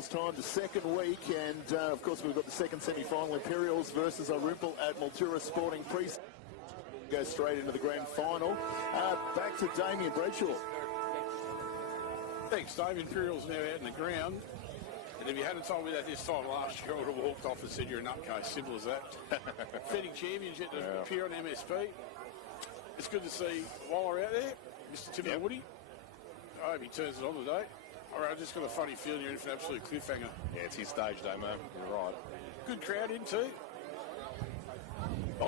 finals time, the second week, and of course we've got the second semi-final, Imperials versus Irymple at Multura Sporting Precinct. Go straight into the grand final. Back to Damien Bradshaw. Thanks, Dave. Imperials now out in the ground. And if you hadn't told me that this time last year, I would have walked off and said you're a nutcase. Simple as that. Defending champions yet to appear on MSP. It's good to see while we're out there, Mr. Timmy Woody. I hope he turns it on today. I just got a funny feeling you're in for an absolute cliffhanger. Yeah, it's his stage, Damo. You're right. Good crowd in too. I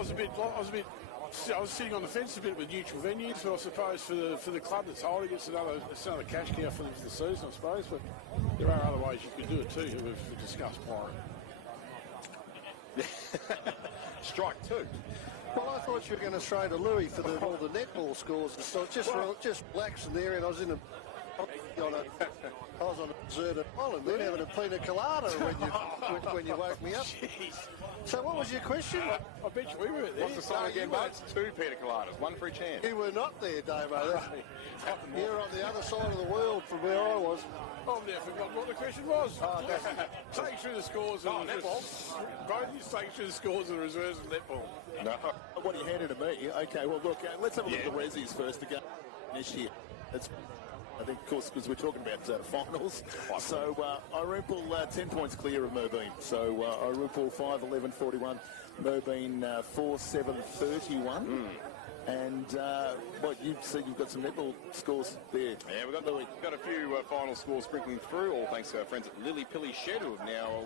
was sitting on the fence a bit with neutral venues, but I suppose for the club that's holding, it's another cash cow for them for the season, I suppose. But there are other ways you could do it too, we've discussed prior. Strike two. Well, I thought you were going to throw to Louis for all the netball scores and stuff. Just relax in there, and I was on a deserted island then having a pina colada when you woke me up. Jeez. So what was your question? I bet you we were there. What's the song again, mates? 2 pina coladas, 1 for each hand. You were not there, Damo. You're on the other side of the world from where I was. I've now forgotten what the question was. Take through the scores of netball. Both of you take through the scores of the reserves and netball. No. What are you handing to me? Okay, well, look, let's have a look at the resis first again this year. I think, of course, because we're talking about finals. So, Irymple 10 points clear of Merbein. So, Irymple 5-11-41, Merbein 4-7-31. And you've got some netball scores there. Yeah, we've got a few final scores sprinkling through, all thanks to our friends at Lily Pilly Shed, who have now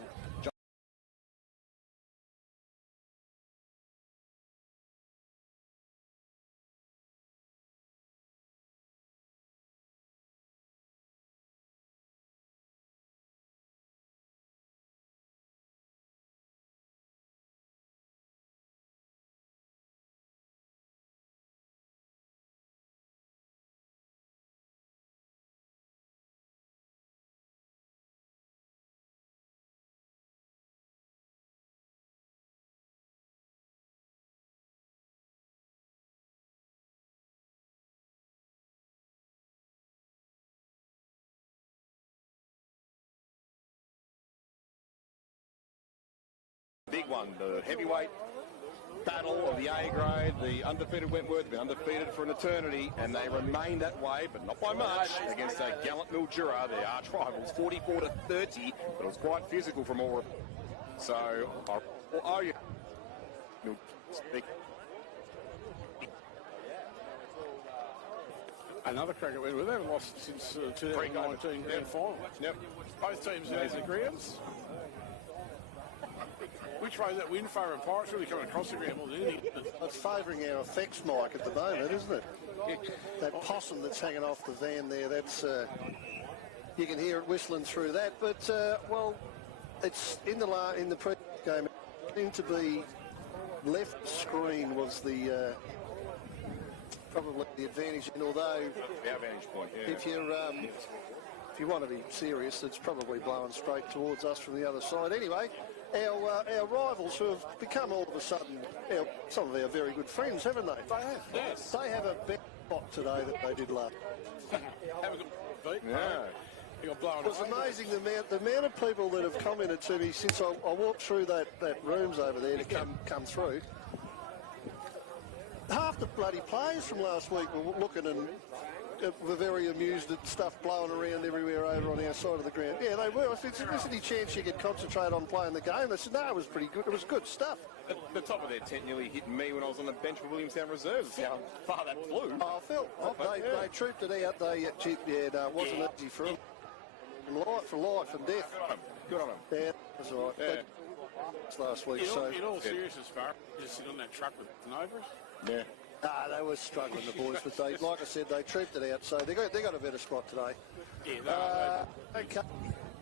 big one, the heavyweight battle of the A grade. The undefeated Wentworth have been undefeated for an eternity, and they remain that way, but not by much, against a gallant Mildura, their arch rivals, 44-30, but it was quite physical from all. So, Another crack at Wentworth. They haven't lost since 2019 grand final. Yep. Both teams out in the grounds. Which way is that wind favour? Pirates really coming across the ground more than anything. It's favouring our effects mic at the moment, isn't it? That possum that's hanging off the van there, that's you can hear it whistling through that. But well, it's in the pre game. It seemed to be left screen was the probably the advantage. And although the advantage point, yeah. If you want to be serious, it's probably blowing straight towards us from the other side. Anyway, our rivals who have become all of a sudden some of our very good friends, haven't they? They have. Yes. They have a better spot today than they did last. Have a good beat. Yeah. They got blown It was amazing the amount of people that have commented to me since I walked through that rooms over there to come through. Half the bloody players from last week were looking and were very amused at stuff blowing around everywhere over on our side of the ground. Yeah, they were. I said, is there any chance you could concentrate on playing the game? They said, no, it was pretty good. It was good stuff. The top of their tent nearly hit me when I was on the bench for Williamstown Reserves. How far that flew. Oh, Phil, they trooped it out. It wasn't easy for them. For life and death. Good on them. Yeah, that's all right. Yeah. Last week, in all seriousness, Farrah, just sit on that truck with Novas. Yeah. They were struggling, the boys, but they, like I said, they trooped it out, so they got a better spot today. Yeah, okay.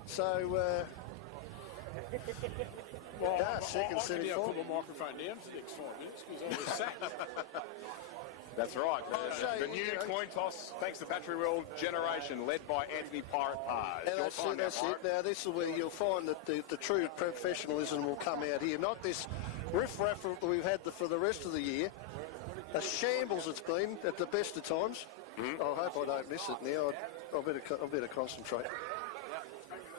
So, second semi-final. I'll put my microphone down for the next 5 minutes because I was sacked. That's right. The new coin toss, thanks to Battery World Generation, led by Anthony Pirate Pars. And that's it. Now, this is where you'll find that the true professionalism will come out here. Not this riff-raff that we've had for the rest of the year. A shambles it's been at the best of times. I hope I don't miss it now. I better concentrate.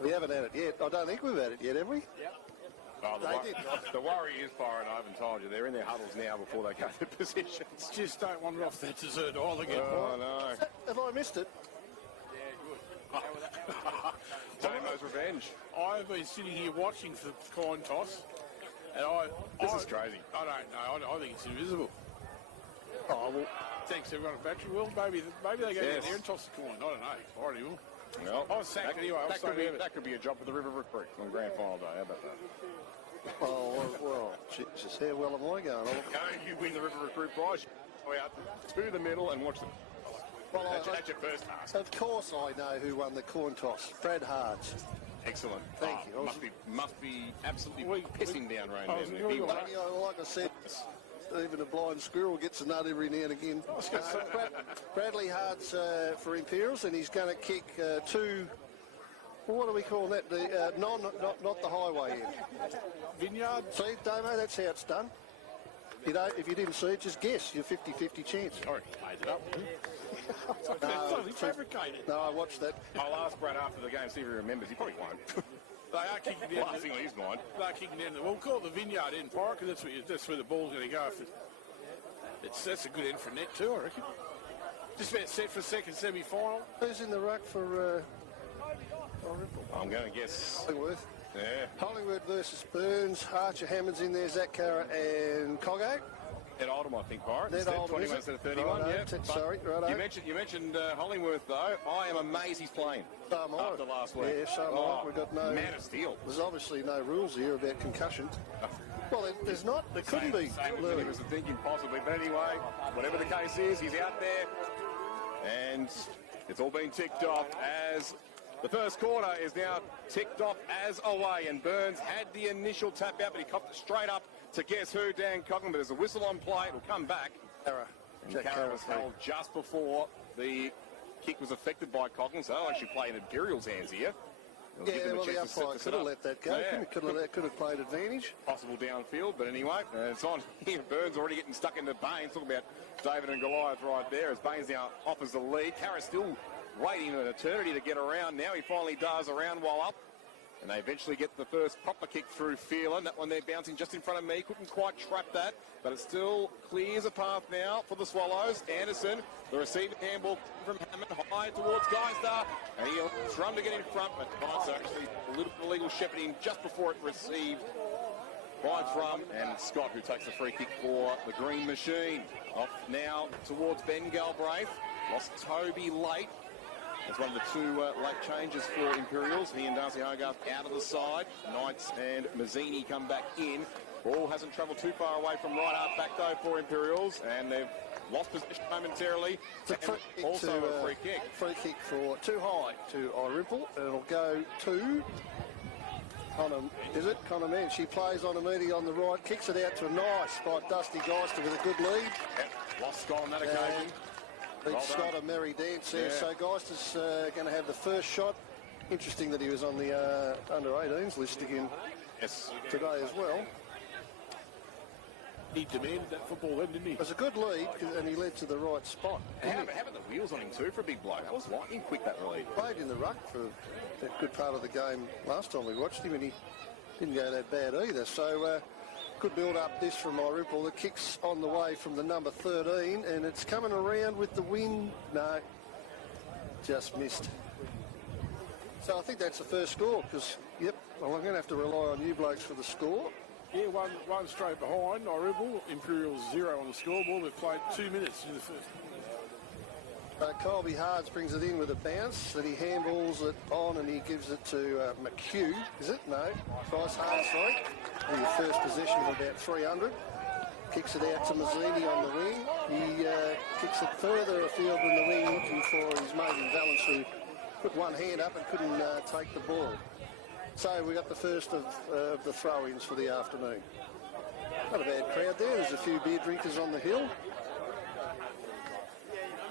We haven't had it yet. I don't think we've had it yet, have we? Oh, the worry is, Byron, I haven't told you, they're in their huddles now before they go to positions. Just don't wander off that dessert aisle again. Oh, no. Have I missed it? Yeah, good. Damo's revenge. I've been sitting here watching for the coin toss, and This is crazy. I don't know. I think it's invisible. Oh, well, Thanks everyone at Factory World. Maybe they go down there and toss the coin. I don't know. I already will. Well, I was sacked anyway. That could be a job for the River Recruit on grand final day. How about that? oh, well, Jesus, how well am I going? You win the River Recruit prize. Go out to the middle and watch them. Well, That's your first task. of course I know who won the coin toss. Brad Hards. Excellent. Thank you. Must be absolutely pissing down rain. Like I said, even a blind squirrel gets a nut every now and again. Bradley Hart's for Imperials, and he's going to kick two. Well, what do we call that? The not the highway end. Vineyard. See, Damo, that's how it's done. If you didn't see it, just guess. You're 50-50 chance. Sorry, made it up. That's totally fabricated. No, I watched that. I'll ask Brad after the game, see if he remembers. He probably won't. They are kicking down. Last thing on his mind. They're kicking down. We'll call it the Vineyard end, Park, because that's where the ball's going to go. That's a good end for net too, I reckon. Just about set for second semi-final. Who's in the ruck for I'm going to guess. Hollingworth? Yeah. Hollingworth versus Burns. Archer Hammonds in there. Zach Carra and Coggo. Ned Oldham, I think, Byron. Ned Oldham, 21 instead of 31. Righto, Yeah. sorry, righto. You mentioned Hollingworth, though. I am amazed he's playing. So am I. After last week. Yeah, so am I. We've got no... Man of steel. There's obviously no rules here about concussions. Well, there's not. There couldn't be. Same as he was thinking possibly. But anyway, whatever the case is, he's out there. And it's all been ticked off as the first quarter is now ticked off as away. And Burns had the initial tap out, but he copped it straight up to guess who, Dan Coggan. But there's a whistle on play. It'll come back. Carra was held just before the kick was affected by Coggan. So they'll actually play in Imperials' hands here. Yeah, well, the umpire could have let that go. Yeah. Could have played advantage. Possible downfield, but anyway, it's on here. Burns already getting stuck into Baines. Talk about David and Goliath right there as Baines now offers the lead. Carra still waiting an eternity to get around. Now he finally does, around while up. And they eventually get the first proper kick through Phelan. That one there bouncing just in front of me. Couldn't quite trap that, but it still clears a path now for the Swallows. Anderson, the receiver handball from Hammond, high towards Geister. And he'll run to get in front, but Geister actually a little bit illegal shepherding just before it received by Thrum. And Scott, who takes the free kick for the Green Machine. Off now towards Ben Galbraith. Lost Toby late. It's one of the two late changes for Imperials. He and Darcy Hogarth out of the side. Knights and Mazzini come back in. Ball hasn't travelled too far away from right half back though for Imperials, and they've lost possession momentarily. Also a free kick. Free kick for too high to Irymple, and it'll go to Connor. Is it Connor Man? She plays on a meaty on the right, kicks it out to a nice by Dusty Geister with a good lead. Yep. Lost Scott on that occasion. Well Scott a merry dance there. Yeah. So Geister's going to have the first shot. Interesting that he was on the under-18s list again today as well. He demanded that football then, didn't he? It was a good lead, and he led to the right spot. How about the wheels on him too for a big bloke? That was lightning quick, that lead. Played in the ruck for that good part of the game last time we watched him, and he didn't go that bad either. So good build up this from Irymple. The kick's on the way from the number 13, and it's coming around with the wind. No, just missed. So I think that's the first score, because, yep, well, I'm going to have to rely on you blokes for the score. Yeah, one straight behind Irymple. Imperials 0 on the scoreboard. They've played 2 minutes in the first. Colby Hards brings it in with a bounce, and he handballs it on, and he gives it to McHugh. Is it? No. Bryce Hards, sorry. In the first possession of about 300. Kicks it out to Mazzini on the wing. He kicks it further afield in the wing, looking for his mate in Valence, who put one hand up and couldn't take the ball. So we got the first of the throw-ins for the afternoon. Not a bad crowd there. There's a few beer drinkers on the hill.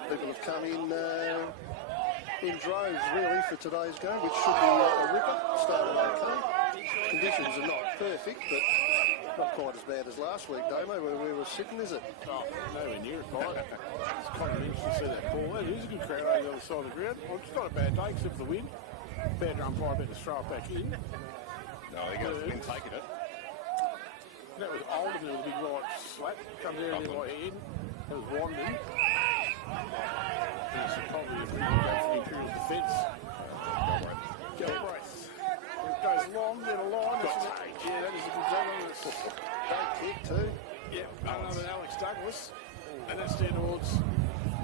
People have come in droves, really, for today's game, which should be a ripper. Started okay. Conditions are not perfect, but not quite as bad as last week, Damo, where we were sitting, is it? Oh, nowhere near it, quite. It's kind of interesting to see that ball. It is a good crowd over the other side of the ground. Well, it's not a bad day, except for the wind. Bad umpire better throw it back in. No, he goes in taking it. That was Oldham with a big right slap. Comes out of there by head. That was Wanding. It's probably a pretty good back for the Imperials defence. Galbraith. It goes long, then a line. Yeah, that is a good job. Great kick too. Yep, another Alex Douglas. And that's down towards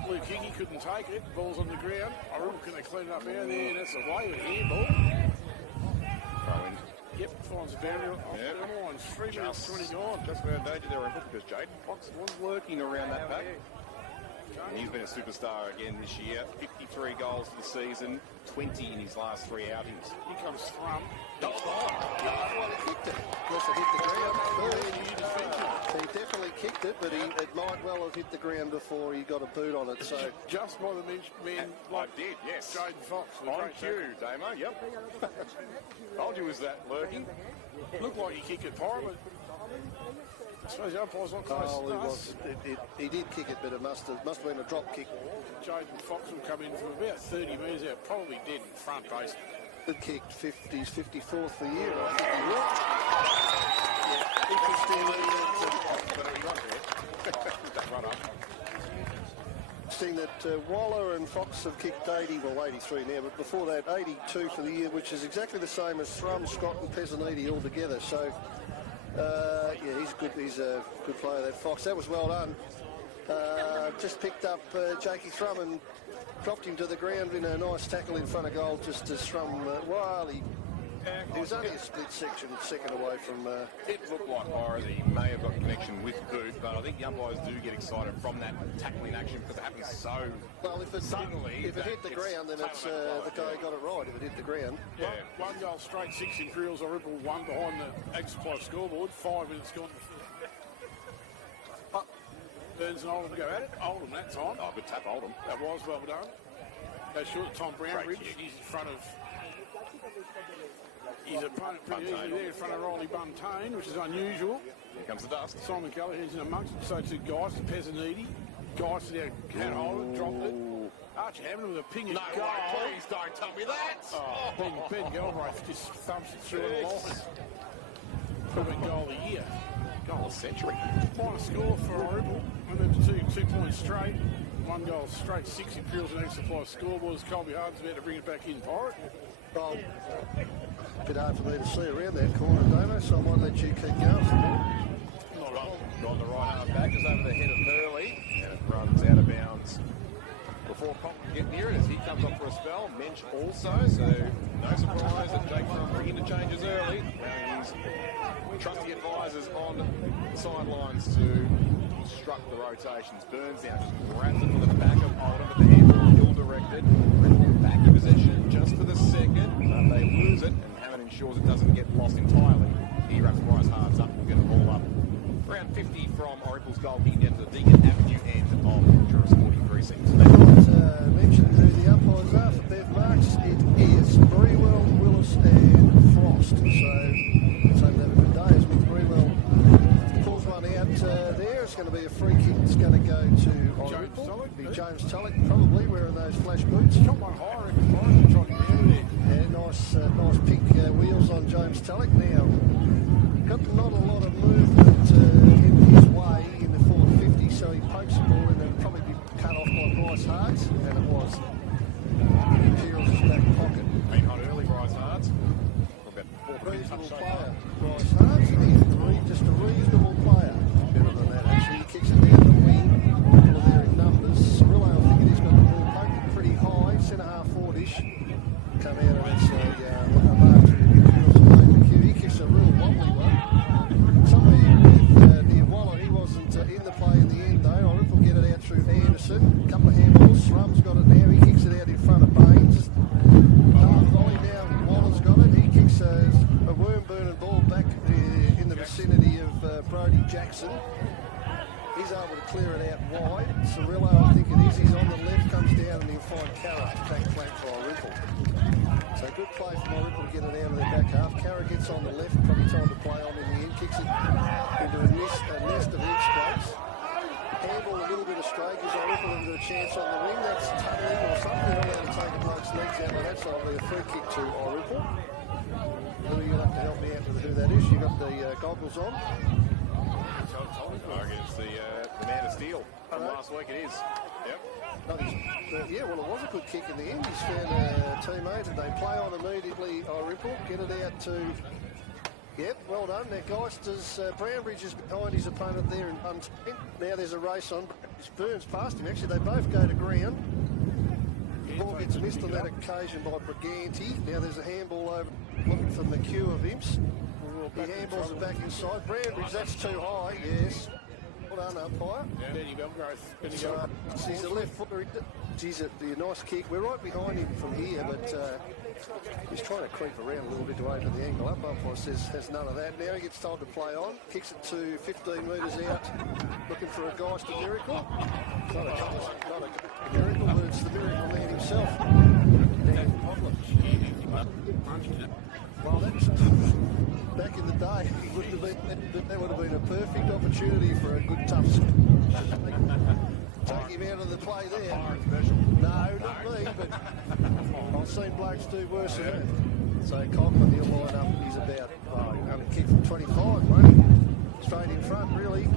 Luke Hickey. Couldn't take it. Ball's on the ground. Irymple can they clean it up out there. And that's away with a handball. Throw in. Yep, finds a boundary off the line. 3 minutes 20 gone. Just about danger there, Irymple, because Jaden Fox was lurking around that back. And he's been a superstar again this year. 53 goals for the season, 20 in his last 3 outings. Here comes Thrum. Well, he kicked it. Yes, it hit the ground. He definitely kicked it, but it might well have hit the ground before he got a boot on it. So just by the man, like did, yes. Jaden Fox. On cue, Damo, yep. Told you it was that lurking. Looked like he kicked it far, but I suppose the umpire's not close to us. He did kick it, but it must have been a drop kick. Jaden Fox will come in from about 30 metres out, probably dead in front base. Good kick, 50s, 54th for the year. I think he will. Interesting that Waller and Fox have kicked 80, well 83 now, but before that 82 for the year, which is exactly the same as Thrum, Scott and Pezzaniti all together. So yeah, he's a good player, that Fox. That was well done. Just picked up Jakey Thrum and dropped him to the ground in a nice tackle in front of goal, just as Thrum, while he was only a split second away from... It looked like Ira that he may have got a connection with Boot, but I think the umpires do get excited from that tackling action because it happens so well, if it hit the ground, then it's the guy got it right if it hit the ground. Yeah. One goal straight, 6 Imperials, Irymple 1 behind the Ag Supply scoreboard, 5 minutes gone. Burns and Oldham go at it. Oldham that time. Oh, good tap, Oldham. That was well done. Goes short, Tom Brownridge. He's in front of... His opponent pretty easily there in front of Rolly Buntain, which is unusual. Here comes the dust. Simon Gallagher's in amongst it. So 2 guys, Pezzaniti. Guys to there, can't hold it, dropped it. Archie Hammond with a ping and goal. Please don't tell me that. Oh, Ben Galbraith just thumps it through the line. Probably goal of the year. Goal of the century. Final score for Irymple. We moved to 2 points straight. 1 goal straight, 6 Imperials and Ag Supply scoreboard. As Colby Hard's about to bring it back in, Pirate. Well, a bit hard for me to see around that corner, Damo, so I might let you keep going. Not on the right half back, just over the head of Hurley, and it runs out of bounds before Pop can get near it as he comes up for a spell. Mensch also, so no surprise that Jake Thrum bringing the changes early. Now he's trusty advisors on the sidelines to construct the rotations. Burns now just grabs it from the back of Oldham with the handball ill directed. Back in possession just for the second. They lose it, and Hammond ensures it doesn't get lost entirely. He wraps Bryce Hards up and get the ball up. Around 50 from Irymple's goal, kicking down to the Deacon Avenue end of Jura Sporting Precinct. They might mention who the umpires are for Bev Marks. It is Brewell, Willis and Frost. So let's hope they have a good day as with Brewell pulls one out there. It's going to be a free kick. It's going to go to Irymple. James Tulloch probably wearing those flash boots. Shot one higher, trying to get there. Yeah, nice pink wheels on James Tulloch. Now, got not a lot of movement in his way in the 450, so he pokes the ball and it'll probably be cut off by Bryce Hards, and it was. Imperials' back pocket. Been hot early, Bryce Hards. Reasonable player, Bryce Hards. He's just a reasonable player. Better than that, actually. He kicks it down the wing. People there in numbers. Cirillo, I think it is, got the ball poked pretty high, centre half forward-ish. Come out and it's a mark to the Imperials and take the cue. He kicks a real wobbly one. Somewhere with near Waller, he wasn't in the play in the end though. Irymple get it out through Anderson. A couple of handballs. Thrum's got it now. He kicks it out in front of Baines. Volley now. Waller's got it. He kicks a worm-burning ball back in the vicinity of Brodie Jackson. He's able to clear it out wide. Cirillo, I think it is. He's on the left, comes down and he'll find Carra back flank for Irymple. So good play from Irymple to get it out of their back half. Carra gets on the left, probably time to play on in the end. Kicks it into a nest of edge strokes. Handball a little bit bit of straight, gives Irymple into a chance on the wing. That's tunneling or something. They're not allowed to take a bloke's legs out of that, so it'll be a free kick to Irymple. Louis, you'll have to help me out with who that is. You've got the goggles on. Against the man of steel from last week, it is. Yep. Yeah, well, it was a good kick in the end. He's found a teammate and they play on immediately. Irymple, get it out to... Yep, well done. Now, Geisters, Brownbridge is behind his opponent there in 110. Now there's a race on. Burns past him. Actually, they both go to ground. The ball gets missed on that occasion by Briganti. Now there's a handball over looking for McHugh of Imps. He handballs it back inside. Brownbridge, that's too high, yes. Well done, umpire. Benny Belgrove. So, he's a left footer. Geez, it'd be a nice kick. We're right behind him from here, but he's trying to creep around a little bit to open the angle up. Umpire says has none of that. Now he gets told to play on. Kicks it to 15 metres out, looking for a Geister miracle. It's not a miracle, but it's the miracle man himself. Well, that's back in the day. That would have been a perfect opportunity for a good tough. Take him out of the play there. No, not me, but I've seen blokes do worse than that. So Conklin, he'll line up. He's about going to kick from 25, won't he? Straight in front, really.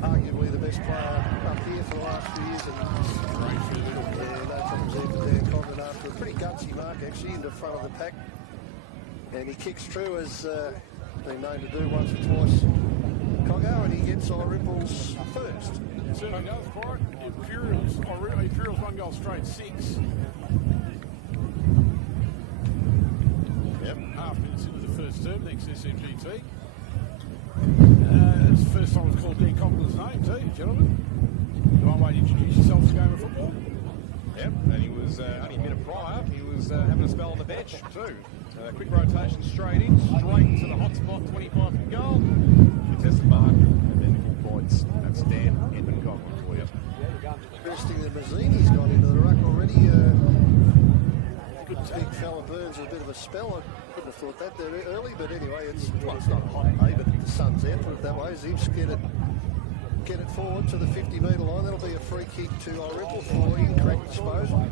Arguably the best player up here for the last few years. And no problems there for Dan Conklin after a pretty gutsy mark, actually, in the front of the pack. And he kicks through as been known to do once or twice. Coggo, and he gets Irymple's first. Certainly does for it. Imperials 1 goal straight, 6. Yep. Half minutes into the first term, next SMGT. It's the first time it's called Dan Conklin's name too, gentlemen. The one way to introduce yourself to a game of football. Yep, and he was only a minute prior, he was having a spell on the bench too. Quick rotation straight in, straight to the hot spot, 25 from goal. Contested mark, and then full points. That's Dan Edmund Conklin for you. Interesting that Mazzini's got into the ruck already. Big fella Burns a bit of a spell. I couldn't have thought that there early, but anyway, it's not a hot day, but the sun's out, put it that way. Zips get it forward to the 50-metre line. That'll be a free kick to Irymple for incorrect disposal.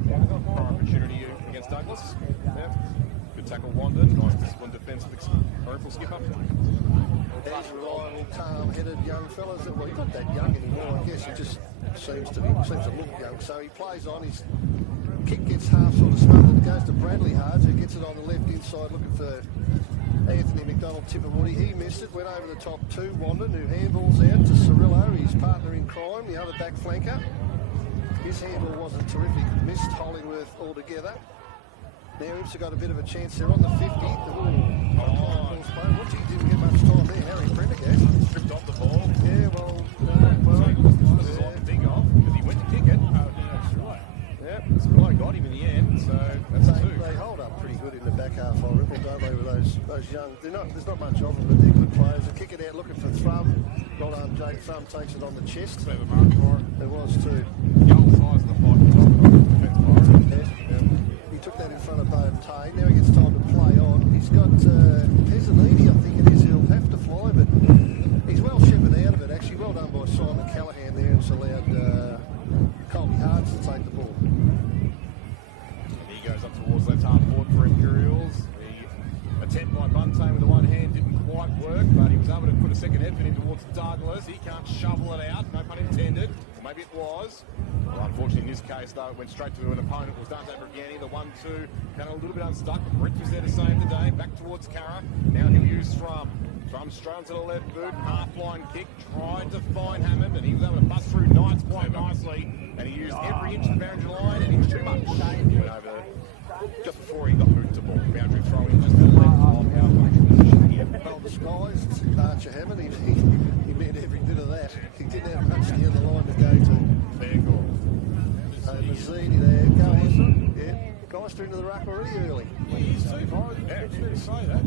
Opportunity against Douglas. Yep. Good tackle, Wanda. Nice disciplined defence for the Irymple skipper. These reliable, calm-headed young fellas. Well, he's not that young anymore. I guess he just seems to look young. So he plays on. His kick gets half sort of smothered. It goes to Bradley Hards, who gets it on the left inside, looking for Anthony McDonald Tipperwoody. He missed it. Went over the top to Wandon, who handballs out to Cirillo, his partner in crime, the other back flanker. His handball wasn't terrific. Missed Hollingworth altogether. Now Imps have got a bit of a chance there on the 50. Woodsy didn't get much time there. Harry Prendergast Stripped off the ball. Yeah, well, This is like the big off, because he went to kick it. That's right. Yep, Cirillo got him in the end, so that's a 2. they hold up pretty good in the back half of Irymple, don't they, with those young... There's not much of them, but they're good players. They kick it out looking for Thrum. Well done, Jake Thrum takes it on the chest. Clever mark for it. There was too. Young size of the fight. He took that in front of Bowen Tay. Now he gets time to play on. He's got Pezzanini, I think it is. He'll have to fly, but he's well shepherded out of it, actually. Well done by Simon Callahan there. It's allowed Colby Hards to take the ball. He goes up towards left half forward for Imperials. The attempt by Buntain with the one hand didn't quite work, but he was able to put a second effort in towards Douglas. He can't shovel it out, no pun intended. Or maybe it was. Well, unfortunately, in this case, though, it went straight to an opponent. It was Dante Briganti, the 1-2. Kind of a little bit unstuck, but Brett was there to save the day. Back towards Cara. Now he'll use Thrum. Thrum straight to the left boot, half-line kick. Tried to find Hammond, and he was able to bust through Knights quite nicely. And he used every inch of the boundary line, and he was too much. He went over just before he got moved to ball. Boundary throw in just to the left of our position here. Well disguised, Archer Hammond. He meant every bit of that. He didn't have much near the line to go to. Fair call. Mazzini there, going. Yeah, Geister into the ruck already early. He's too far. It's fair to say that.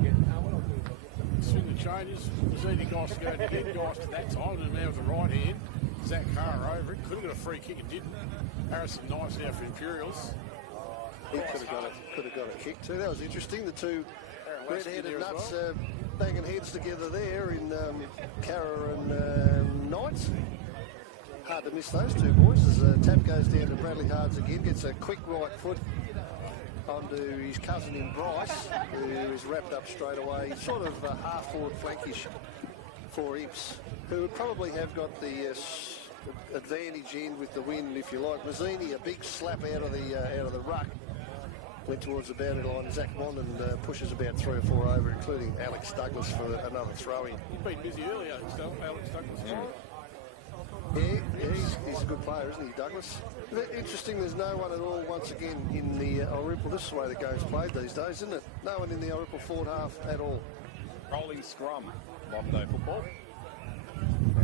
Swing the changes. Mazzini Geister going to head Geister that time, and now with the right hand. Zach Carr over it. Could have got a free kick and didn't. Harrison Knights now for Imperials. He could have got a kick too. That was interesting. The two red-headed nuts well. banging heads together there in Cara and Knights. hard to miss those two boys as tap goes down to Bradley Hards again, gets a quick right foot onto his cousin in Bryce, who is wrapped up straight away. Sort of half-forward flankish for Imps, who would probably have got the advantage in with the wind, if you like. Mazzini, a big slap out of the ruck, went towards the boundary line. Zach Mondon pushes about 3 or 4 over, including Alex Douglas for another throw-in. He's been busy early, Alex Douglas. Yeah, he's a good player, isn't he, Douglas? Interesting, there's no one at all, once again, in the Irymple. This is the way the game's played these days, isn't it? No one in the Irymple forward half at all. Rolling scrum, modern day football.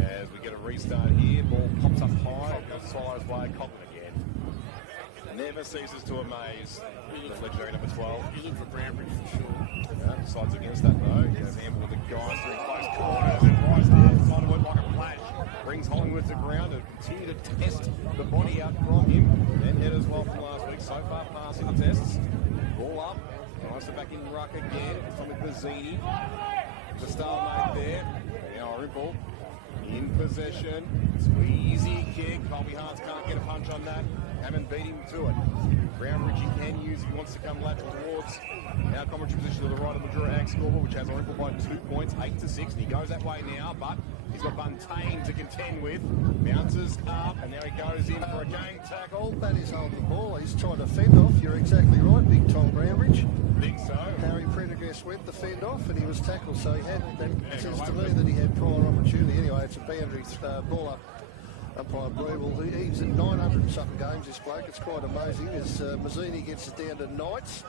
As we get a restart here, ball pops up high, goes Swallows way, Cobblin again. Never ceases to amaze the legendary number 12. You look for Brownbridge for sure. Decides against that though. Gets Amble with the guys through close corners and Rice half trying to work like a flash. Brings Hollingwood to ground to continue to test the body out from him. Then hit as well from last week. So far passing the tests. Ball up. Nice to back in ruck again. It's with Mazzini. The stalemate there. Now Irymple in possession. Squeezy kick. Colby Harts can't get a punch on that. Hammond beat him to it. Brownbridge he can use if he wants to come lateral towards our commentary position to the right of the Majura Ag scoreboard, which has Irymple by 2 points, 8-6. And he goes that way now, but he's got Buntain to contend with. Bounces up, and now he goes in for a gang tackle. That is holding the ball. He's trying to fend off. You're exactly right, Big Tom Brownbridge. Think so. Harry Prendergast went to fend off, and he was tackled, so he had, that says to me that he had prior opportunity. Anyway, it's a boundary ball up. Umpire Brevel, he's at 900 and something games, this bloke. It's quite amazing as Mazzini gets it down to Knights.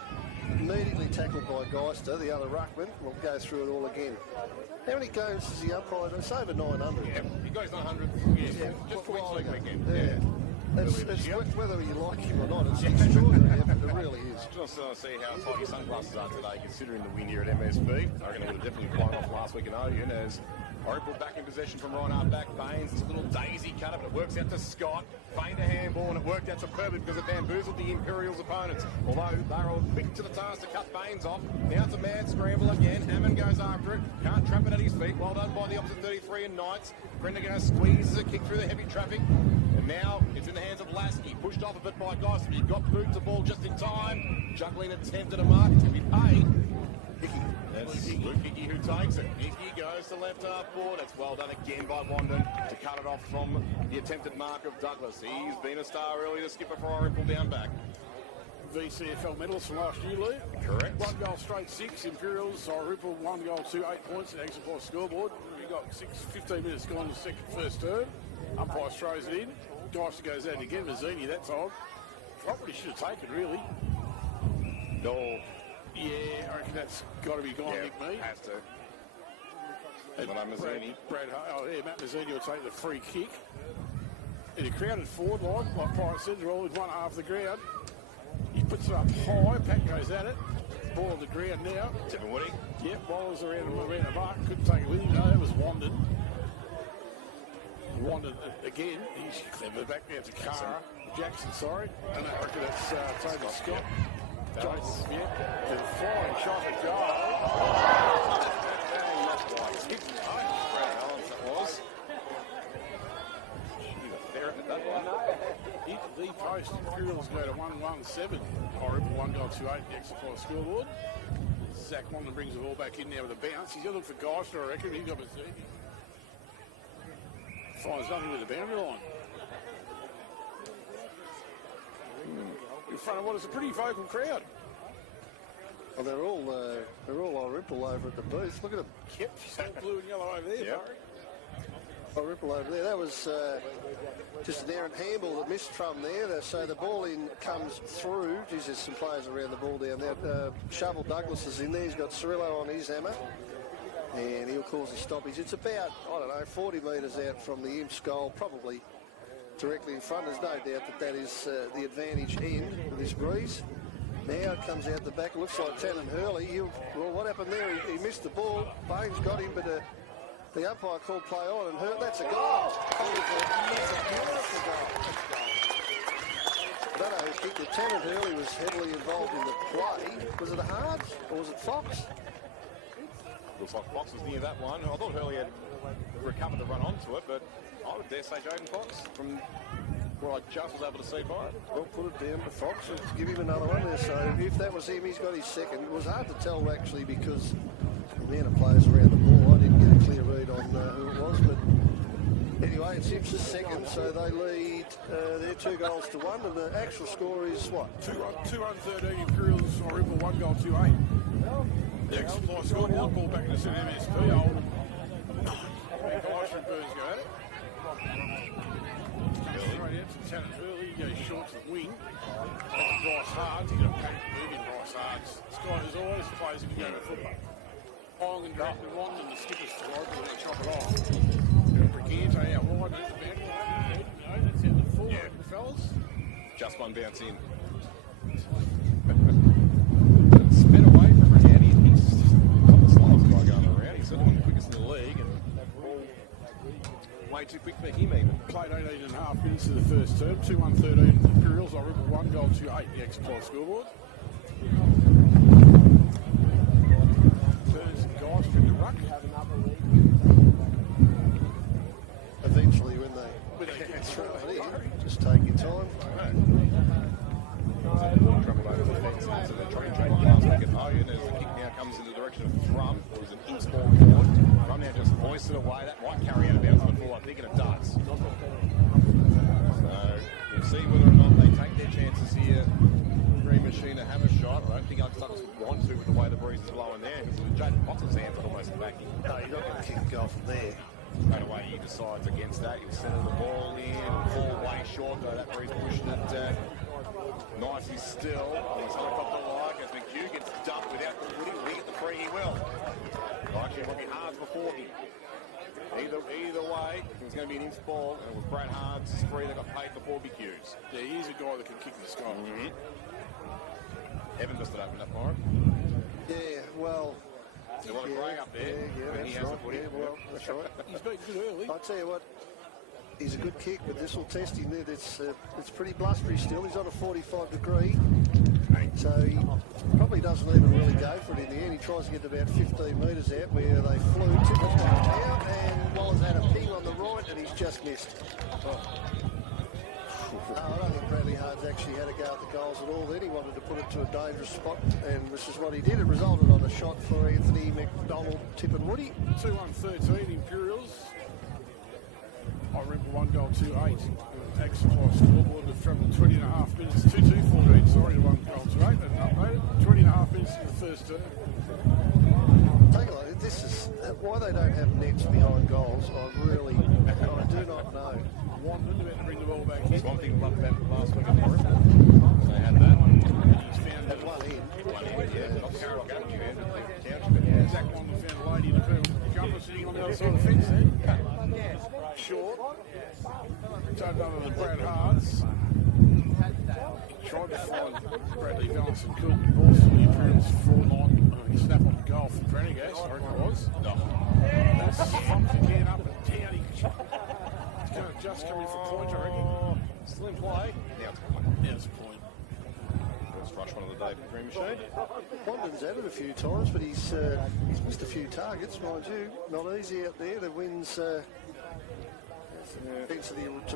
Immediately tackled by Geister, the other ruckman. We'll go through it all again. How many games has the umpire? It's over 900. Yeah, he goes 900. Yeah, just for each weekend. Yeah. It's whether you like him or not, it's extraordinary, but it really is. Just see how tight your sunglasses are today, considering the wind here at MSB. I reckon it would have definitely blown off last week in Odeon as Irymple back in possession from Reinhardt back. Baines, it's a little daisy cutter, but it works out to Scott. Feigned a handball, and it worked out superbly because it bamboozled the Imperials' opponents. Although they were quick to the task to cut Baines off. Now it's a mad scramble again. Hammond goes after it. Can't trap it at his feet. Well done by the opposite 33 and Knights. Prendergast squeezes a kick through the heavy traffic. And now it's in the hands of Lasky. Pushed off a bit by Geister, but you've got boot to ball just in time. Juggling attempt at a mark. It's going to be paid. Hickey. That's Luke Hickey who takes it. Hickey goes to left half board. That's well done again by Wandon to cut it off from the attempted mark of Douglas. He's been a star early, the skipper for Irymple down back. VCFL medals from last year, Lou. Correct. 1 goal straight, 6. Imperials, Irymple, 1 goal, 2, 8 points. The Extra Force scoreboard. We've got 15 minutes gone in the first term. Umpire throws it in. Geister goes out again. Mazzini that time. Probably should have taken, really. No. Yeah, I reckon that's got to be gone, Yeah, Nick, mate. has to. Mazzini. Matt Mazzini will take the free kick. In a crowded forward line, like Pirate said, they're all in one half of the ground. He puts it up high, Pat goes at it. Ball on the ground now. Tipping Woody. Yep, bowlers around the mark. Couldn't take it with him. No, that was Wandon. Wandon again. He's clever. Back now to Cara. Jackson, sorry. And I reckon that's Tony Scott. Jones, yeah. The flying shot at goal. Into the post. Imperials go to 1-1-7. Irymple 1 goal 2-8. The extra point scoreboard. Zach Mondon brings the ball back in now with a bounce. He's going to look for Geister, I reckon. He's got Mazzini. Finds nothing with the boundary line. In front of what is a pretty vocal crowd. Well, they're all Irymple over at the booth. Look at them. Yep, she's all blue and yellow over there, Yep. Irymple over there. That was just an errant handball that missed from there. So the ball in comes through. Geez, there's some players around the ball down there. Shovel Douglas is in there. He's got Cirillo on his hammer. And he'll cause a stoppage. It's about, 40 metres out from the Imps goal, probably directly in front. There's no doubt that is the advantage end of this breeze. Now it comes out the back. It looks like Tannen Hurley. Well, what happened there? He missed the ball. Baines got him, but the umpire called play on, and that's a goal. That's a beautiful goal. I don't know who kicked it. Tannen Hurley was heavily involved in the play. Was it a Hards or was it Fox? Looks like Fox was near that one. I thought Hurley had recovered to run onto it, but I would dare say Jaden Fox from where I just was able to see by it. Well, put it down to Fox. Let's give him another one there. So if that was him, he's got his second. It was hard to tell actually because the amount of players around the ball. I didn't get a clear read on who it was, but anyway, it's Imps's second, so they lead their 2 goals to 1, and the actual score is what? 2-1-13 Imperials, Irymple 1 goal 2-8. The X-Supply scoreboard, ball back in the centre MSP. Nice from Burns go at it. Straight out to Tannen Hurley, he goes short to the wing. That's Bryce Hards, he's got a pack moving Bryce Hards. This guy who's always plays a good game of football. Long and direct and wrong, and the skipper's for Irymple, they're going to chop it off. Brigante out wide, that's the no, that's out the full, fellas. Just one bounce in. Spin away from Brigante. He's got the slowest guy going around. He's certainly one of the quickest in the league, and way too quick for him even. Played 18.5 minutes of the first term. 2-1-13 Imperials, Irymple 1 goal 2-8, the X-Supply scoreboard. Burns and guys from the ruck. Eventually, when they get through it, just take your time. Trouble over the fence, so they're trying to drag the pass back at Owen as the kick now comes in the direction of Drum. It was an in-ball forward. Drum now just hoists it away. That might carry out of bounds on the floor. I think it does. So we'll see whether or not they take their chances here. Green Machine to have a shot. I don't think Alex Douglas would want to with the way the breeze is blowing there because Jaden Fox's hands are almost backing. No, you're not going to kick a goal from there. Straight away he decides against that. He'll center the ball in, fall way short though. That breeze pushed it nicely still. He's helicopter like as McHugh gets dumped without the footy. Will he get the free? He will. Actually, it might be Hards before him. Either way, it was going to be an inch ball, and it was Brad Hards' free that got paid before BQs. Yeah, he's a guy that can kick in the sky. Evan just opened up for him. Yeah, well. There's a lot of grey up there. Yeah, when he has the footy. Yeah, well, that's right. He's been good early. I'll tell you what, he's a good kick, but this will test him. It's pretty blustery still. He's on a 45 degree, so he probably doesn't even really go for it in the end. He tries to get about 15 metres out where they flew. Tippett comes out, and Wallace had a ping on the right, and he's just missed. I don't think Bradley Hards actually had a go at the goals at all then. He wanted to put it to a dangerous spot, and this is what he did. It resulted on a shot for Anthony McDonald, Tippett Woody. 2-1-13 Imperials. Irymple 1 goal 2-8. X-Supply scoreboard have travelled 20.5 minutes. 2-2-14, sorry, to 1 goal 2-8. And updated 20.5 minutes in the first term. Take a look. This is why they don't have nets behind goals. I do not know. Wandon about to bring the ball back in. That's one thing I loved about last week at North. They had that. He's found At one end. Not Carroll Gavin, you had the Zach Wandon found a lady in the purple jumper sitting on the other side of the fence there. Short. Tugged under the Brad Hards. Tried to find Bradley Valance and couldn't. Also, the Imperials 4-9. Snap on the goal from Prendergast, I reckon it was. No. That's thumped again up and down. He's going to just come in for point, I reckon. Still in play. Now It's a point. First rush one of the day for Green Machine. Wandon's had it a few times, but he's missed a few targets, mind you. Not easy out there. The wins to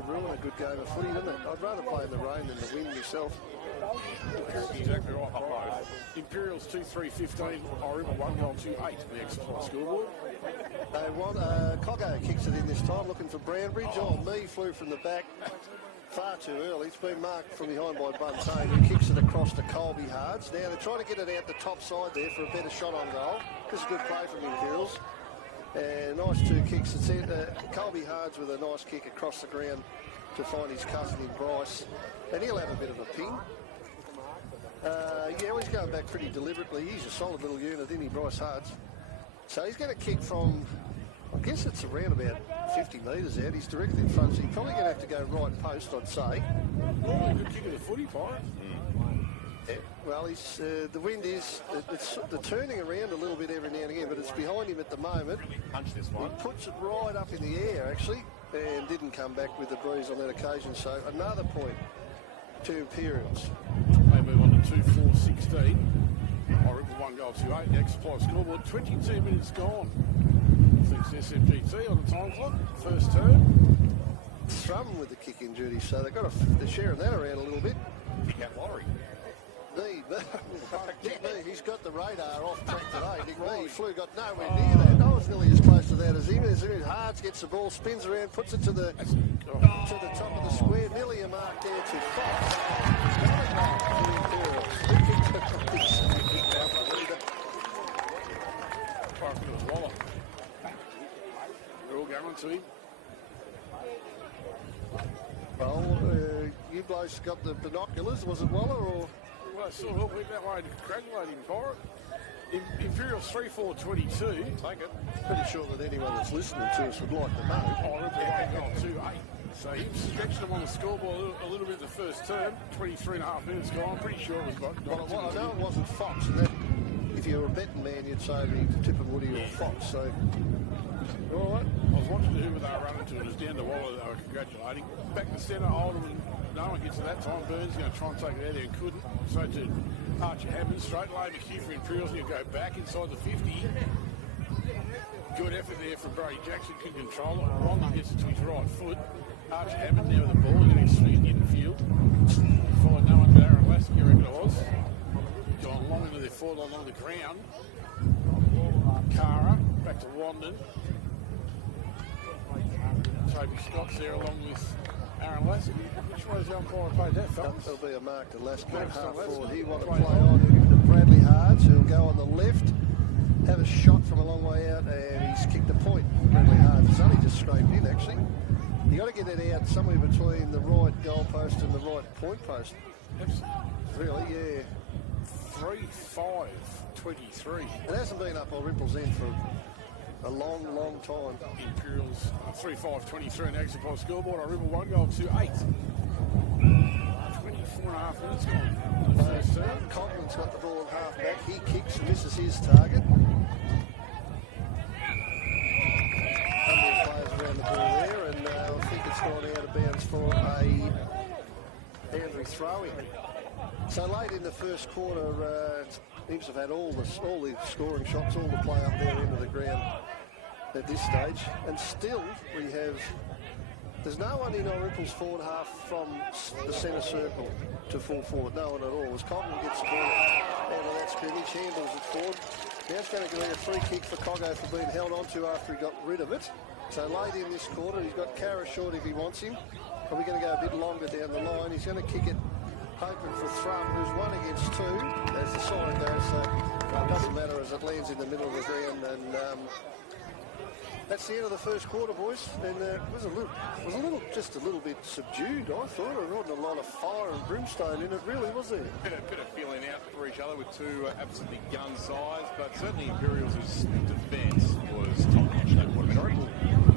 ruin a good game of footy, doesn't it? I'd rather play in the rain than the wind myself. Exactly right. Imperials 2-3-15. Irymple 1 goal 2-8. The X-Supply scoreboard. They want Coggo kicks it in this time, looking for Brownbridge. Oh, me flew from the back far too early. It's been marked from behind by Buntain, who kicks it across to Colby Hards. Now they're trying to get it out the top side there for a better shot on goal. This is a good play from the Imperials. Nice 2 kicks. It's Colby Hards with a nice kick across the ground to find his cousin in Bryce, and he'll have a bit of a ping. Yeah, well, he's going back pretty deliberately. He's a solid little unit, isn't he, Bryce Hards? So he's going to kick from, I guess it's around about 50 metres out. He's directly in front, so he's probably going to have to go right post, I'd say. Oh, good kick of the footy, Pirate. Yeah, well, he's the wind is it's turning around a little bit every now and again, but it's behind him at the moment. Punch this one. He puts it right up in the air, actually, and didn't come back with the breeze on that occasion. So another point to Imperials. They move on to 2-4-16. Irymple 1 goal 2-8. Next supply scoreboard. 22 minutes gone. Thanks to SMGT on the time clock. First turn. Thrum with the kick in duty, so they're sharing that around a little bit. Big Cat Lottery. Nick Mee, he's got the radar off track today. Nick Mee got nowhere near that. I was nearly as close to that as him. Hards gets the ball, spins around, puts it to the top of the square. Nearly a mark there to Fox. Another mark for the Imperials. It was Waller. They're all going to him. Well, you blokes got the binoculars. Was it Waller or? Well, I saw it went that way to congratulate him for it. Imperials 3-4-22. Take it. Pretty sure that anyone that's listening to us would like to know. Irymple 1 goal 2-8. So he stretched them on the scoreboard a little bit the first term. 23.5 minutes gone. I'm pretty sure it was Well, I know it wasn't Fox, and that, if you were a betting man, you'd say the tip of Woody or Fox. So, all right. I was watching who they were running to. It was down to Waller they were congratulating. Back to centre, Alderman. No one gets to that time. Burns going to try and take it out there and couldn't. So to Archer Hammond, straight away McHugh for Imperials. He'll go back inside the 50. Good effort there from Brady Jackson. Couldn't control it. Rondon gets it to his right foot. Archer Hammond there with the ball. Getting swinging in the field. Followed no one but Aaron Lasky, I reckon it was. Gone long into their forward along the ground. Cara back to Wandon. Toby Scott's there along with Aaron Lasky. Which way is the umpire paid that, fellas? That'll be a mark to Lasky at half forward. He wanted to play on to Bradley Hards, who'll go on the left, have a shot from a long way out, and he's kicked the point. Bradley Hards has only just scraped in, actually. You got to get it out somewhere between the right goal post and the right point post. Really, yeah. 3-5-23. It hasn't been up Irymple's end for a long, long time. Imperials 3-5-23 and extra point scoreboard. Irymple 1 goal 2-8. 24.5 minutes gone. First turn. Coghlan's got the ball in half back. He kicks and misses his target. Number of players around the ball there, and I think it's gone out of bounds for a boundary throw-in. So late in the first quarter, Imps have had all the scoring shots, all the play up there into the ground at this stage, and still there's no one in Irymple's forward half from the centre circle to full forward, no one at all. As Coggan gets the ball out of that scrimmage, handles it forward. Now it's going to be a free kick for Coggo for being held onto after he got rid of it. So late in this quarter, he's got Cara short if he wants him. Probably going to go a bit longer down the line. He's going to kick it, hoping for Thrum, who's 1 against 2, as the sign goes, so it doesn't matter as it lands in the middle of the ground. And that's the end of the first quarter, boys. And it was just a little bit subdued, I thought. There wasn't a lot of fire and brimstone in it, really, was there? Bit of feeling out for each other with two absolutely gun size, but certainly Imperials' defence was top-notch. Irymple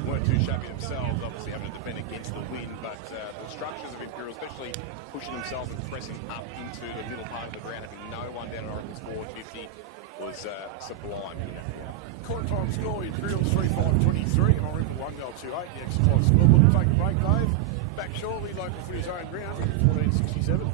weren't too shabby themselves, obviously having to defend against the wind, but the structures of Imperials, especially pushing themselves and pressing up into the middle part of the ground, having no one down at Irymple's forward 50, was sublime. Quarter time score, Imperials 3-5-23, and Irymple 1 goal 2-8. The extra time scoreboard. We'll take a break, Dave. Back shortly, local for his own ground, 1467.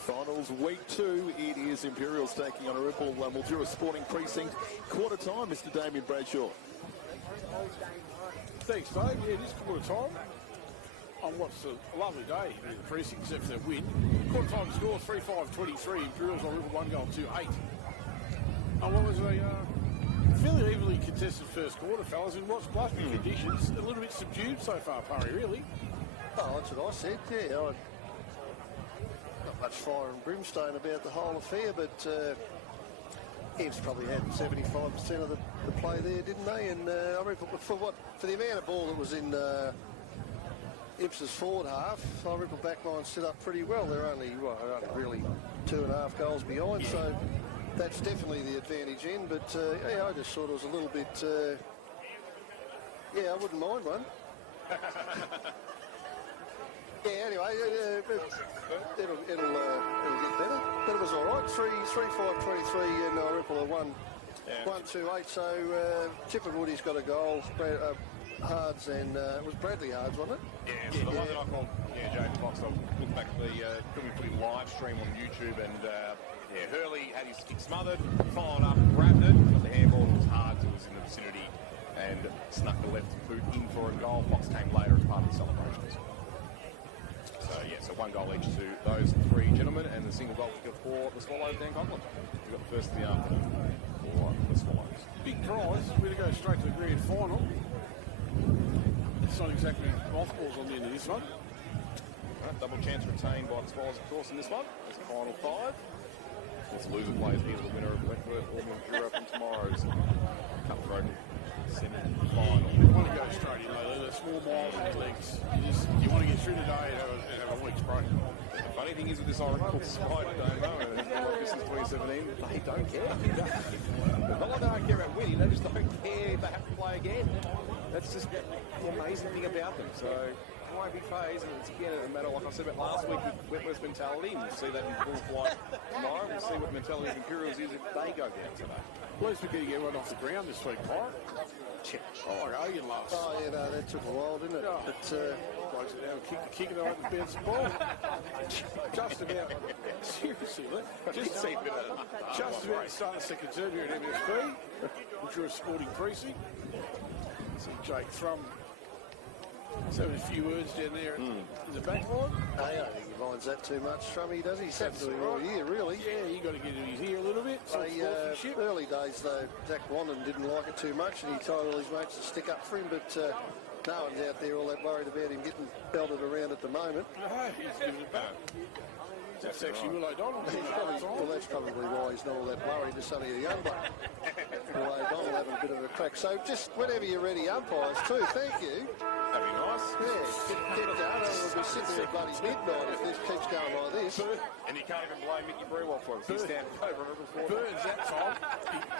Finals week 2. It is Imperials taking on Irymple, Mildura Sporting Precinct. Quarter time, Mr. Damien Bradshaw. Thanks, Dave. Yeah, it is quarter time. On what's a lovely day in the precinct, except for their win. Quarter time score 3-5-23. Imperials on Irymple 1 goal 2-8. And what was a fairly evenly contested first quarter, fellas, in what's blustery conditions. A little bit subdued so far, Parry, really. Oh, that's what I said, yeah. Not much fire and brimstone about the whole affair, but Evs probably had 75% of the play there, didn't they? And I reckon for the amount of ball that was in Ips's forward half, I reckon backline stood up pretty well. They're only really 2.5 goals behind, so that's definitely the advantage in. But yeah, I just thought it was a little bit. Yeah, I wouldn't mind one. Yeah, anyway, it'll get better. But it was all right. 3-5-23 and Irymple 1-2-8. So Chipper Woody's got a goal. Hards and it was Bradley Hards, wasn't it? Yeah, so the one that I called, James Fox. I looked back at the put him live stream on YouTube, and Hurley had his kick smothered, followed up, grabbed it, but the handball was Hards, who was in the vicinity, and snuck the left boot in for a goal. Fox came later as part of the celebrations. So 1 goal each to those 3 gentlemen, and the single goal for the Swallows, Dan Conlon. We've got the first of the afternoon for the Swallows. Big prize. We're going to go straight to the grand final. It's not exactly mothballs on the end of this one. Double chance retained by the Swallows, of course, in this one. It's the final 5. It's loser plays here, the winner of Wentworth or Mildura from tomorrow's cutthroat semi-final. You want to go straight in, though. They're small miles in your legs. You want to get through today and have a week's break. The funny thing is with this Irymple side, I don't know, and it's been like this since 2017, they don't care. Not like they don't care about winning, they just don't care if they have to play again. That's just the amazing thing about them. So it won't be phased, and it's again a matter, like I said about last week with Wentworth's mentality, and we'll see that in full flight tomorrow. We'll see what the mentality of Imperials is if they go down today. Well, it's going to get one off the ground this week, Pirate. Oh, Hogan loves. Oh, yeah, no, that took a while, didn't it? Yeah. But, Blokes are now kicking it out and bounce the ball. Just about. Seriously, just about to start the second term here at MSP, which are a sporting precinct. See Jake Thrum having a few words down there in the back line. I don't think he minds that too much, Strummy, does he? He's had to do it all year, really. Yeah, you got to get in his ear a little bit. Early days, though, Zach Wanden didn't like it too much, and he told all his mates to stick up for him, but no one's out there all that worried about him getting belted around at the moment. No, he's giving it back. That's actually Will O'Donnell. Well, that's probably why he's not all that worried. It's only a young bloke. Will O'Donnell having a bit of a crack. So just whenever you're ready, umpires too. Thank you. That'd be nice. Yeah, get going. We'll be sitting there at bloody midnight if this keeps going like this. And you can't even blame Mickey Brewell for it. He's standing over before. Burns that time.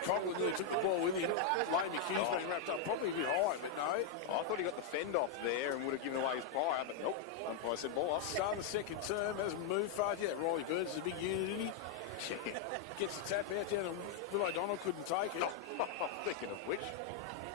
Coughlin nearly took the ball with him. Lame Hughes being wrapped up probably a bit high, but no. I thought he got the fend off there and would have given away his prior, but nope. Umpire said ball off. Starting the second term, hasn't moved far yet. Riley Burns is a big unit, isn't he? Gets the tap out down and Will O'Donnell couldn't take it. Speaking of which.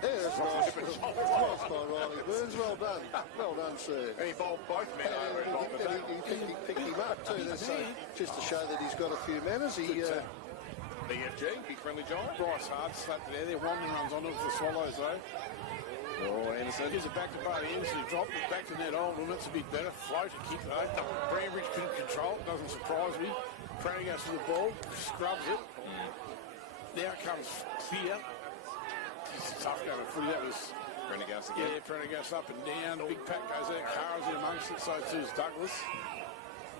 Yeah, that's nice. Nice by Riley Burns. Well done. Well done, sir. And he bowled both men over. And he picked him up too. That's just to show that he's got a few manners. BFG, big friendly giant. Bryce Hart slapped it out there. Wanden runs on it for the Swallows, though. Oh, Anderson. Gives it back to Barty Anderson. He dropped it back to Ned Oldham. It's a bit better. Float and kick, though. Brambridge couldn't control it. Doesn't surprise me. Prendergast with the ball. Scrubs it. Now comes Fear. It's a tough game of footy. That was Prendergast again. Yeah, Prendergast up and down. Big pack goes out. Carr's in amongst it. So too is Douglas.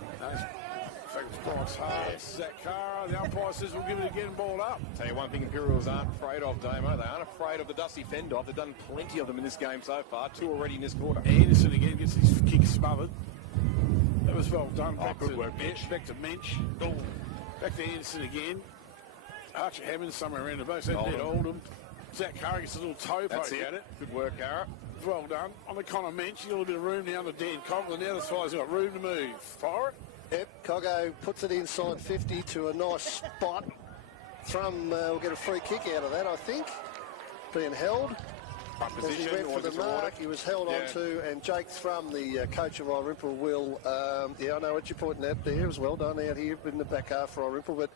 In fact, it's Bryce Hart. Zach Carr. The umpire says we'll give it again and ball it up. Tell you one thing Imperials aren't afraid of, Damo. They aren't afraid of the dusty fend-off. They've done plenty of them in this game so far. 2 already in this quarter. Anderson again gets his kick smothered. That was well done. Back good to work, Mensch. Back to Mensch. Back to Anderson again. Archer Hammond somewhere around the base. That Ned Oldham. Zach Carr gets a little toe poke at it. Good work, Carr. Well done. On the Connor Mensch, you got a little bit of room now on the Dan Coughlin. Now the Swallows got room to move. Fire it. Yep, Coggo puts it inside 50 to a nice spot. Thrum will get a free kick out of that, I think. Being held. Front As he position, went for the mark, he was held on to, and Jake Thrum, the coach of Irymple, will, I know what you're pointing at there. It was well done out here in the back half for Irymple, but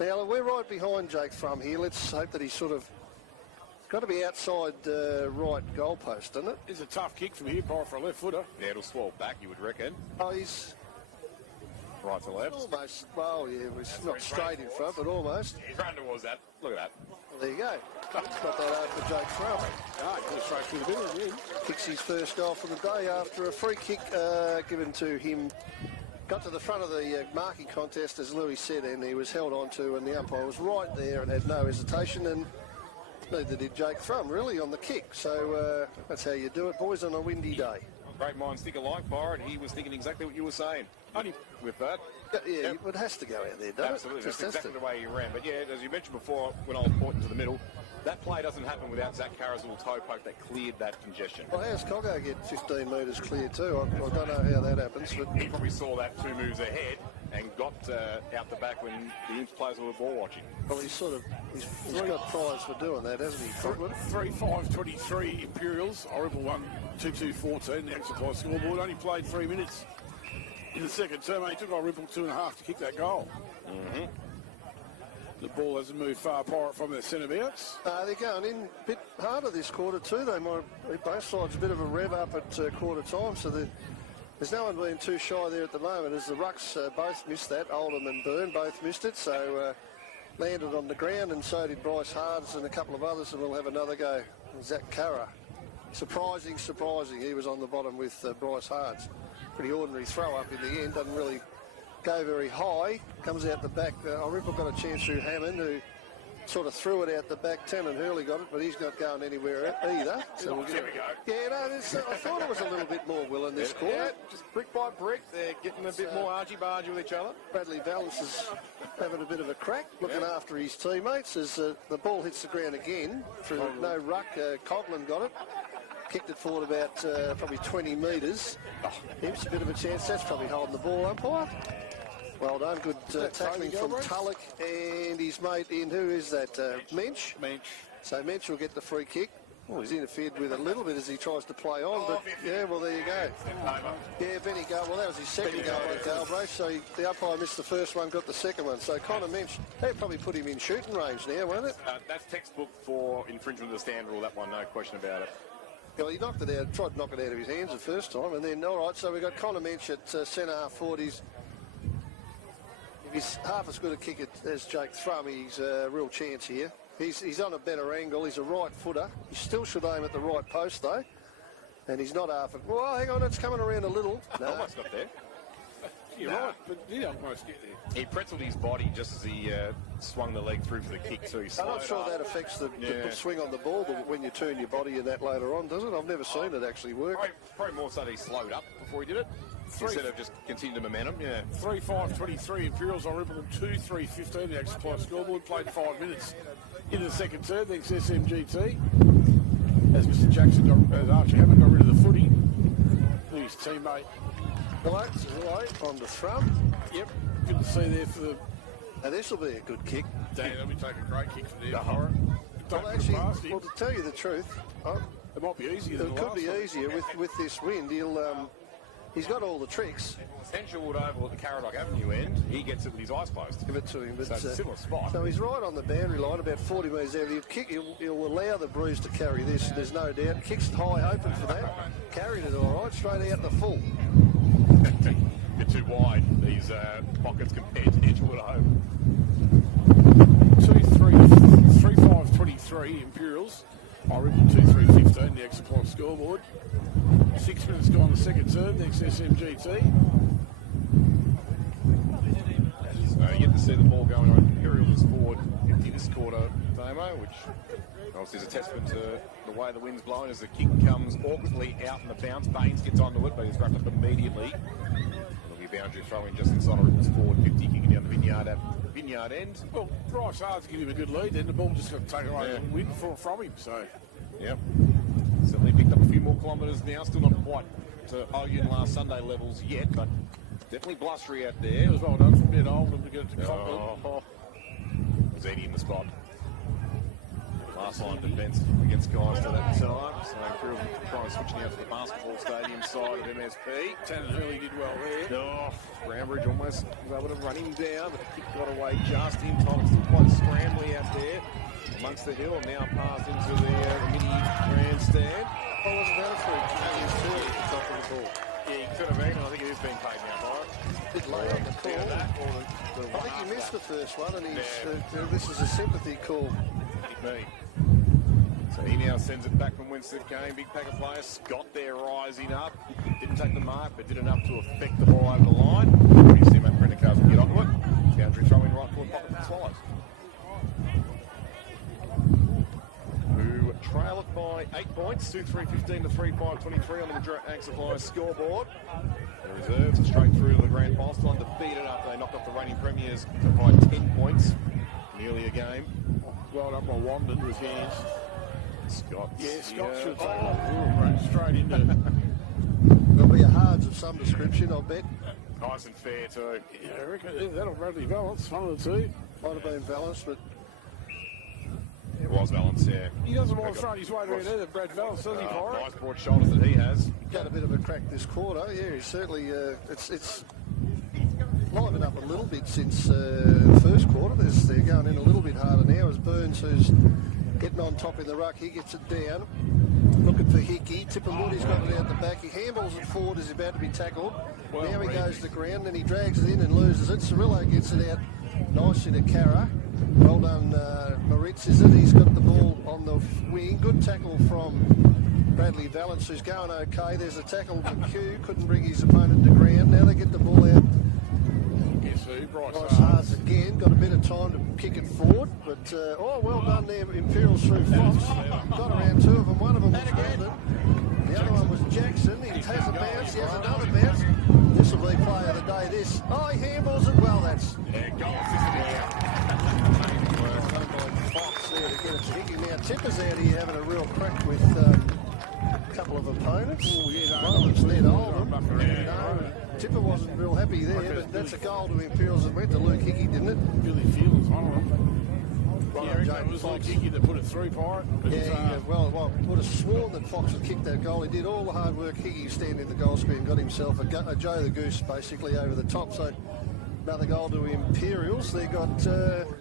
now we're right behind Jake Thrum here. Let's hope that he's sort of got to be outside right goalpost, doesn't it? It's a tough kick from here, probably for a left footer. Yeah, it'll swell back, you would reckon. Oh, he's Right to left. almost, well, yeah, it was not straight in front, but almost. He's running towards that. Look at that. Well, there you go. Got that out for Jake Thrum. Ah, he goes straight through the middle again. Kicks his first goal for the day after a free kick given to him. Got to the front of the marking contest, as Louis said, and he was held on to, and the umpire was right there and had no hesitation, and neither did Jake Thrum, really, on the kick. So that's how you do it, boys, on a windy day. Great minds think alike, Byron. He was thinking exactly what you were saying. Only with that. Yeah, it has to go out there, doesn't Absolutely, it? that's Just exactly the way he ran. But yeah, as you mentioned before, when I was pointing to the middle, that play doesn't happen without Zach Carra's little toe poke that cleared that congestion. Well, how's Coggo get 15 metres clear too? I don't know how that happens, but He probably saw that 2 moves ahead and got out the back when the Imps players were ball watching. well, he's got prize for doing that, hasn't he, Coughlin? 3-5-23 Imperials. Irymple won 2-2-14. The extra time scoreboard. Only played 3 minutes in the second term. He took Irymple 2.5 to kick that goal. The ball hasn't moved far apart from their centre-backs. They're going in a bit harder this quarter too. They might, both sides a bit of a rev up at quarter time, so there's no one being too shy there at the moment, as the rucks both missed that. Oldham and Byrne both missed it, so landed on the ground, and so did Bryce Hards and a couple of others, and we'll have another go. Zach Carra. Surprising. He was on the bottom with Bryce Hards. Pretty ordinary throw up in the end, doesn't really go very high, comes out the back. Irymple got a chance through Hammond, who sort of threw it out the back. Tannen Hurley got it, but he's not going anywhere either. So There we go. yeah, no, I thought it was a little bit more Will in this quarter. Yeah, just brick by brick, they're getting a bit more argy-bargy with each other. Bradley Valance is having a bit of a crack, looking after his teammates as the ball hits the ground again through no ruck. Coughlin got it. Kicked it forward about probably 20 metres. Imps a bit of a chance. That's probably holding the ball, umpire. Well done. Good tackling from Tulloch and his mate in. Who is that? Mensch? Mensch. So Mensch will get the free kick. Well, he's interfered with a little bit as he tries to play on, but yeah, well, there you go. Yeah, Benny Gale. Well, that was his second goal at Galbraith, so the umpire missed the first one, got the second one. So Connor Mensch, they'd probably put him in shooting range now, won't it? That's textbook for infringement of the stand rule, that one, no question about it. Well, he knocked it out, tried to knock it out of his hands the first time, and then, all right, so we've got Connor Mensch at centre half forward. If he's half as good a kick as Jake Thrum, he's a real chance here. He's on a better angle. He's a right footer. He still should aim at the right post, though. And he's not half it. Well, hang on, it's coming around a little. No. Almost got there. You're right, but he almost get there. He pretzeled his body just as he swung the leg through for the kick, so he's I'm not sure that affects the swing on the ball when you turn your body in that later on, does it? I've never seen it actually work. Probably more so that he slowed up before he did it, instead of just continued the momentum. 3-5-23 Imperials. Irymple 2-3-15. The extra time scoreboard. Played 5 minutes in the second term. Thanks SMGT. As Mr. Jackson, as Archie Hammond got rid of the footy. His teammate. Right, on the Thrum. Yep. Good to see there for the. Now this will be a good kick. Danny, they'll be taking a great kick from there. Well, actually, well, to tell you the truth, it might be easier than it the could last be one. easier with this wind. He's got all the tricks. Centralwood Oval at the Caradoc Avenue end, he gets it with his eyes closed. Give it to him. But, So it's a similar spot. So he's right on the boundary line, about 40 metres out. He'll allow the Breeze to carry this, there's no doubt. Kicks it high open for that. Carried it all right, straight out the full. Bit too wide, these pockets compared to Edgewood Oval. 3-5-23 Imperials. Irymple 2-3-15. The extra point scoreboard. 6 minutes gone the second term. Next SMGT. So you get to see the ball going on. Imperials forward empty this quarter, Damo, which obviously is a testament to the way the wind's blowing as the kick comes awkwardly out in the bounce. Baines gets onto it, but he's wrapped up immediately. It'll be a boundary throw in just inside Irymple's forward 50, kicking down the vineyard end. Well, Bryce Hards give him a good lead, then the ball just got taken away and win from him. So, yep. Certainly picked up a few more kilometres now, still not quite to Oyen last Sunday levels yet, but definitely blustery out there. it was well done from Oldham to get it to Coughlin. Was Eddie in the spot. last line of defence against guys to that time. So Imperials trying switching out to the basketball stadium side of MSP. Tannen really did well there. Oh, Brownbridge almost was able to run him down, but the kick got away just in time. It's still quite scrambly out there amongst the hill. Now passed into the mini grandstand. Oh, wasn't that a free kick? He was too early to top of the ball. Yeah, he could have been. I think it is being paid now, right? Bit late on the call. Yeah, that or the I think he missed the first one, and this is a sympathy call. me. So he now sends it back from whence it came. Big pack of players. Scott there rising up. Didn't take the mark, but did enough to affect the ball over the line. You see Matt Brendan-Cars get onto it. Boundary throwing right forward pocket for the Swallows. Who trail it by 8 points. 2-3-15 to 3-5-23 on the Madrid Ag Supply scoreboard. The reserves are straight through to the grand final. Still undefeated after they knocked off the reigning premiers by 10 points. Nearly a game. Well done by Wandon with hands. Scott. Yeah, Scott should take that straight into. There'll be a hards of some description, I bet. Nice and fair too. Yeah, I reckon that'll Bradley balance, one of the two. Might have been balanced, but It was Valence, yeah. He doesn't want to throw his weight around either, Brad Valance, does he, Pirate? Nice broad shoulders that he has. got a bit of a crack this quarter. Yeah, he's certainly, it's livened up a little bit since first quarter. They're going in a little bit harder now as Burns, who's getting on top in the ruck, he gets it down. Looking for Hickey. Tipperwood's got it out the back. He handballs it forward as he's about to be tackled. Well, now he goes to the ground, then he drags it in and loses it. Cirillo gets it out nicely to Cara. Well done, Moritz, is it? He's got the ball on the wing. Good tackle from Bradley Valance, who's going okay. There's a tackle for Q. Couldn't bring his opponent to ground. Now they get the ball out. Yes, who? Bryce Hards again. Got a bit of time to kick it forward. But, well done there. Imperials through Fox. Got around two of them. One of them was Golden. The other one was Jackson. He has a bounce. He has another bounce. This will be player of the day, this. Oh, he handballs it. Well, that's... Yeah, goal assist. Fox there to get it to Hickey. Now, Tipper's out here having a real crack with a couple of opponents. One of them's Ned Oldham. Tipper wasn't real happy there, but that's a goal to Imperials that went to Luke Hickey, didn't it? Billy Fields, one of them. Yeah, I reckon it was Luke Hickey that put it through, Pirate. Yeah, well, would have sworn that Fox would kick that goal. He did all the hard work. Hickey standing in the goal square and got himself a Joe the Goose basically over the top. So another goal to Imperials. They've got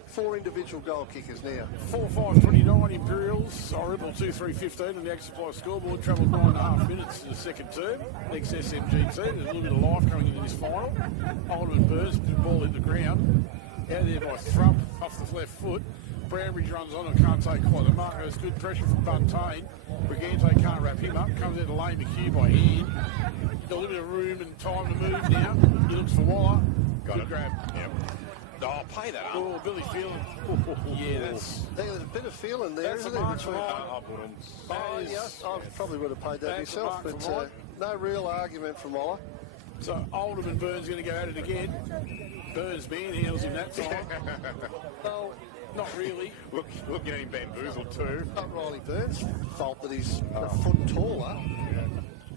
4 individual goal kickers now. 4-5-29 Imperials. Irymple 2-3-15 on the Ag Supply scoreboard. Travelled 9.5 minutes to the second term. Next SMG team. There's a little bit of life coming into this final. Oldham and Burns put the ball hit the ground. Out there by Thrump off the left foot. Brownbridge runs on and can't take quite the mark. There's good pressure from Buntain. Brigante can't wrap him up. Comes out to Lane McHugh by hand. Got a little bit of room and time to move now. He looks for Waller. Got Good it. grab. Yep. Oh, pay that up. Oh, Billy Phelan. Yeah, that's... There's a bit of feeling there, That's isn't a there? mark Between... for Oh, yeah, I probably would have paid that That's myself, a mark but for no real argument from Waller. So Oldham and Burns going to go at it again. Burns manhandles him that time. Well, Not really. Look at him bamboozled too. not Riley Burns' fault that he's a foot taller.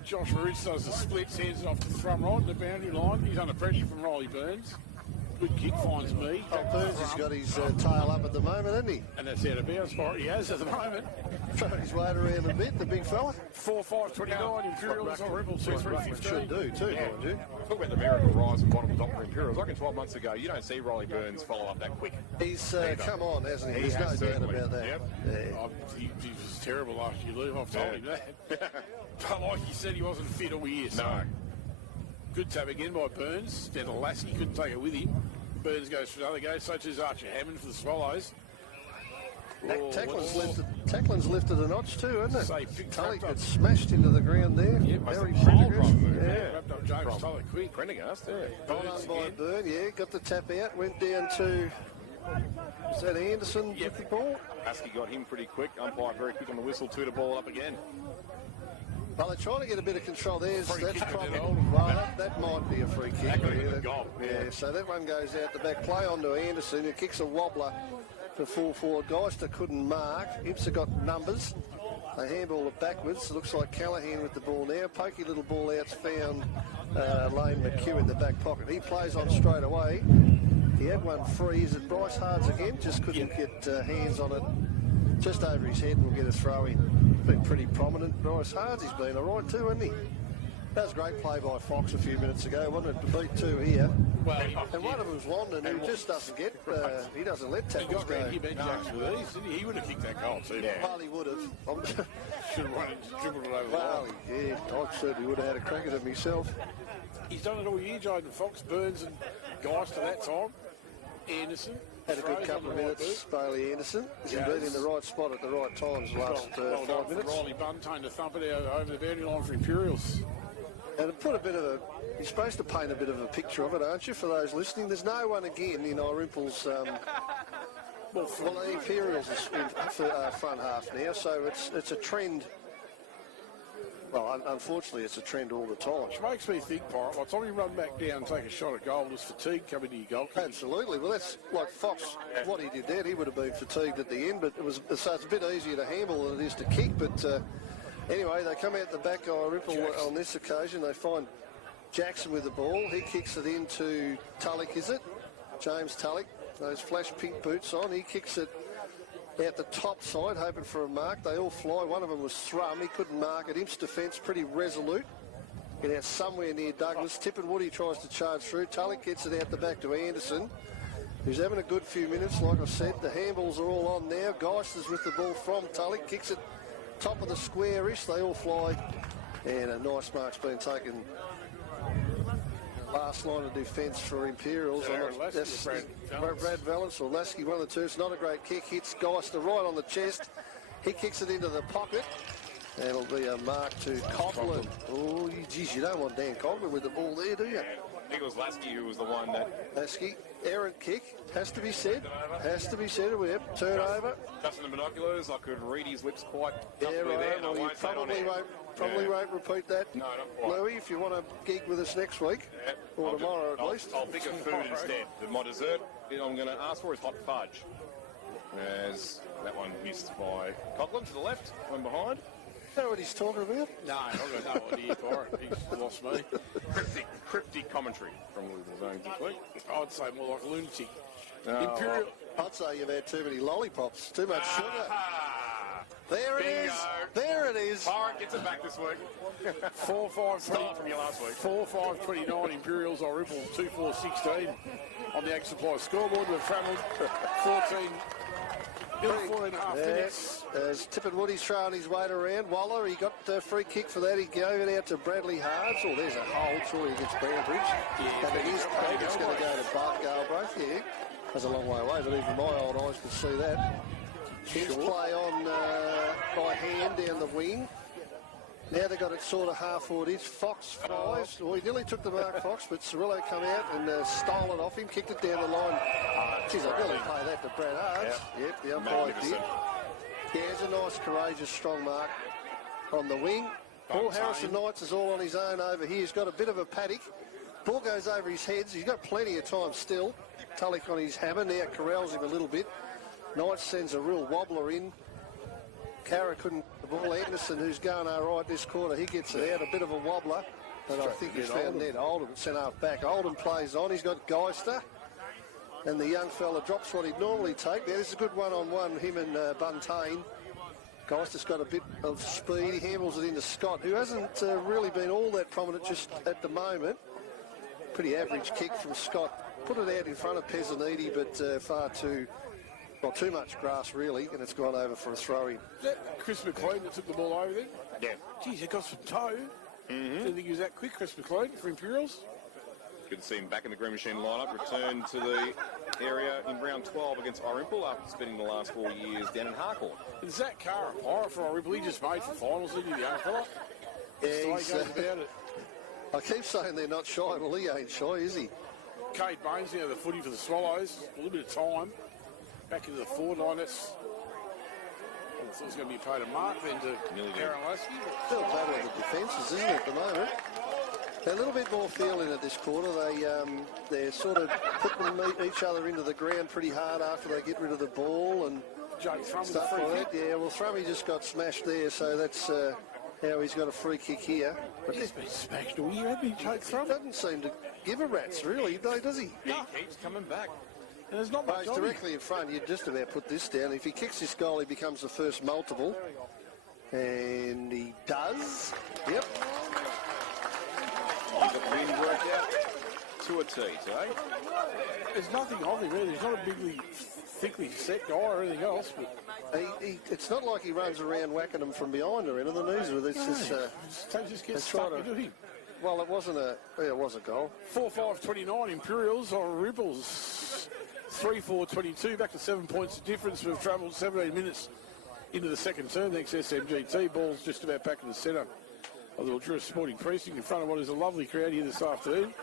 Josh Moritz does the splits, hands it off to the front right at the boundary line. He's under pressure from Riley Burns. Good kick, finds me. Oh, Burns has got his tail up at the moment, hasn't he? And that's out of bounds for it. He has at the moment. Throwing his weight around a bit, the big fella. 4-5-29 Imperials on Rebel Should 2-3-15. do too, mind you. Talk about the miracle rise and bottom top for Imperials. Like in 12 months ago, you don't see Riley Burns follow up that quick. He's come on, hasn't he? He There's has no doubt certainly. about that. Yep. Yeah. Oh, he was terrible last year, Lou. I've told him that. But like you said, he wasn't fit all year. So. No. Good tap again by Burns. Down to Lassie, couldn't take it with him. Burns goes for another go, such as Archer Hammond for the Swallows. Tacklin's lifted a notch too, hasn't it? Say, big Tully trapped up. gets smashed into the ground there. Yeah, Very must have Prendergast. pole run there. Yeah. Wrapped up James Tully quick. Prendergast, yeah. Well done by Burn, yeah. Got the tap out, went down to, is that Anderson with the ball? Husky got him pretty quick. Umpire very quick on the whistle too to ball up again. Well, they're trying to get a bit of control. That's kick probably, to Oldham. well, that might be a free kick. That could have Yeah, been a goal. Yeah, so that one goes out the back. Play on to Anderson, who kicks a wobbler for full forward. Geister couldn't mark. Impsa got numbers. They handball it backwards. Looks like Callahan with the ball now. Pokey little ball out's found Lane McHugh in the back pocket. He plays on straight away. He had one free. Is it Bryce Hards again? Just couldn't get hands on it just over his head and will get a throw in. Been pretty prominent. Bryce Hardy's been all right too, hasn't he? That was a great play by Fox a few minutes ago. Wanted to beat two here. Well, and one of them's London, who just doesn't get, he doesn't let tackles go. He bet Jacks with these, didn't he? He would have kicked that goal too. Yeah. Well, he would have. Should have run it, dribbled it over well, the line. Yeah, I certainly would have had a crack at it myself. He's done it all year, Jaden Fox, Burns and guys to that time. Anderson. Had a good couple of minutes, Bailey Anderson. He's been in the right spot at the right times the last 5 minutes. Riley Buntain to thump it over the boundary line for Imperials. And to put a bit of a, you're supposed to paint a bit of a picture of it, aren't you, for those listening? There's no one again in Irymple's, well, the Imperials is in front half now, so it's a trend. Well, unfortunately, it's a trend all the time. Which makes me think, Pirate, by the time you run back down and take a shot at goal, does fatigue come into your goal? Absolutely. Well, that's like Fox, what he did there, he would have been fatigued at the end, but so it's a bit easier to handle than it is to kick, but anyway, they come out the back, Irymple on this occasion. They find Jackson with the ball. He kicks it into Tulloch, is it? James Tulloch. Those flash pink boots on. He kicks it out the top side, hoping for a mark. They all fly. One of them was Thrum. He couldn't mark it. Imp's defence pretty resolute. Get out somewhere near Douglas. Tippin Woody tries to charge through. Tulloch gets it out the back to Anderson, who's having a good few minutes. Like I said, the handballs are all on now. Geister's with the ball from Tulloch. Kicks it top of the square-ish. They all fly. And a nice mark's been taken. Last line of defence for Imperials. That's Brad Valance or Lasky, one of the two. It's not a great kick. Hits Geister right on the chest. He kicks it into the pocket. And it'll be a mark to Coughlin. Oh, geez, you don't want Dan Coughlin with the ball there, do you? I think it was Lasky who was the one that... Lasky, errant kick. Has to be said. Has to be said. Yep, turnover. Just in the binoculars, I could read his lips quite comfortably right. there. Well, you probably won't repeat that. No, not quite. Louis, if you want to gig with us next week, or tomorrow at least. I'll think of food instead. My dessert, I'm going to ask for is hot fudge. As that one missed by Coughlin to the left, one behind. Know what he's talking about? No, I've got no idea, Pirate. He's lost me. Cryptic commentary from Louisville Zones this week. I'd say more like lunatic. Imperial. I'd say you've had too many lollipops, too much sugar. There it is. There it is. Pirate gets it back this week. 4-5 Start from your last week. 4-5-29 Imperials Irymple 2-4-16 on the Ag Supply scoreboard. We've travelled 14 and a half minutes. As Tippin Woody's throwing his weight around. Waller, he got a free kick for that. He gave it out to Bradley Hards. Oh, there's a hold, surely against Banbridge. Yeah, and it is big. It's going to go to Bart Galbraith. Yeah, that's a long way away, but even my old eyes could see that. His play on by hand down the wing. Now they've got it sort of half-forward. It's Fox flies. Well, he nearly took the mark, Fox, but Cirillo come out and stole it off him, kicked it down the line. Geez, I'd really play that to Brad Hards. Yep, the umpire did. Yeah, it's a nice, courageous, strong mark on the wing. Paul Harrison Knights is all on his own over here. He's got a bit of a paddock. Ball goes over his head. He's got plenty of time still. Tulloch on his hammer. Now corrals him a little bit. Knights sends a real wobbler in. Carra couldn't the ball. Anderson, who's going all right this quarter, he gets it out. A bit of a wobbler. And I think he's found Ned Oldham sent half back. Oldham plays on. He's got Geister. And the young fella drops what he'd normally take. Now, this is a good one-on-one, him and Buntain. Geister's got a bit of speed. He handles it into Scott, who hasn't really been all that prominent just at the moment. Pretty average kick from Scott. Put it out in front of Pezzaniti, but far too... Well, too much grass, really, and it's gone over for a throw-in. Is that Chris McLean that took the ball over then? Yeah. Geez, he got some toe. Didn't think he was that quick, Chris McLean, for Imperials. Good to see him back in the Green Machine lineup. Return to the area in round 12 against Irymple after spending the last 4 years down in Harcourt. And Zach Carr, a pirate for Irymple, he just made for finals, didn't he, the young fella? Yeah, he goes about it. I keep saying they're not shy. Well, he ain't shy, is he? Kate Baines, the footy for the Swallows. A little bit of time. Back into the forward line. That's... I thought it was going to be paid a mark then to Aaron Lasky. Still a battle of the defences, isn't it, at the moment? They're a little bit more feeling it this quarter. They're sort of putting each other into the ground pretty hard after they get rid of the ball and stuff like that. Yeah, well, Thrummy just got smashed there, so that's how he's got a free kick here. But he's been smashed all year, hasn't he, Jake Thrum? Doesn't seem to give a rat's, really, though, does he? He keeps coming back. And there's not much. He's directly in front. You'd just about put this down. If he kicks this goal, he becomes the first multiple. And he does. Yep. He's got the wind worked out to a T, eh? There's nothing of him, really. He's not a bigly, thickly set guy or anything else. But it's not like he runs around whacking them from behind or anything. Just gets stuck into him. Well, it wasn't it was a goal. 4-5-29 Imperials or Ripples. 3-4-22, back to 7 points difference. We've travelled 17 minutes into the second term. Thanks SMGT. Ball's just about back in the centre of the Mildura Sporting Precinct in front of what is a lovely crowd here this afternoon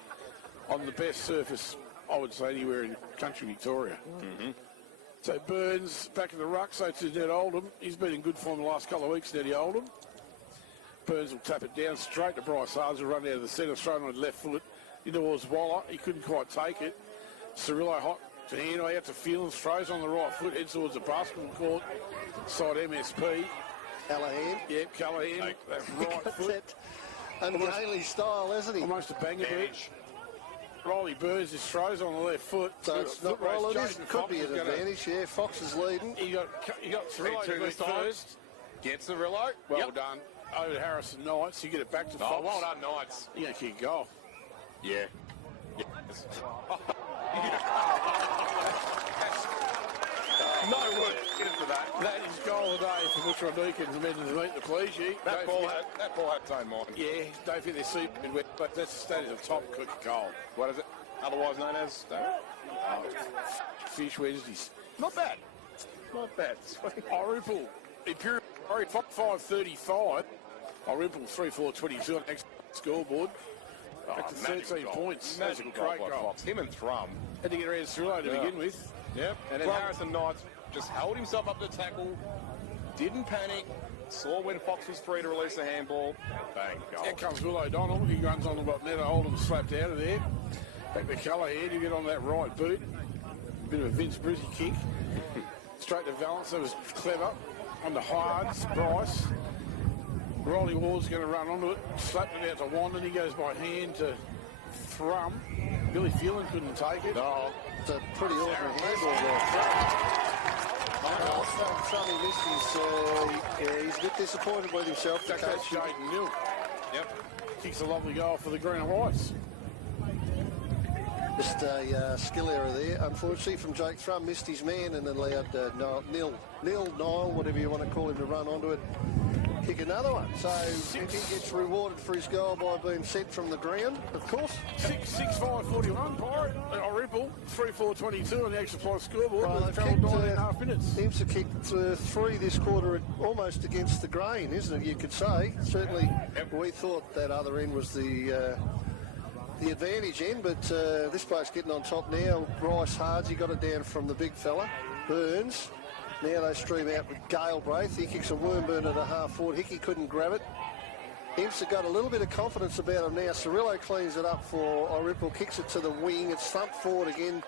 on the best surface, I would say, anywhere in country Victoria. Mm-hmm. So Burns back in the ruck, so to Ned Oldham. He's been in good form the last couple of weeks, Neddy Oldham. Burns will tap it down straight to Bryce Hards, will run out of the centre, thrown on left foot in towards Waller. He couldn't quite take it. Cirillo hot to hand, out to Fields, throws on the right foot, heads towards the basketball court, side MSP. Callahan. Yep, Callahan, that right foot. Ungainly style, hasn't he? Almost a banger bitch. Riley Burns just throws on the left foot. So it's not well, it is. Could be an advantage, yeah. Fox is leading. He got Cirillo to beat first. Gets Cirillo. Well done. Over to Harrison Knights. You get it back to Fox. Oh, well done, Knights. You're going to kick a goal. Yeah. No word for that. That is goal of the day for Butcher Deacons and men to meet the please you. That ball had its own mind. Yeah, don't think they're super wet, but that's the status of top cookie goal. What is it? Otherwise known as Fish Wednesdays. Not bad. Not bad. Irymple, Imperial 5-35. Irymple 3-4-22 on next scoreboard. Back to 13 points. That's a great goal. Him and Thrum. Had to get around Cirillo to begin with. Yep. And then Harrison Knights just held himself up to tackle, didn't panic, saw when Fox was free to release the handball. Bang, goal. Here comes Will O'Donnell. He runs on about Ned Oldham, slapped out of there. Back to Callahan. You get on that right boot. Bit of a Vince Brizzy kick. Straight to Valence. That was clever. On the Hards, Bryce. Riley Ward's going to run onto it. Slapped it out to Wandon. He goes by hand to Thrum. Billy Phelan couldn't take it. No. It's a pretty ordinary handball there. He's a bit disappointed with himself. That's Jaden Mill. Yep. Kicks a lovely goal for the Green and Whites. Just a skill error there, unfortunately, from Jake Thrum. Missed his man and allowed Niall, whatever you want to call him, to run onto it. Kick another one. So he gets rewarded for his goal by being sent from the ground, of course. 6-5-41, Pirate. Irymple, 3-4-22 on the extra point scoreboard. Well, They've travelled 9.5 minutes. Imsa kicked 3 this quarter, almost against the grain, isn't it, you could say. Certainly, we thought that other end was the advantage end, but this bloke's getting on top now. Bryce Hards, he got it down from the big fella. Burns. Now they stream out with Galbraith. He kicks a worm burn at a half forward. Hickey couldn't grab it. Imps have got a little bit of confidence about him now. Cirillo cleans it up for Irymple, kicks it to the wing. It's thumped forward again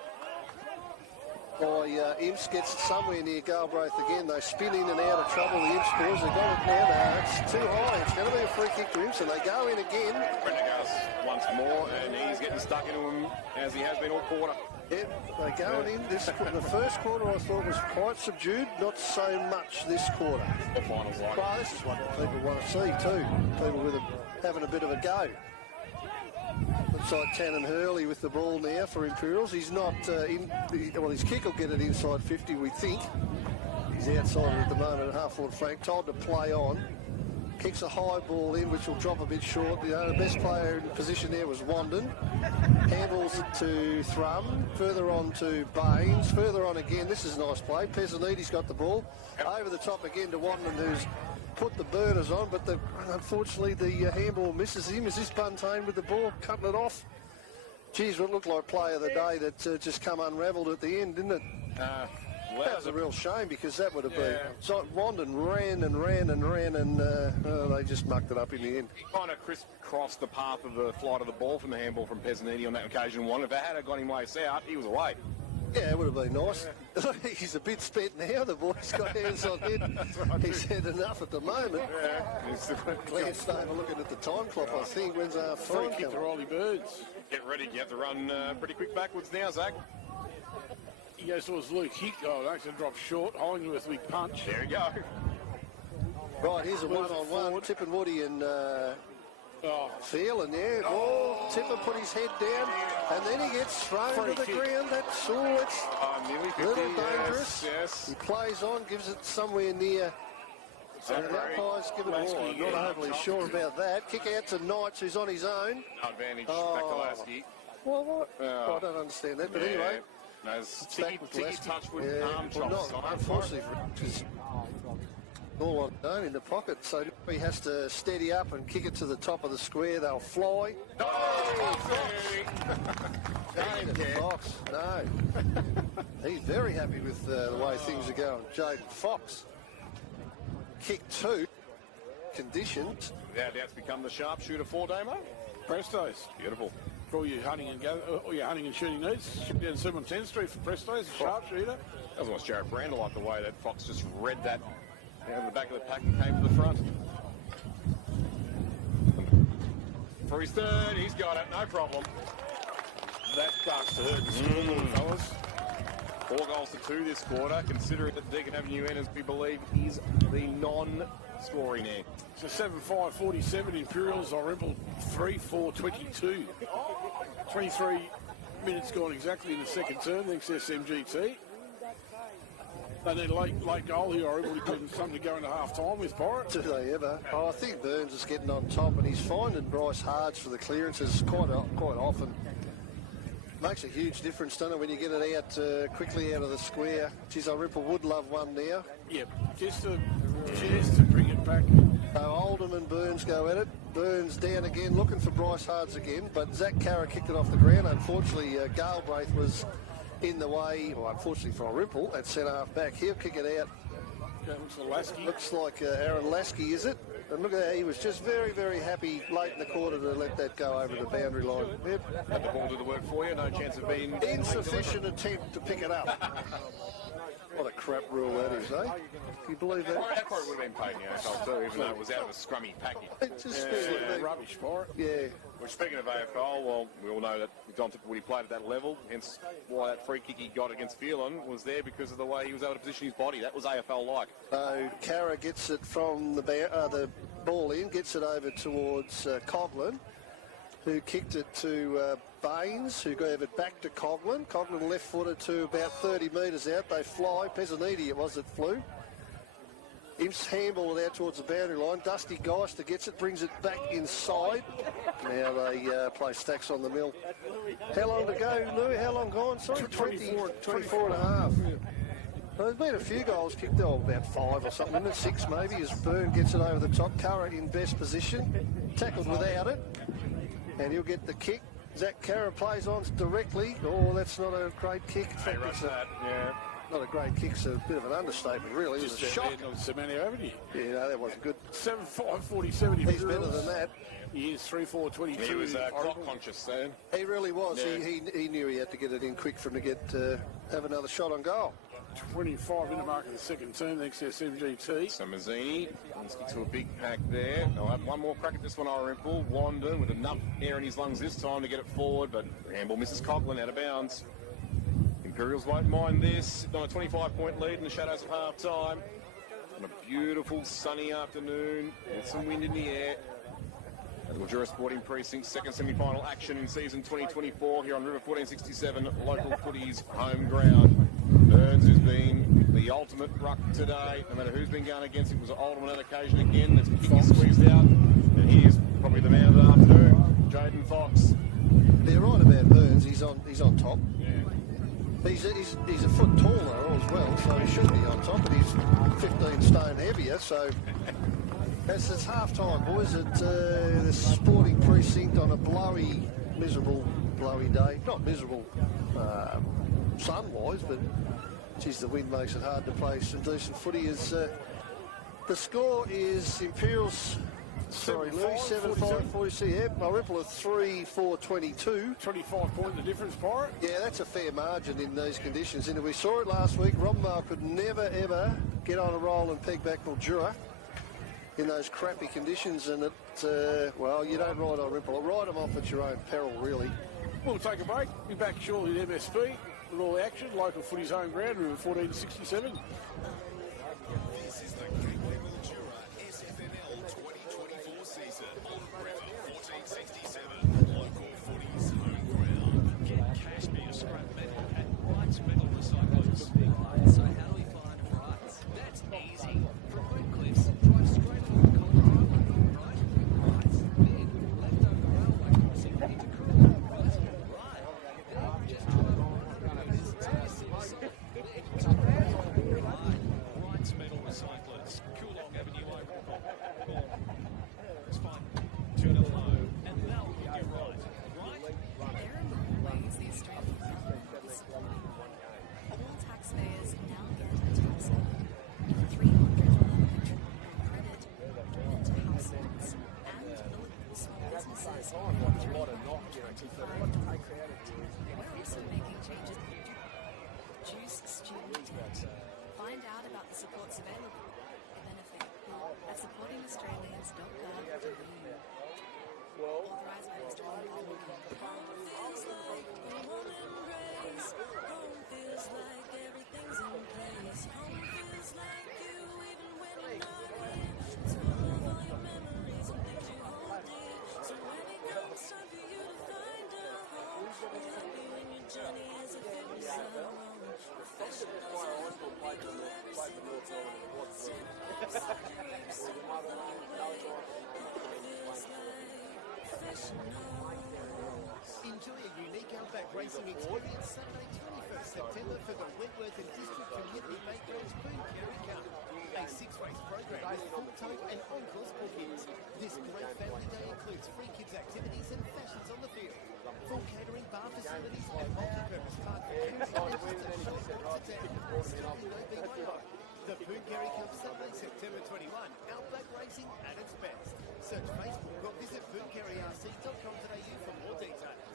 by Imps, gets it somewhere near Galbraith again. They spin in and out of trouble, the Imps boys. They've got it now. No, it's too high. It's going to be a free kick to Imps, and they go in again. Prendergast once more, and he's getting stuck into him as he has been all quarter. Yep, they're going in. The first quarter I thought was quite subdued, not so much this quarter. The finals like. Well, this is what people want to see too. People having a bit of a go. Looks like Tannen Hurley with the ball now for Imperials. He's not his kick will get it inside 50, we think. He's outside at the moment at half-forward flank. Told to play on. Kicks a high ball in, which will drop a bit short. The best player in position there was Wandon. Handballs it to Thrum. Further on to Baines. Further on again. This is a nice play. Pezzaniti's got the ball. Over the top again to Wandon, who's put the burners on, but unfortunately the handball misses him. Is this Buntain with the ball, cutting it off? Geez, what looked like play of the day that just come unravelled at the end, didn't it? That was a real shame, because that would have been... So Wandon ran and they just mucked it up in the end. He kind of crisscrossed the path of the flight of the ball from the handball from Pezzaniti on that occasion. If they had got him lace out, he was away. Yeah, it would have been nice. He's a bit spent now. The boy's got hands on him. Right, he's had enough at the moment. Glanced over looking at the time clock, I think. When's our free kick to Riley Birds? Get ready. You have to run pretty quick backwards now, Zach. He goes towards Luke. Oh, that's going to drop short. Holding with a big punch. There you go. Right, here's a one-on-one. Tipper Woody and Phelan there. Oh, Tipper put his head down, and then he gets thrown to the ground. That's it's a little dangerous. Yes. He plays on, gives it somewhere near. And the umpires give it more. I'm not overly sure about that. Kick out to Knights, who's on his own. No advantage back to Lasky. Well, what? I don't understand that, but anyway. No, Ticky touch with arm chops. Unfortunately, because all on his own in the pocket, so he has to steady up and kick it to the top of the square. They'll fly. Fox. No. He's very happy with the way things are going. Jaden Fox. Kick 2. Conditions. Without doubt's become the sharpshooter for Damo. Prestos. Beautiful. For all your hunting and shooting needs, ship down 7 10th Street for Prestos, a sharpshooter. That was almost Jared Brandel, like the way that Fox just read that out of the back of the pack and came to the front. For his third, he's got it, no problem. That starts to hurt the scoreboard, fellas. 4 goals to 2 this quarter, considering that Deakin Avenue N, as we believe, is the non-scoring end. So 7-5-47 Imperials, Irymple 3-4-22. 23 minutes gone exactly in the second term, thanks to SMGT. They need a late goal here, Irymple, to give them something to go into half-time with, Pirate. Do they ever? Oh, I think Burns is getting on top, and he's finding Bryce Hards for the clearances quite often. Makes a huge difference, doesn't it, when you get it out quickly out of the square. Geez, Irymple would love one now. Yep, just to bring it back. Oldham and Burns go at it. Burns down again, looking for Bryce Hards again, but Zach Carra kicked it off the ground. Unfortunately, Galbraith was in the way, well, unfortunately for Irymple, at centre-half back. He'll kick it out. Looks like Lasky. Looks like Aaron Lasky, is it? And look at that, he was just very, very happy late in the quarter to let that go over the boundary line. Yep. Had the ball do the work for you, no chance of being... Insufficient attempt to pick it up. What a crap rule that is, eh? Can you believe that? That probably would have been paid in the AFL too, even though it was out of a scrummy package. It just feels like Rubbish for it. Yeah. Well, speaking of AFL, well, we all know that Don Tipperwood played at that level, hence why that free kick he got against Phelan was there because of the way he was able to position his body. That was AFL-like. So Carra gets it from the ball in, gets it over towards Coughlin, who kicked it to Baines, who gave it back to Coughlin. Coughlin left-footed to about 30 metres out. They fly. Pezzaniti it was that flew. Imps handball it out towards the boundary line. Dusty Geister gets it, brings it back inside. Now they play stacks on the mill. How long to go, Lou? How long gone? Sorry, 24 and a half. Well, there's been a few goals kicked, about 5 or something, isn't it? 6 maybe, as Byrne gets it over the top. Carra in best position. Tackled without it. And he'll get the kick. Zach Carra plays on directly. Oh, that's not a great kick. Hey, rush that. Yeah. Not a great kick, so a bit of an understatement, really. It was a shock. On Semanio Avenue. Yeah, no, that wasn't good. 7-5-47. He's better than that. He is 3-4-22. He was clock conscious then. He really was. Yeah. He knew he had to get it in quick for him to get have another shot on goal. 25 in the mark of the second term, thanks to SMGT. So Mazzini wants to get to a big pack there. They'll have one more crack at this one, Irymple. Wandon with enough air in his lungs this time to get it forward, but handball misses Coughlin out of bounds. Imperials won't mind this. On a 25-point lead in the shadows of half-time. On a beautiful sunny afternoon with some wind in the air. At the Mildura Sporting Precinct, second semi-final action in season 2024 here on River 1467, local footy's home ground. Burns has been the ultimate ruck today. No matter who's been going against him, it was Oldham on that occasion again. That's kick is squeezed out. And here's probably the man of the afternoon, Jaden Fox. They're right about Burns. He's on top. Yeah. He's a foot taller as well, so he should be on top. But he's 15 stone heavier, so it's half-time, boys, at the Sporting Precinct on a blowy, miserable, blowy day. Not miserable sun-wise, but geez, the wind makes it hard to play some decent footy. The score is Imperials. Sorry, Louis, 7-5-46. Yeah, Irymple at 3-4-22. 25 point the difference, Pirate. Yeah, that's a fair margin in these conditions. And we saw it last week. Rombauer could never, ever get on a roll and peg back Mildura in those crappy conditions. And well, you don't ride Irymple. Ride them off at your own peril, really. We'll take a break. Be back shortly at MSP. with all the action. Local footy's home ground, River 1467. This is the Gateway Mildura SFNL 2024 season on River 1467. Local footy's home ground. Get Cashmere scrap metal at Wright's Metal Recyclers. So how do we find Wright's? That's easy. From Oak Cliffs, drive straight along Colorado, right? Wright's. Then left over railway crossing into Coorong, right? Right. Then just drive on 100 metres to the city. Right. Wright's Metal Recyclers. Coorong Avenue Irymple. It's fine. Turn it low and they'll get you right. Right? Irymple pays the Australian government with supply. All taxpayers now get a tax saving of $300 petrol credit given to households and eligible small businesses from $325. We're also making changes to reduce student debt. Find out about the supports available to benefit at supportingaustralians.gov.au. Authorised by the Australian Government. Enjoy a unique outback racing experience Saturday 21st September for the Wentworth and District Community Makeover's Boom Carry Cup. A six-race program with full-tote and on-course bookings. This great family day includes free kids activities and fashions on the field. Full catering, bar facilities and multi-purpose park for kids and the Boom Carry Cup Saturday September 21. Outback racing at its best. Search Facebook or visit boomcarryrc.com.au for more details.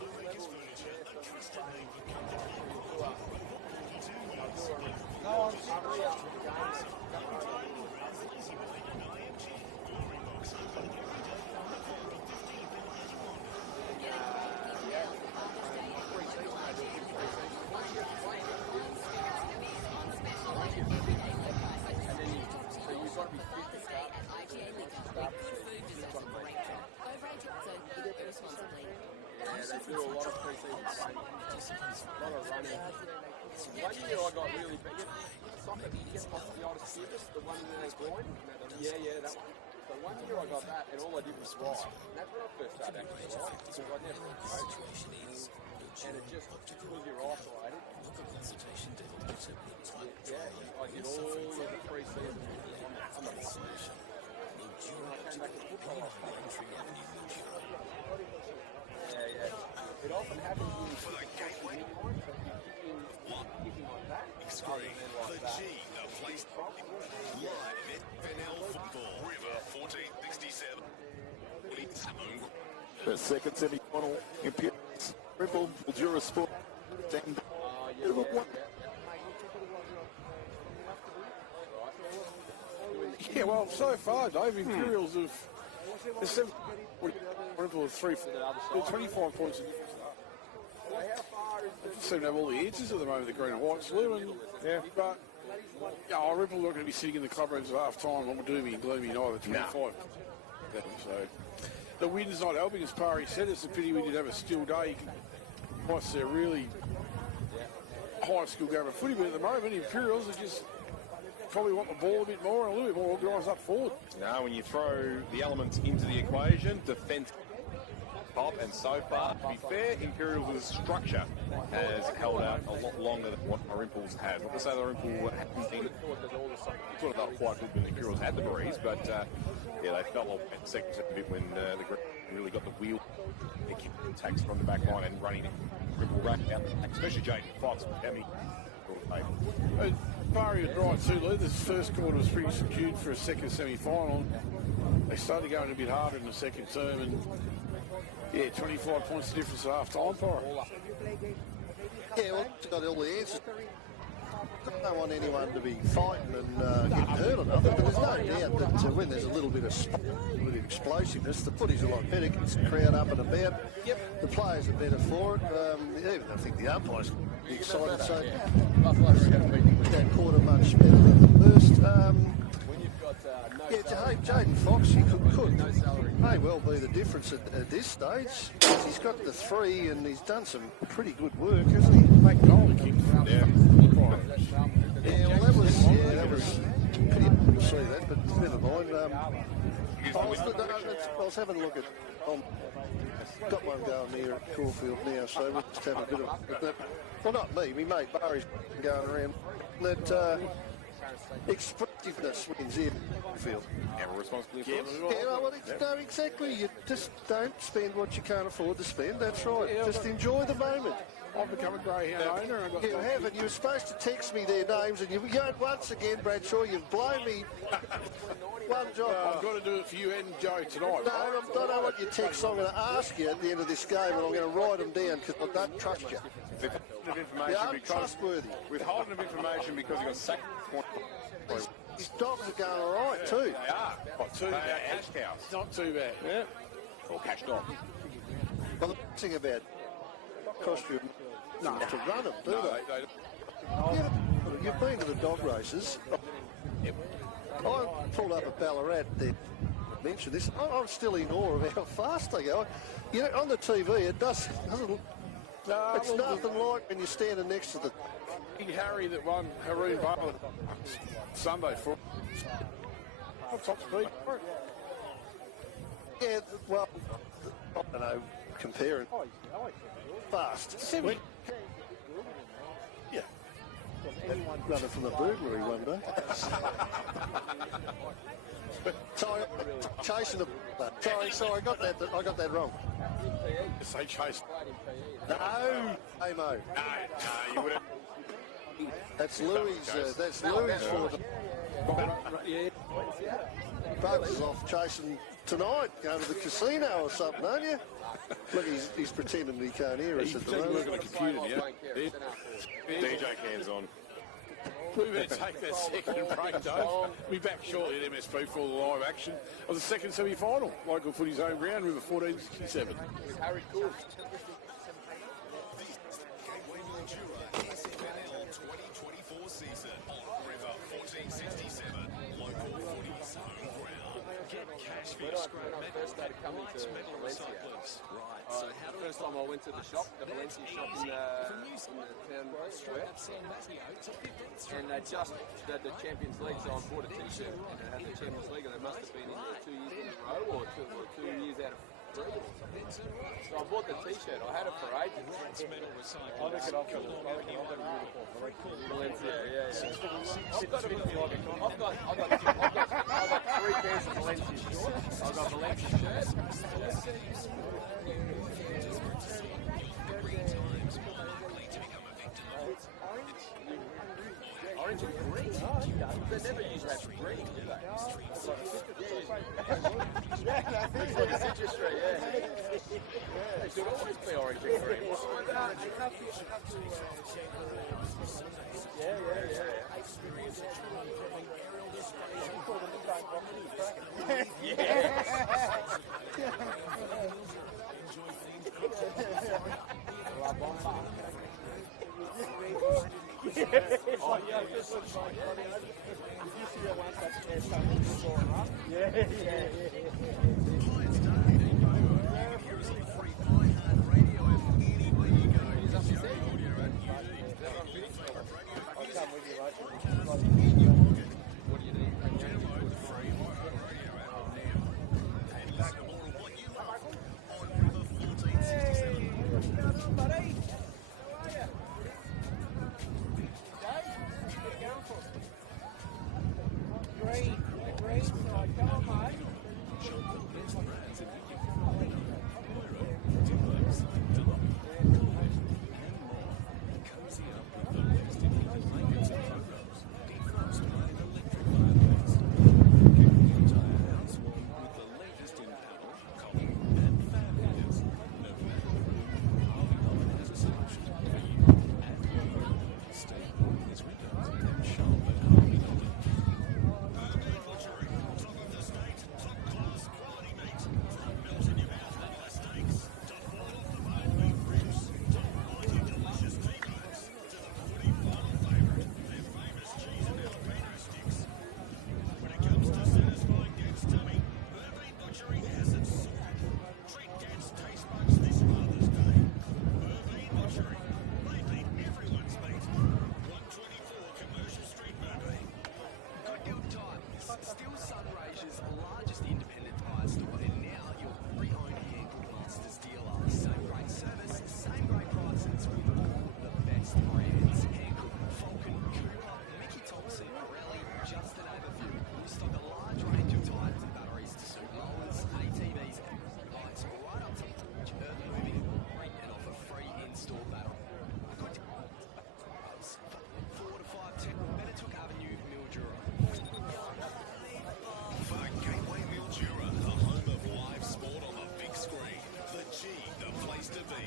Blue Acres Furniture, a trusted name for comfort and quality. 42 years. Do a lot of pre-season training, a lot of running. One year I got really big. Soccer, you get off the oldest service, the one where they groin. Yeah, that one. So one year I got that, and all I did was ride. And that's when I first started actually riding, because I never coached. And it just, because you're isolated. Yeah, I did all of the pre-season on the bike. When I came back to football, I was it often happens in for the Gateway. kicking like that. Screen for G, the place live FNL football. River 1467. It's home. The second semi-final, Imperials, Irymple, Mildura Sport, Yeah, well, so far, Dave, Imperials have... There's 7 Irymple with 25 points in difference. They seem to have all the answers at the moment, the green and white slew. But Irymple not going to be sitting in the clubrooms at half time, not doomy and gloomy neither, 25. So the wind's not helping, as Pari said. It's a pity we did have a still day. Nice, they're really high skill game of footy, but at the moment, Imperials are just probably want the ball a bit more and a little bit more organised up forward. Now, when you throw the elements into the equation, defence top, and so far, to be fair, Imperials' structure has held out a lot longer than what Irymple's had. Not to say that Irymple hadn't been sort of not quite good when the Imperials had the breeze, but yeah, they felt like at the second set a bit when the Green really got the wheel. They kept attacks from the back line and running Irymple right out the back, especially Jaden Fox. How many Pari was right too, Lou. This first quarter was pretty subdued for a second semi-final. They started going a bit harder in the second term, and yeah, 25 points difference at half time, Pari. Yeah, well, it's got all the answers. I don't want anyone to be fighting and getting hurt or nothing, but there's no doubt that when there's a little bit of explosiveness, the footy's a lot better, gets the crowd up and about. The players are better for it. Even I think the umpires be excited. So that quarter much better than the first. Jaden Fox, he could may well be the difference at this stage. He's got the 3 and he's done some pretty good work, hasn't he? Yeah. Well, that was pretty to see that, but never mind. I was having a look at. Got one going here at Caulfield now, so we'll just have a bit of that. Well, not me, my mate Barry's going around. That expressiveness wins here in the field. Have a responsibility. No, exactly. You just don't spend what you can't afford to spend. That's right. Just enjoy the moment. I've become a greyhound owner. And You haven't. You were supposed to text me their names, and you once again, Bradshaw, you've blown me one job. I've got to do it for you and Joe tonight. No, I don't know what your texts. I'm going to ask you at the end of this game, and I'm going to write them down because I don't trust you. You're untrustworthy. Withholding of information because he got sacked. These dogs are going all right too. They are. Not too bad. Cash cows. Not too bad. Yeah. Or cash dog. Well, the thing about cost you to run them, do they? You've been to the dog races. I pulled up at Ballarat there. Mentioned this. I'm still in awe of how fast they go. You know, on the TV, it doesn't. It's nothing like when you're standing next to the. Big Harry that won Haroon Vale Sunday for top speed. Yeah, well, I don't know, comparing fast. Yeah. Running from the burglary one day. Sorry, chasing the. Sorry, I got that wrong. Say chase. No, Amo. No, you wouldn't. That's Louis. That's Louis for the. Bugs is off chasing tonight, going to the casino or something, aren't you? Look, he's pretending he can't hear us at the moment. On a computer, yeah. DJ cans on. We better take that second break, Dave. We'll be back shortly at MSP for the live action of the second semi-final. Local footy's home ground, River 1467. Harry Cook. Gateway Mildura SFNL 2024 season on River 1467. Local footy's home ground. Get cash for your scrap metal at Rights Metal Recyclers. Right, so how do we First time I went to the shop, the Valencia shop in the town square, and they just did the Champions League, so I bought a T-shirt and it had the Champions League, and they must have been in there 2 years in a row or two years out of 3 or something. So I bought the T-shirt. I had it for ages. Valencia, yeah. I've got 3 pairs of Valencia shorts. I've got Valencia shirts. Orange and green? They never use that green, do they? Yeah, citrus tree, yeah. They should always be orange and green. has place to be.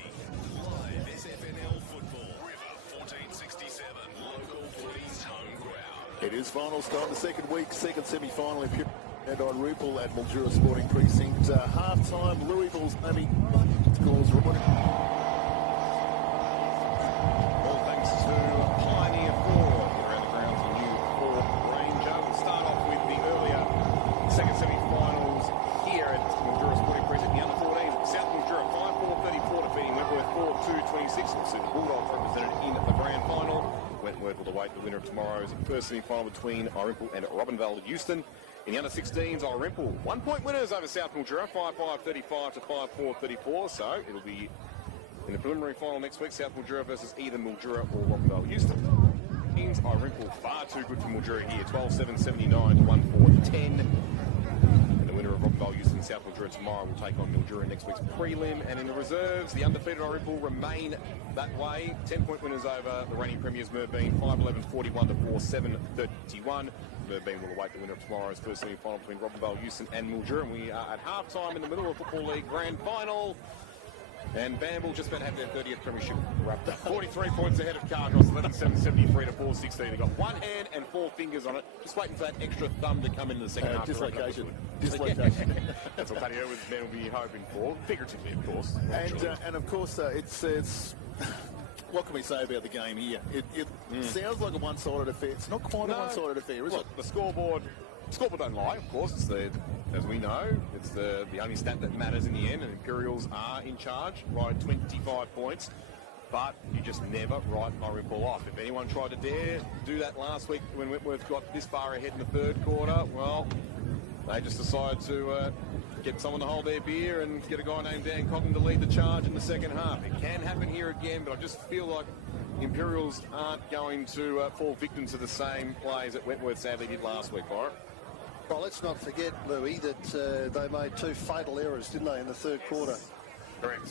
Live SFNL football. River 1467. Local footy's home ground. It is finals time, the second week, second semi-final Imperials and Irymple at Mildura Sporting Precinct. Half-time, Louisville's only scores. All thanks to Pioneer Ford. Around the grounds, a new Ford Ranger. We'll start off with the earlier second semi-finals here at Mildura Sporting Precinct. The under-14s, South Mildura 5-4-34 defeating Wentworth 4-2-26. We'll see the Bulldogs represented in the grand final. Wentworth will await the winner of tomorrow's first semi-final between Irymple and Robinvale Euston. In the under-16s, Irymple 1 point winners over South Mildura, 5-5-35 to 5-4-34. So it'll be in the preliminary final next week, South Mildura versus either Mildura or Robinvale Euston. Irymple far too good for Mildura here, 12-7-79 to 1-4-10. And the winner of Robinvale Euston and South Mildura tomorrow will take on Mildura in next week's prelim. And in the reserves, the undefeated Irymple remain that way. 10-point winners over the reigning premiers Merbein, 5-11-41 to 4-7-31. Merbein will await the winner of tomorrow's first semi-final between Robinvale Euston and Mildura. And we are at half-time in the middle of the Football League grand final. And Bamble just about to have their 30th premiership wrapped up. 43 points ahead of Cardross, 11-7-73 to 4-16. They've got one hand and four fingers on it. Just waiting for that extra thumb to come into the second half. Dislocation. That's what Paddy Irwin's men will be hoping for. Figuratively, of course. And of course, it's what can we say about the game here? It sounds like a one-sided affair. It's not quite a one-sided affair, is it? The scoreboard don't lie, of course. It's as we know, it's the only stat that matters in the end, and Imperials are in charge by 25 points. But you just never write Irymple off. If anyone tried to dare do that last week when Wentworth got this far ahead in the third quarter, well, they just decided to get someone to hold their beer and get a guy named Dan Cotton to lead the charge in the second half. It can happen here again, but I just feel like Imperials aren't going to fall victim to the same plays that Wentworth sadly did last week, Byron. Well, let's not forget, Louis, that they made two fatal errors, didn't they, in the third quarter? Correct.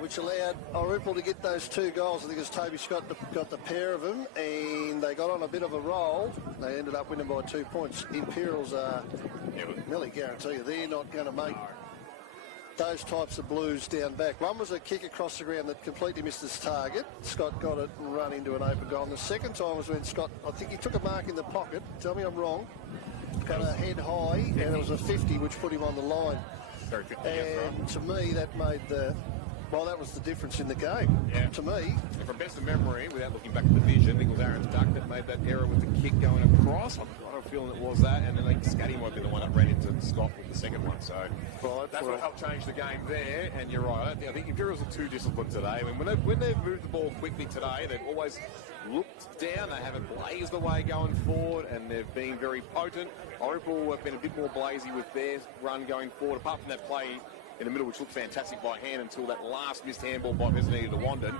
Which allowed Irymple to get those two goals. I think it was Toby Scott got the pair of them, and they got on a bit of a roll. They ended up winning by 2 points. Imperials are, nearly guarantee you, they're not going to make those types of blues down back. One was a kick across the ground that completely missed his target. Scott got it and run into an open goal. And the second time was when Scott, I think he took a mark in the pocket. Tell me I'm wrong. Got a head high, and it was a 50, which put him on the line. Very 50, and to me, that made that was the difference in the game. Yeah. To me. And from best of memory, without looking back at the vision, I think it was Aaron's duck that made that error with the kick going across. I got a feeling it was that, and then I think Scatty might be the one that ran into Scott with the second one. So that's what helped change the game there. And you're right. I think Imperials are too disciplined today. I mean, when they've moved the ball quickly today, they've always looked down. They haven't blazed away going forward, and they've been very potent. Irymple have been a bit more blazy with their run going forward, apart from that play in the middle, which looked fantastic by hand until that last missed handball by Vesney to Wandon.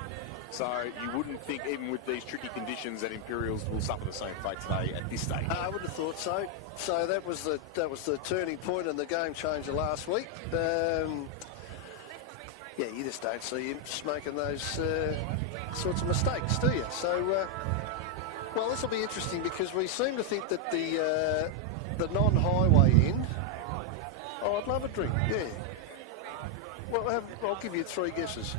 So you wouldn't think, even with these tricky conditions, that Imperials will suffer the same fate today at this stage. I would have thought so. So that was the turning point and the game changer last week. Yeah, you just don't see him just making those sorts of mistakes, do you? So, well, this will be interesting because we seem to think that the non-highway end. Oh, I'd love a drink. Yeah. Well, I'll give you three guesses.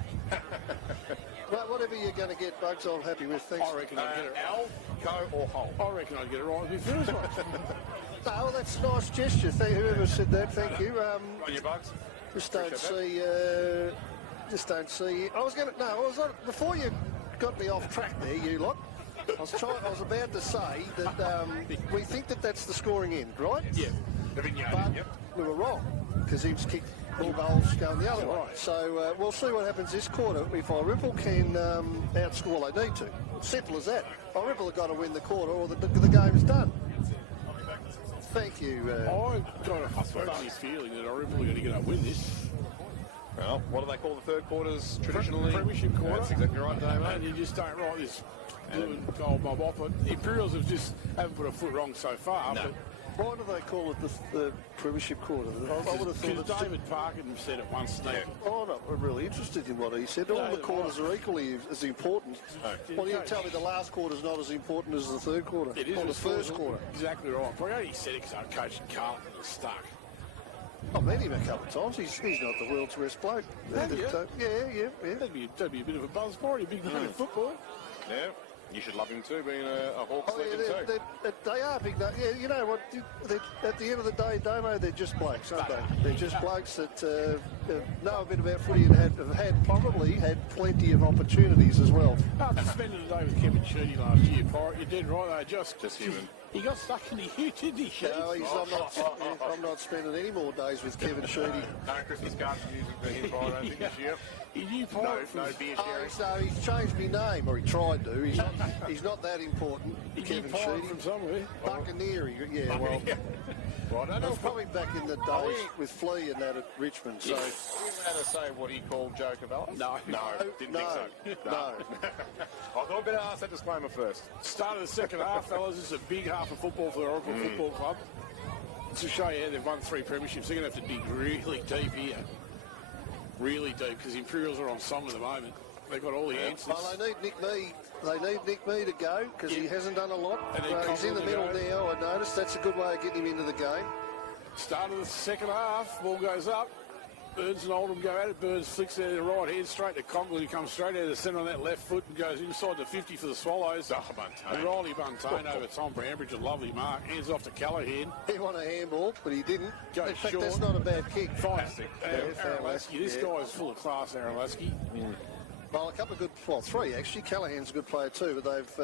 Well, whatever you're going to get, Bugs, I'm happy with. Thanks. I reckon I'd get it. Al, Co or Hole? I reckon I'd get it right with your first one. No, that's a nice gesture. Whoever said that, thank you. On your Bugs? Just don't see. Just don't see. I was going to. No, I was on, before you got me off track there, you lot. I was about to say that we think that that's the scoring end, right? Yeah. But we were wrong because he was kicked all goals going the other way. So we'll see what happens this quarter. If Irymple can outscore, they need to. Simple as that. Irymple have got to win the quarter, or the game's done. Thank you. I've got a funny feeling that Irymple are going to get up win this. Well, what do they call the third quarters traditionally? Premiership quarter. That's exactly right, Dave. And you just don't write this blue and gold mob off. But Imperials haven't put a foot wrong so far. No. But why do they call it the Premiership quarter? I would have thought because David Parkin said it once. I'm not really interested in what he said. All the quarters are equally as important. Well, you tell me the last quarter's not as important as the third quarter. It is. Or the first quarter. Exactly right. But I only said it because I'm coaching Carlton and stuck. I've met him a couple of times. He's not the world's worst bloke. Have you? Yeah. That'd be a bit of a buzz party, big night of football. Yeah, you should love him too, being a Hawks legend too. They are big. Yeah, you know what? At the end of the day, Damo, they're just blokes, aren't they? They're just blokes that know a bit about footy and have probably had plenty of opportunities as well. After spending the day with Kevin Sheedy last year, Pirate, you're dead right. They're just human. He got stuck in the huge, didn't he, Sheedy? No, I'm not spending any more days with Kevin Sheedy. No Christmas cards music for him, I don't think, this year. He knew Pirate No beer sharing. So he's changed my name, or he tried to. He's not that important, Kevin Sheedy. from somewhere. Buccaneer, yeah, well. Well, I don't know That's probably back in the days with Flea and that at Richmond. So Are we allowed to say what he called Joe Cavallo? No. Didn't think so. No. I thought I'd better ask that disclaimer first. Start of the second half, fellas. This is a big half of football for the Irymple Football Club. To show you how they've won 3 premierships, they're going to have to dig really deep here. Really deep, because the Imperials are on song at the moment. They've got all the answers. Well, they need Nick Mee. They need Nick Mee to go because he hasn't done a lot. He's in the middle now, I noticed. That's a good way of getting him into the game. Start of the second half, ball goes up. Burns and Oldham go at it. Burns flicks out of the right hand straight to Conklin, who comes straight out of the centre on that left foot and goes inside the 50 for the Swallows. And Riley Buntain over Tom Brambridge, a lovely mark. Hands off to Callaghan. He won a handball, but he didn't. Goes in fact, short. that's not a bad kick. Fantastic. Aaron Lasky. This Yeah. guy is full of class, Aaron Lasky. Well, a couple of good, 3 actually. Callahan's a good player too, but they've,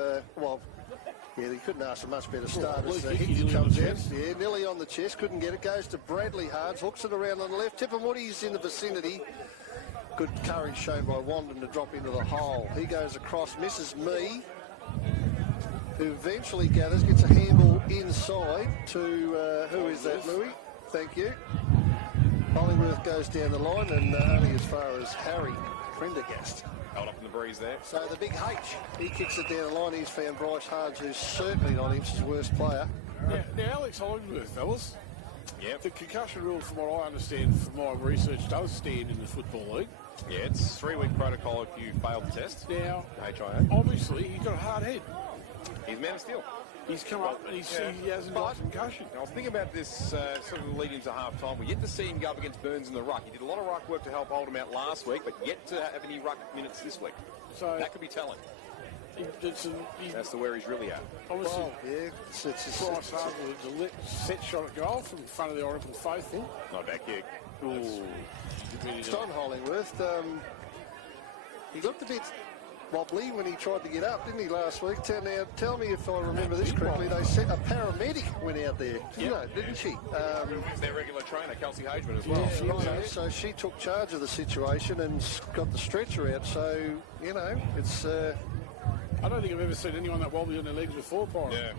they couldn't ask a much better start as Luke Hickey Hickey nearly comes on the out. chest. Yeah, nearly on the chest, couldn't get it. Goes to Bradley Hards, hooks it around on the left. Tip and Woody's in the vicinity. Good courage shown by Wandon to drop into the hole. He goes across, misses Mee, who eventually gathers, gets a handball inside to, who is that, Louis? Thank you. Hollingworth goes down the line and only as far as Harry Prendergast. Held up in the breeze there. So the big H, he kicks it down the line. He's found Bryce Hards, who's certainly not his worst player. Now Alex Hollingworth, fellas. Yep. The concussion rule, from what I understand from my research, does stand in the Football League. Yeah, it's 3-week protocol if you fail the test. Now, HIA. obviously, he's got a hard head. He's man of steel. He's come up and he hasn't got concussion. I was thinking about this sort of leading into half-time. We're yet to see him go up against Burns in the ruck. He did a lot of ruck work to help hold him out last week, but yet to have any ruck minutes this week. So that could be telling. That's where he's really at. Obviously, yeah, Bryce Hards with a set shot at goal from front of the Irymple faithful. Not a bad kick. John Hollingworth, he looked a bit wobbly when he tried to get up, didn't he, last week? Tell me if I remember this correctly. They sent a paramedic went out there, didn't she? It's their regular trainer, Kelsey Hageman, as well. Yeah, right. So she took charge of the situation and got the stretcher out. So, it's... I don't think I've ever seen anyone that wobbly on their legs before, Pirate. Yeah.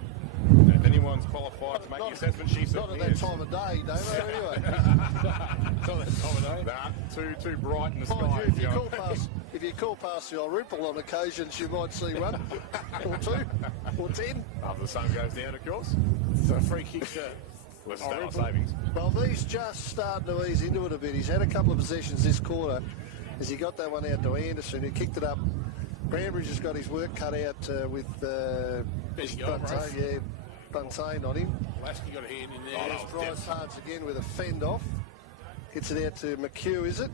If anyone's qualified to make the assessment, she certainly not at that time of day, Damo, anyway. Not that time of day. Nah, too bright in the sky. Mind you, if you call past the Irymple on occasions, you might see one, or 2, or 10. After the sun goes down, of course. So free kick to Let's start our savings. Well, he's just starting to ease into it a bit. He's had a couple of possessions this quarter as he got that one out to Anderson, who kicked it up. Brambridge has got his work cut out with Buntain on him. Lasky got a hand in there. There's Bryce Hards again with a fend off. Gets it out to McHugh, is it?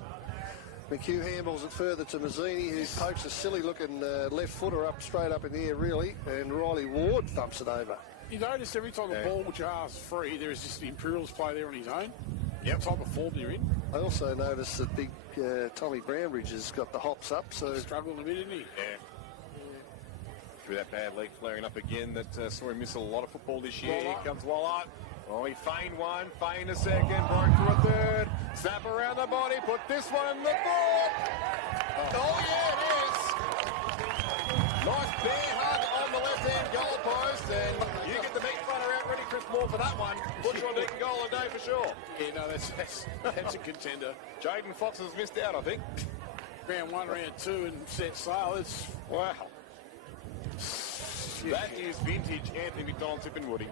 McHugh handballs it further to Mazzini, who pokes a silly-looking left footer up straight up in the air, really, and Riley Ward thumps it over. You notice every time the ball jars free, there is just the Imperials play there on his own. Yep. Type of form they're in. I also noticed that big Tommy Brambridge has got the hops up, so... Struggling a bit, isn't he? Yeah. Through that bad leak flaring up again, that saw him miss a lot of football this year. Here comes Wallart. Oh, he feigned one, feigned a second, broke through a third, snap around the body, put this one in the board. Oh, yeah, it is. Nice bear hug on the left-hand goal post, and you get the meat runner out ready, Chris Moore, for that one. Put you on deck goal a day for sure. Yeah, no, that's a contender. Jaden Fox has missed out, I think. Round 1, round 2, and set sail. It's... Wow. That is vintage Anthony McDonald tipping Woody.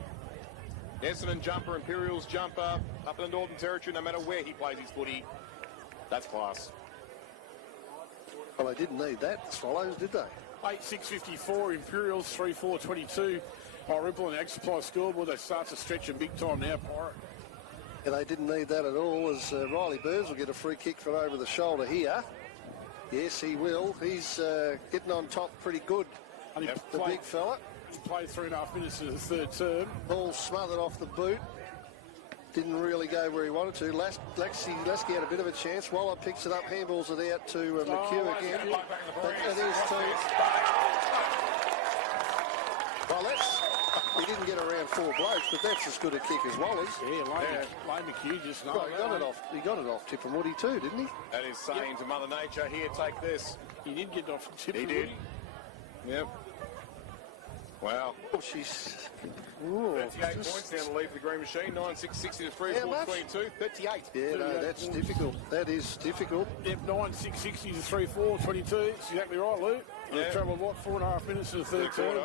Essendon jumper, Imperials jumper, up in the Northern Territory, no matter where he plays his footy. That's class. Well, they didn't need that, the Swallows, did they? 8-6-54, Imperials 3-4-22. Irymple on the Ag Supply scoreboard. They start to stretch them big time now, Pirate. And they didn't need that at all, as Riley Burns will get a free kick from over the shoulder here. Yes, he will. He's getting on top pretty good, the big fella. He played 3.5 minutes in the third term. Ball smothered off the boot. Didn't really go where he wanted to. Lasky had a bit of a chance. Waller picks it up, handballs it out to McHugh again. But it is too. Well, he didn't get around 4 blokes, but that's as good a kick as Waller's. Lane McHugh just well, he got it off Tipperwoody too, didn't he? That is saying to Mother Nature, here, take this. He did get off Tipperwoody. He did. Yep. Wow. Oh, she's... 38 points down the lead for the Green Machine. 9-6-60 to 3-4-22. 38. Yeah, no, that's difficult. That is difficult. Yep, 9-6-60 to 3-4-22. That's exactly right, Lou. Yeah. They've travelled, 4.5 minutes in the third term.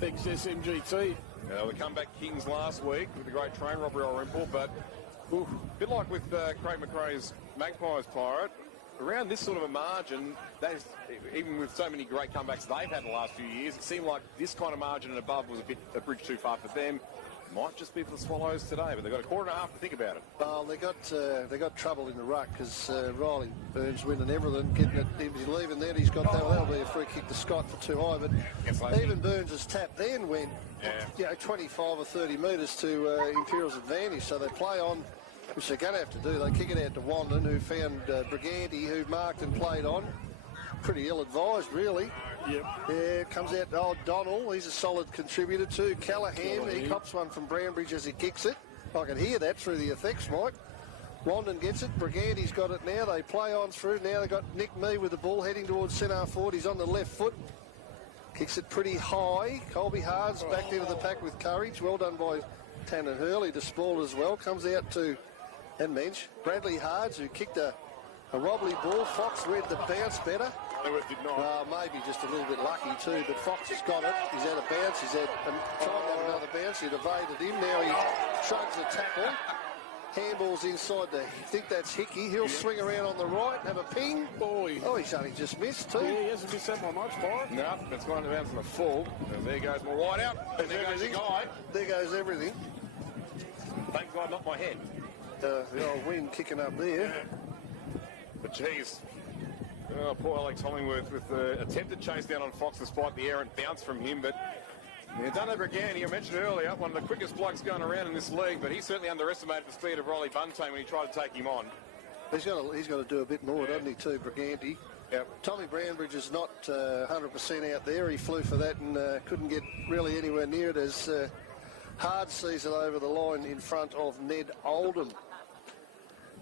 Thanks SMGT. The comeback kings last week with the great train robbery Irymple, but a bit like with Craig McRae's Magpies Pirate, around this sort of a margin, that is, even with so many great comebacks they've had the last few years, it seemed like this kind of margin and above was a bridge too far for them. Might just be for the Swallows today, but they've got a quarter and a half to think about it. Well, they got trouble in the ruck because Riley Burns winning everything, getting it, he's leaving that. He's got that'll be a free kick to Scott for too high, but even Burns' tap then went 25 or 30 metres to Imperials' advantage, so they play on, which they're going to have to do. They kick it out to Wandon, who found Briganti, who marked and played on. Pretty ill-advised, really. Yep. Yeah, comes out to O'Donnell. He's a solid contributor too. Callahan, he cops one from Brambridge as he kicks it. I can hear that through the effects, Mike. Wandon gets it. Briganti's got it now. They play on through. Now they've got Nick Mee with the ball heading towards centre forward. He's on the left foot. Kicks it pretty high. Colby Hards back into the pack with courage. Well done by Tannen Hurley to Spall as well. Comes out to and bench. Bradley Hards, who kicked a wobbly ball. Fox read the bounce better. Did not. Maybe just a little bit lucky too, but Fox has got it. He's had a bounce. He's had tried to have another bounce. He'd evaded him. Now he shrugs the tackle. Handball's inside the. I think that's Hickey. He'll swing around on the right, have a ping. Boy. Oh, he's only just missed too. Yeah, he hasn't missed that by much, Byron. No, it's going to bounce on the full. And there goes my wide out. And there goes the guy. There goes everything. Thank God, not my head. The old wind kicking up there. But geez. Oh, poor Alex Hollingworth with the attempted chase down on Fox despite the errant bounce from him. But done over again. I mentioned earlier, one of the quickest blokes going around in this league, but he certainly underestimated the speed of Riley Buntain when he tried to take him on. He's got to do a bit more, doesn't he, too, Briganti? Yep. Tommy Brambridge is not 100% out there. He flew for that and couldn't get really anywhere near it as Hard sees it over the line in front of Ned Oldham.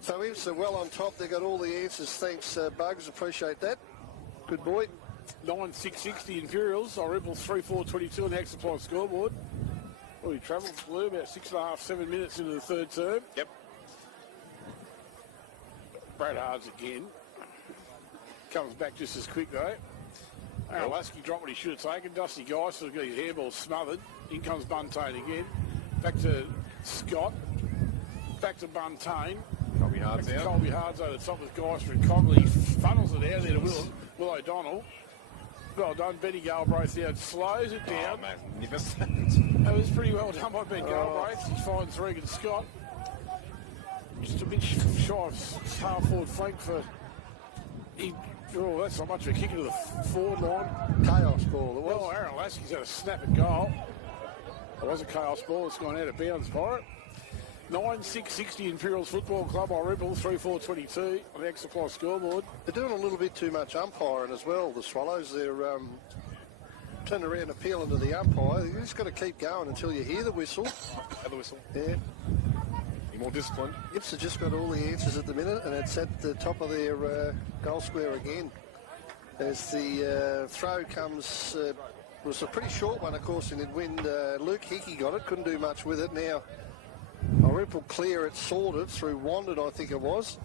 So Imps are well on top. They've got all the answers. Thanks, Bugs. Appreciate that. Good boy. 9-6-60 Imperials. Irymple 3-4-22 on the X-Supply scoreboard. Well, he travelled blue about 6.5, 7 minutes into the third term. Yep. Brad Hards again. Comes back just as quick, though. Aaron Lasky dropped what he should have taken. Dusty Guy still got his hairball smothered. In comes Buntain again. Back to Scott. Back to Buntain. Colby Hards out. Colby Hards over the top with Geister and Cogley. Funnels it out there to Will O'Donnell. Well done. Benny Galbraith out. Slows it down. Oh, magnificent. That was pretty well done by Ben Galbraith. He finds Regan Scott. Just a bit shy of half-forward flank for... that's not much of a kick into the forward line. Chaos ball, it was. Well, Aaron Lasky's had a snap at goal. It was a chaos ball. It's gone out of bounds for it. 9-6-60 Imperials Football Club. Irymple 3-4-22 on the X-Supply scoreboard. They're doing a little bit too much umpiring as well, the Swallows. They're turning around appealing to the umpire. You just got to keep going until you hear the whistle. Have the whistle. Yeah. Be more disciplined. Ips have just got all the answers at the minute, and it's at the top of their goal square again. As the throw comes, was a pretty short one, of course, in wind. Luke Hickey got it, couldn't do much with it. Now, Irymple clear it, sorted through Wandon, I think it was.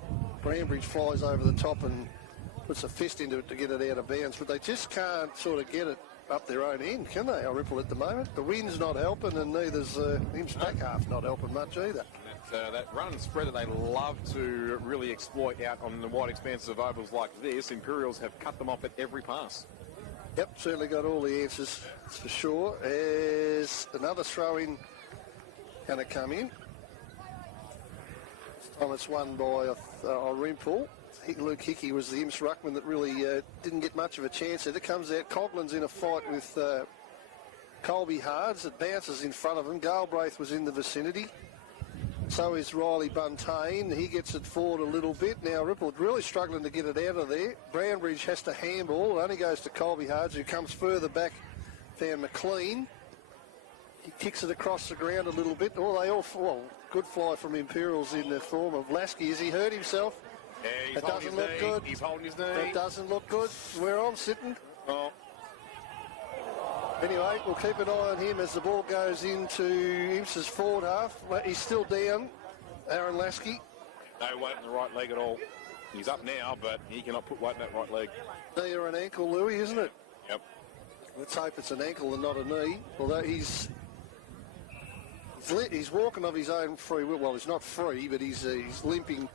Brambridge flies over the top and puts a fist into it to get it out of bounds, but they just can't sort of get it up their own end, can they, Irymple, at the moment? The wind's not helping, and neither's Imps back half not helping much either. That run and spread that they love to really exploit out on the wide expanses of ovals like this, Imperials have cut them off at every pass. Yep, certainly got all the answers, that's for sure. There's another throw-in going to come in. Well, it's won by Irymple. Luke Hickey was the Imps ruckman that really didn't get much of a chance. It comes out. Coughlin's in a fight with Colby Hards. It bounces in front of him. Galbraith was in the vicinity. So is Riley Buntain. He gets it forward a little bit. Now Ripple really struggling to get it out of there. Brownbridge has to handball. It only goes to Colby Hards, who comes further back. Found McLean. He kicks it across the ground a little bit. Good fly from Imperials in the form of Lasky. Has he hurt himself? Yeah, he's it doesn't look good. He's holding his knee. It doesn't look good where I'm sitting. Oh. Anyway, we'll keep an eye on him as the ball goes into Imps' forward half. He's still down, Aaron Lasky. No weight in the right leg at all. He's up now, but he cannot put weight in that right leg. Knee or an ankle, Louis, isn't it? Yep. Let's hope it's an ankle and not a knee. Although he's walking of his own free will. Well, he's not free, but he's limping.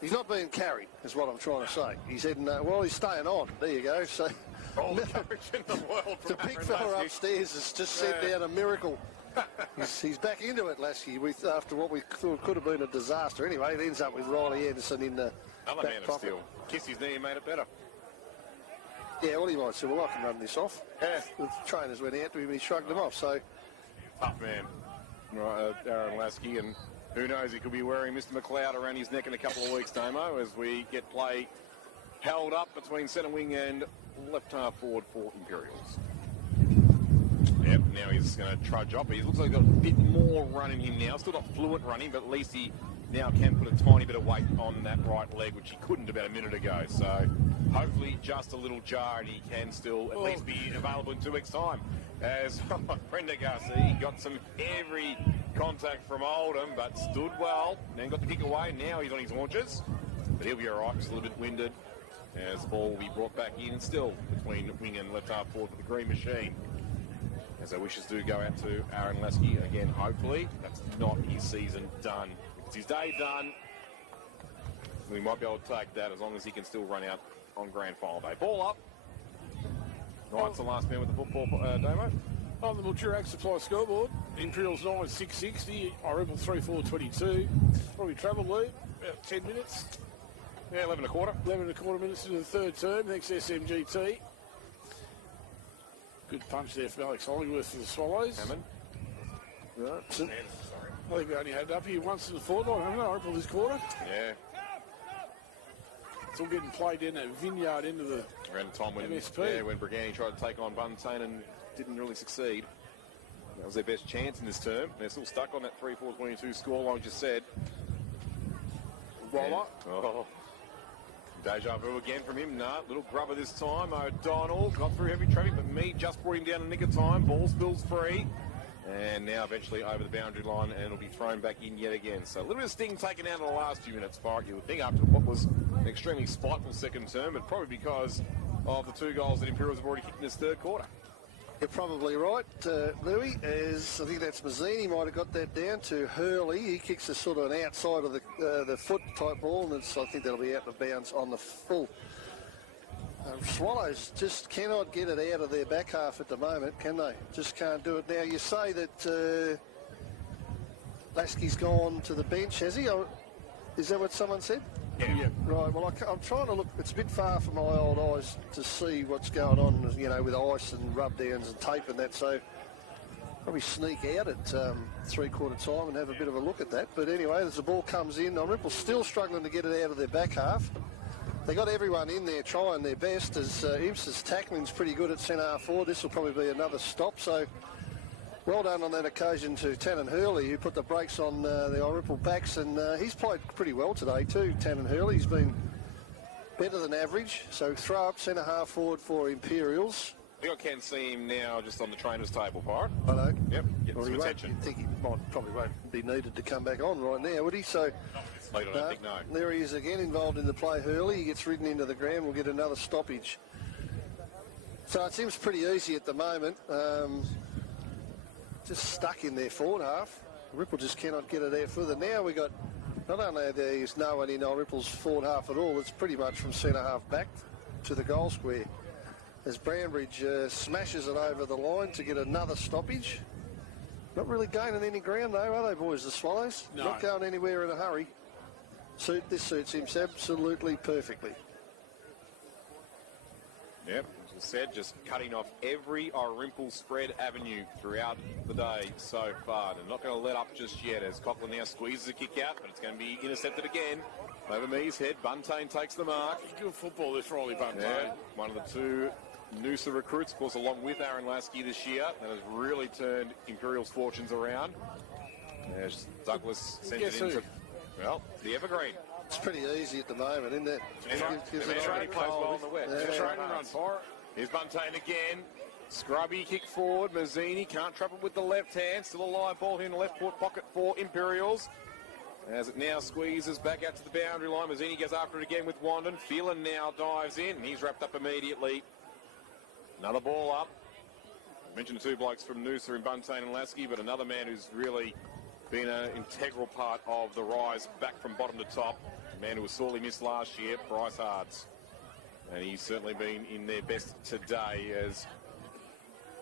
He's not being carried, is what I'm trying to say. He's heading, he's staying on. There you go. So all the courage in the world. The big fella upstairs has just sent down a miracle. he's back into it, Lasky, after what we thought could have been a disaster. Anyway, it ends up with Riley Anderson in the Another back man of pocket. steel. Kissed his knee and made it better. Yeah, well, he might say, well, I can run this off. Yeah. The trainers went out to him and he shrugged them off, so... Tough man, right, Aaron Lasky, and who knows, he could be wearing Mr. McLeod around his neck in a couple of weeks, Damo, as we get play held up between centre wing and left half forward for Imperials. Yep, now he's going to trudge up. He looks like he's got a bit more run in him now. Still not fluent running, but at least he now can put a tiny bit of weight on that right leg, which he couldn't about a minute ago. So hopefully just a little jar and he can still at least be available in 2 weeks' time. As Prendergast, got some every contact from Oldham, but stood well, then got the kick away. Now he's on his haunches, but he'll be all right. Just a little bit winded as the ball will be brought back in, still between wing and left half forward for the Green Machine. As our wishes do go out to Aaron Lasky again, hopefully that's not his season done. If it's his day done, we might be able to take that as long as he can still run out on grand final day. Ball up. Knight's the last man with the football, Damo. On the Mildura Supply scoreboard, Imperials 9, 660, Irymple 3, 422. Probably travel loop, about 10 minutes. Yeah, 11 and a quarter. 11 and a quarter minutes into the third term. Next SMGT. Good punch there from Alex Hollingworth for the Swallows. Hammond. Right. I think we only had it up here once in the fortnight, haven't we, Irymple this quarter? Yeah. It's all getting played in that vineyard into the Around the time when, MSP. when Brigani tried to take on Buntain and didn't really succeed. That was their best chance in this term. They're still stuck on that 3-4-22 scoreline, just said. Roller. Oh. Deja vu again from him. Nah, little grubber this time. O'Donnell got through heavy traffic, but me just brought him down in nick of time. Ball spills free. And now eventually over the boundary line, and it'll be thrown back in yet again. So a little bit of sting taken out in the last few minutes, Fark, you would think, after what was an extremely spiteful second term, but probably because of the 2 goals that Imperials have already kicked in this third quarter. You're probably right, Louis, as I think that's Mazzini might have got that down to Hurley. He kicks a sort of an outside of the foot type ball, and I think that'll be out of bounds on the full. Swallows just cannot get it out of their back half at the moment, can they? Just can't do it. Now, you say that Lasky's gone to the bench, has he? Or is that what someone said? Yeah. Right, well, I'm trying to look. It's a bit far from my old eyes to see what's going on, with ice and rub-downs and tape and that, so probably sneak out at three-quarter time and have a bit of a look at that. But anyway, as the ball comes in, Irymple still struggling to get it out of their back half. They got everyone in there trying their best, as Imps' tackling's pretty good at centre half forward. This will probably be another stop, so well done on that occasion to Tannen Hurley, who put the brakes on the Irymple backs, and he's played pretty well today too, Tannen Hurley. He's been better than average, so throw up centre half forward for Imperials. I think I can see him now just on the trainer's table, Pirate. I know. Yep, get Well, some he attention. won't, you'd think he probably won't be needed to come back on right now, would he? So Late, I don't think, no. there he is again, involved in the play. Hurley, he gets ridden into the ground. We'll get another stoppage. So it seems pretty easy at the moment. Just stuck in their forward half. Irymple just cannot get it out further. Now we got, not only there's no one in Irymple's forward half at all, it's pretty much from centre half back to the goal square. As Brownbridge smashes it over the line to get another stoppage. Not really gaining any ground though, are they, boys, the Swallows? No. Not going anywhere in a hurry. This suits him absolutely perfectly. Yep, as I said, just cutting off every Irymple spread avenue throughout the day so far. They're not going to let up just yet as Coughlin now squeezes a kick out, but it's going to be intercepted again. Over Mee's head, Buntain takes the mark. Good football, this Riley Buntain. Yeah, one of the two Noosa recruits, of course, along with Aaron Lasky this year, that has really turned Imperials' fortunes around. As Douglas sends it into, well, the Evergreen. It's pretty easy at the moment, isn't it? He plays well in the wet. Here's Buntain again. Scrubby kick forward. Mazzini can't trap it with the left hand. Still a live ball here in the left pocket for Imperials. As it now squeezes back out to the boundary line. Mazzini goes after it again with Wandon. Phelan now dives in, and he's wrapped up immediately. Another ball up. I mentioned the two blokes from Noosa in Buntain and Lasky, but another man who's really been an integral part of the rise back from bottom to top. A man who was sorely missed last year, Bryce Hards. And he's certainly been in their best today as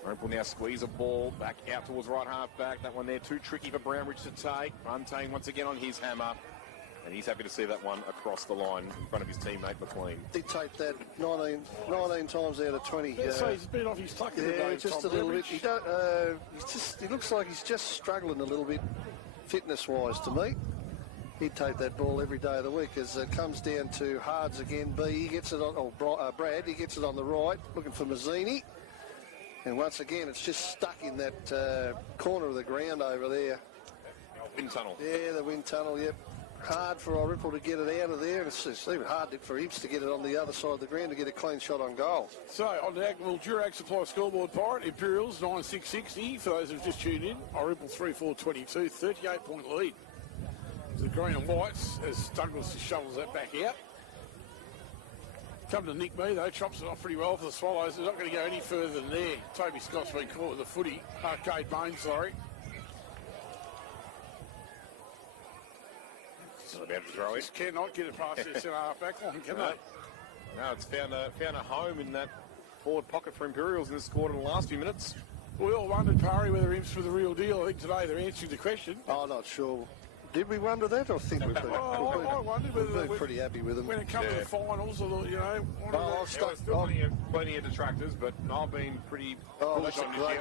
Irymple now squeeze a ball back out towards right half back. That one there too tricky for Brownridge to take. Buntain once again on his hammer. And he's happy to see that one across the line in front of his teammate McLean. He taped that 19 times out of 20. So he's been off his tuck in the day. Just Tom a little bit. Brownridge. He looks like he's just struggling a little bit fitness-wise to me. He'd take that ball every day of the week as it comes down to Hards again. He gets it on, Brad, he gets it on the right, looking for Mazzini. And once again, it's just stuck in that corner of the ground over there. Wind tunnel. Yeah, the wind tunnel, yep. Hard for Irymple to get it out of there. It's even hard for Imps to get it on the other side of the ground to get a clean shot on goal. So, on the Agmil Durack Supply scoreboard part, Imperials 9-6-60. For those who've just tuned in, Irymple 3-4-22, 38-point lead. The green and whites as Douglas shovels that back out. Come to Nick Mee, though, chops it off pretty well for the Swallows. They're not going to go any further than there. Toby Scott's been caught with the footy. Arcade Bain, sorry. Not about to throw it. Just cannot get it past their centre half back line, can they? No, it's found a home in that forward pocket for Imperials and has scored in the last few minutes. We all wondered, Parry, whether Imps were the real deal. I think today they're answering the question. I'm not sure. Did we wonder that? I think we've been, I wondered whether we've been pretty happy with them. When it comes to the finals, or you know, plenty of detractors, but I've been pretty bullish on this year.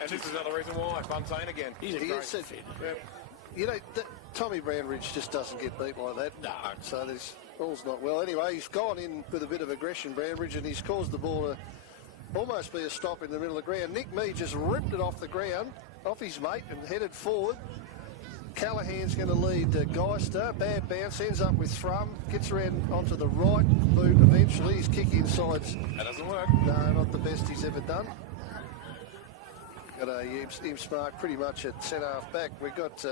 And this is another reason why. Buntain again. He's a great defender. You know, Tommy Brownridge just doesn't get beat like that. No. So there's all's not well. Anyway, he's gone in with a bit of aggression, Brownridge, and he's caused the ball to almost be a stop in the middle of the ground. Nick Mee just ripped it off the ground, off his mate, and headed forward. Callahan's going to lead Geister. Bad bounce, ends up with Thrum, gets around onto the right boot eventually. His kick inside. That doesn't work. No, not the best he's ever done. Got a Imps mark pretty much at centre half back. We've got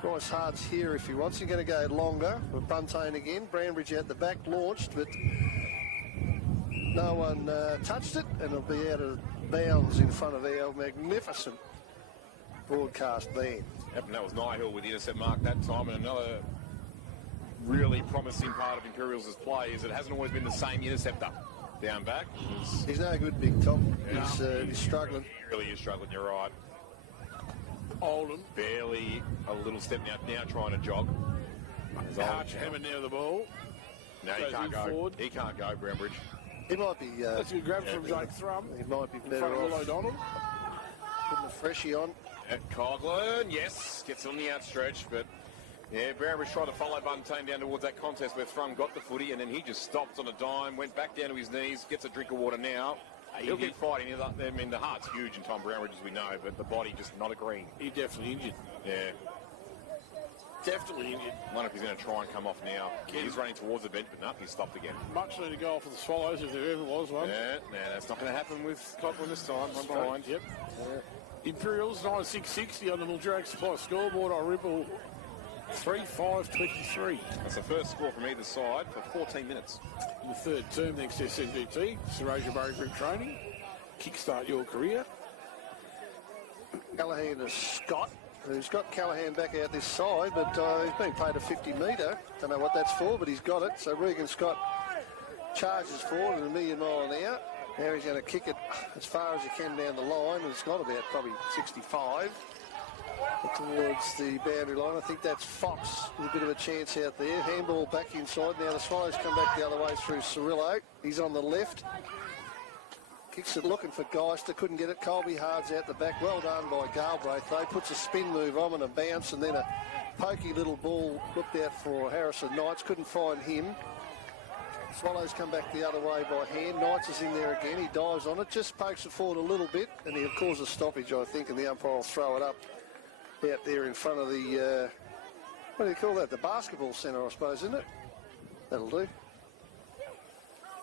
Bryce Hards here if he wants. He's going to go longer with Buntain again. Brownridge out the back, launched, but no one touched it, and it'll be out of bounds in front of our magnificent broadcast band. Yep, and that was Nihill with the intercept mark that time, and another really promising part of Imperials' play is it hasn't always been the same interceptor down back. He's no good, Big Tom. He's struggling. He really is struggling, you're right. Oldham. Barely a little step now trying to jog. Archer hammer near the ball. No, he can't go. Forward. He can't go, Brownridge. He might be... That's a good grab from Jake Thrum. He might be better in front of off. O'Donnell. Putting the freshie on. Coughlin, yes, gets on the outstretch, but yeah, Brownridge tried to follow Buntain down towards that contest where Thrum got the footy, and then he just stopped on a dime, went back down to his knees, gets a drink of water now. He'll get fighting. I mean, the heart's huge in Tom Brownridge, as we know, but the body just not agreeing. He's definitely injured. Yeah. Definitely injured. I wonder if he's going to try and come off now. He's running towards the bench, but no, he's stopped again. Much need to go off for the Swallows if there ever was one. Yeah, that's not going to happen with Coughlin this time. I'm behind. Yep. Imperials 9-6-60 on the Mildurack Supply scoreboard. Irymple 3-5-23. That's the first score from either side for 14 minutes. In the third term next to SMGT, Sunraysia Barry Group Training. Kickstart your career. Callahan is Scott, who's got Callahan back out this side, but he's being paid a 50-metre. Don't know what that's for, but he's got it. So Regan Scott charges forward at 1,000,000 an hour. Now he's going to kick it as far as he can down the line, and it's got about probably 65. towards the boundary line. I think that's Fox with a bit of a chance out there. Handball back inside. Now the Swallows come back the other way through Cirillo. He's on the left. Kicks it looking for Geister. Couldn't get it. Colby Hard's out the back. Well done by Galbraith, though. Puts a spin move on and a bounce, and then a pokey little ball looked out for Harrison Knights. Couldn't find him. Swallows come back the other way by hand. Knights is in there again. He dives on it. Just pokes it forward a little bit, and he'll cause a stoppage, I think, and the umpire will throw it up out there in front of the, what do you call that? The basketball centre, I suppose, isn't it? That'll do.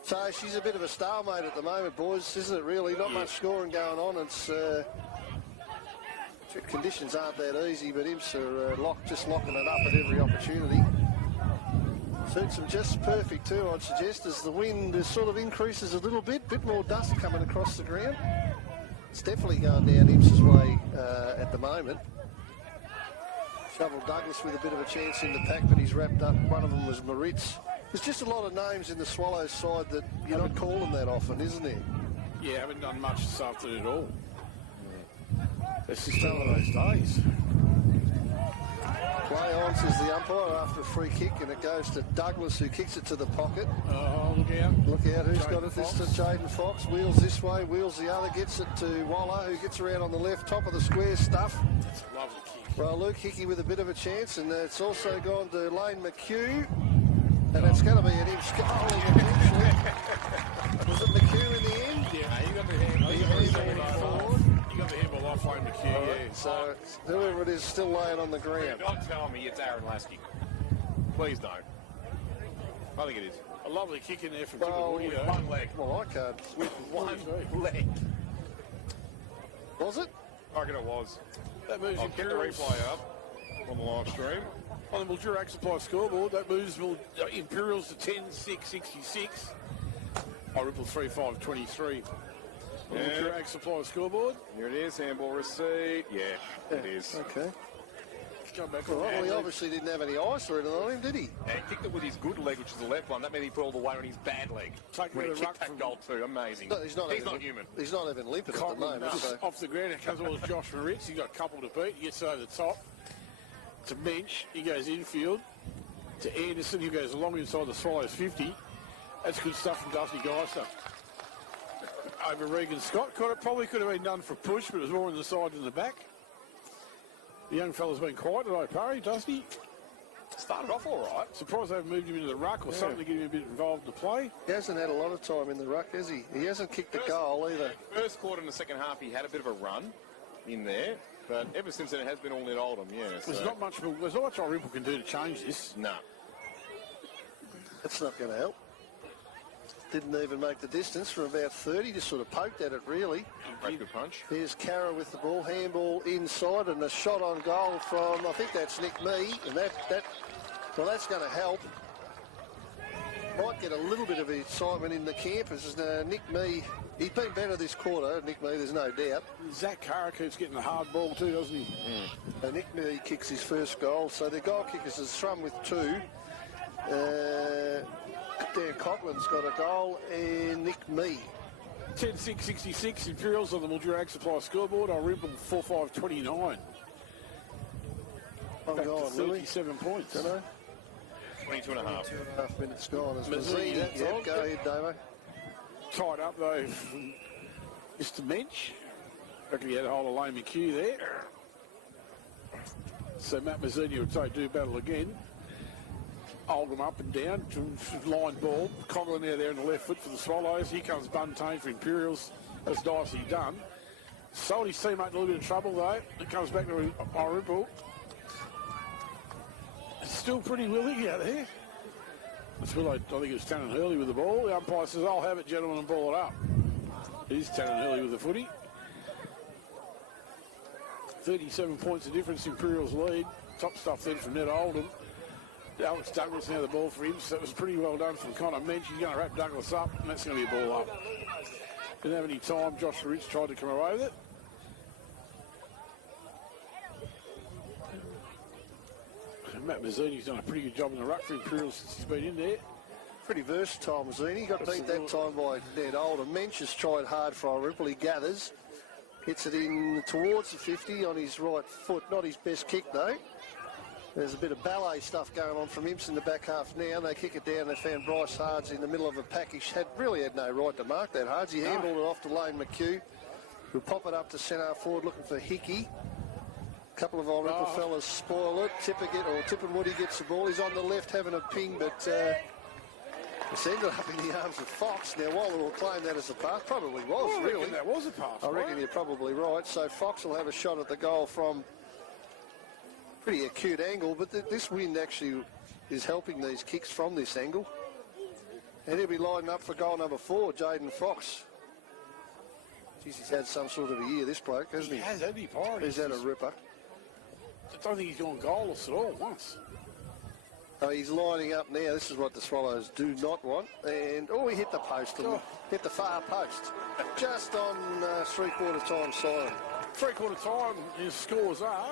So she's a bit of a stalemate at the moment, boys, isn't it, really? Not much scoring going on. It's conditions aren't that easy, but Imps are just locking it up at every opportunity. Suits them just perfect too, I'd suggest, as the wind sort of increases a little bit more dust coming across the ground. It's definitely going down Imps's way at the moment. Shovel Douglas with a bit of a chance in the pack, but he's wrapped up. One of them was Moritz. There's just a lot of names in the Swallows side that you're not calling that often, isn't there? Yeah, haven't done much this afternoon at all. It's just one of those days. Play on, says the umpire, after a free kick, and it goes to Douglas, who kicks it to the pocket. Oh, look out. Look out, who's Jaden got it? Fox. This to Jaden Fox. Wheels this way, wheels the other, gets it to Waller, who gets around on the left, top of the square stuff. That's a lovely kick. Well, Luke Hickey with a bit of a chance, and it's also gone to Lane McHugh, and it's going to be an Imps goal eventually. Was it McHugh in the end? Yeah, you got the handball. You got the handball off Lane McHugh, yeah. So whoever it is still laying on the ground. Don't tell me it's Aaron Lasky. Please don't. I think it is. A lovely kick in there from Well, Tipper. One leg. Well, I can't. With one leg. Was it? I reckon it was. That moves I'll get the Imperials replay up on the live stream. on the Mildura Supply scoreboard. That moves Imperials to 10-6-66. Irymple 3-5-23. On the Mildura Supply scoreboard. Here it is, handball receipt. Yeah, it is. Okay. Come back Well, he obviously didn't have any ice or anything on him, did he? And he kicked it with his good leg, which is the left one. That meant he put all the weight on his bad leg. Take When he the kicked ruck that from goal too, amazing. No, he's not human. He's not even limping at the Cotton moment. So. off the ground. It comes towards Josh Moritz. He's got a couple to beat. He gets over the top to Mensch. He goes infield to Anderson. He goes along inside the Swallows 50. That's good stuff from Dusty Geister. Over Regan Scott. Probably could have been done for push, but it was more on the side than the back. The young fella's been quiet today, Parry, Dusty. Started off all right. Surprised they haven't moved him into the ruck or something to get him a bit involved in the play. He hasn't had a lot of time in the ruck, has he? He hasn't kicked a goal either. First quarter and the second half, he had a bit of a run in there. But ever since then, it has been all net Oldham, yeah. There's not much Irymple can do to change this. No. That's not going to help. Didn't even make the distance from about 30, just sort of poked at it, really. Very good punch. Here's Carra with the ball, handball inside, and a shot on goal from, I think that's Nick Mee, and well, that's going to help. Might get a little bit of excitement in the camp as Nick Mee, he's been better this quarter, Nick Mee, there's no doubt. Zach Carra keeps getting the hard ball too, doesn't he? And Nick Mee kicks his first goal, so the goal kickers is Thrum with 2. Dan Coughlin's got a goal, and Nick Mee. 10-6-66, Imperials on the Mildura Supply scoreboard. Irymple 4-5-29. Back to 37 points. Don't know. 22 and a half. 2.5 minutes gone. As Mazzini, that's Yep, all. go ahead, Davo. Tied up though from Mr. Mensch. Reckon he had a hold of Lane McHugh there. So Matt Mazzini will do battle again. Oldham up and down to line ball. Coughlin now there in the left foot for the Swallows. Here comes Buntain for Imperials. That's nicely done. Sold his teammate in a little bit of trouble though. It comes back to Irymple. It's still pretty willing out there. That's Willow, I think it was Tannen Hurley with the ball. The umpire says, I'll have it, gentlemen, and ball it up. It is Tannen Hurley with the footy. 37 points of difference, Imperials lead. Top stuff then from Ned Oldham. Alex Douglas now the ball for him, so that was pretty well done from Connor Mensch. He's going to wrap Douglas up, and that's going to be a ball up. Didn't have any time. Josh Rich tried to come away with it. And Matt Mazzini's done a pretty good job in the ruck for Imperials since he's been in there. Pretty versatile, Mazzini. Got beat that time by Ned Oldham. Mensch has tried hard for Irymple. He gathers. Hits it in towards the 50 on his right foot. Not his best kick, though. There's a bit of ballet stuff going on from Imps in the back half now. They kick it down. They found Bryce Hards in the middle of a package. Really had no right to mark that, Hards. He handled it off to Lane McHugh, who'll pop it up to centre forward looking for Hickey. A couple of Irymple fellas spoil it. Tipper Woody gets the ball. He's on the left having a ping, but it's ended up in the arms of Fox. Now, while we'll claim that as a pass, probably was, really. That was a pass. I reckon you're probably right. So Fox will have a shot at the goal from pretty acute angle, but this wind actually is helping these kicks from this angle. And he'll be lining up for goal number 4, Jaden Fox. Jeez, he's had some sort of a year, this bloke, hasn't he? He has, hasn't he, Pirate? He's had a ripper. I don't think he's gone goalless at all once. Oh, he's lining up now. This is what the Swallows do not want. And, he hit the post, and hit the far post. Just on three-quarter time siren. Three-quarter time, his scores are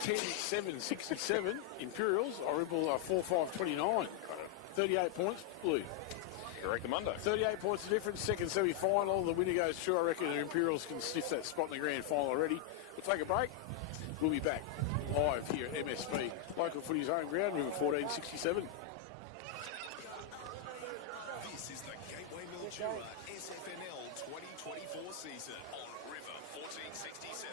10-7-67, Imperials. Irymple 4-5-29. 38 points, blue. Correct, Monday. 38 points of difference, second semi-final. The winner goes through. I reckon the Imperials can sniff that spot in the grand final already. We'll take a break. We'll be back live here at MSP. Local footy's home ground, room 1467. This is the Gateway Mildura SFNL 2024 season on River 1467,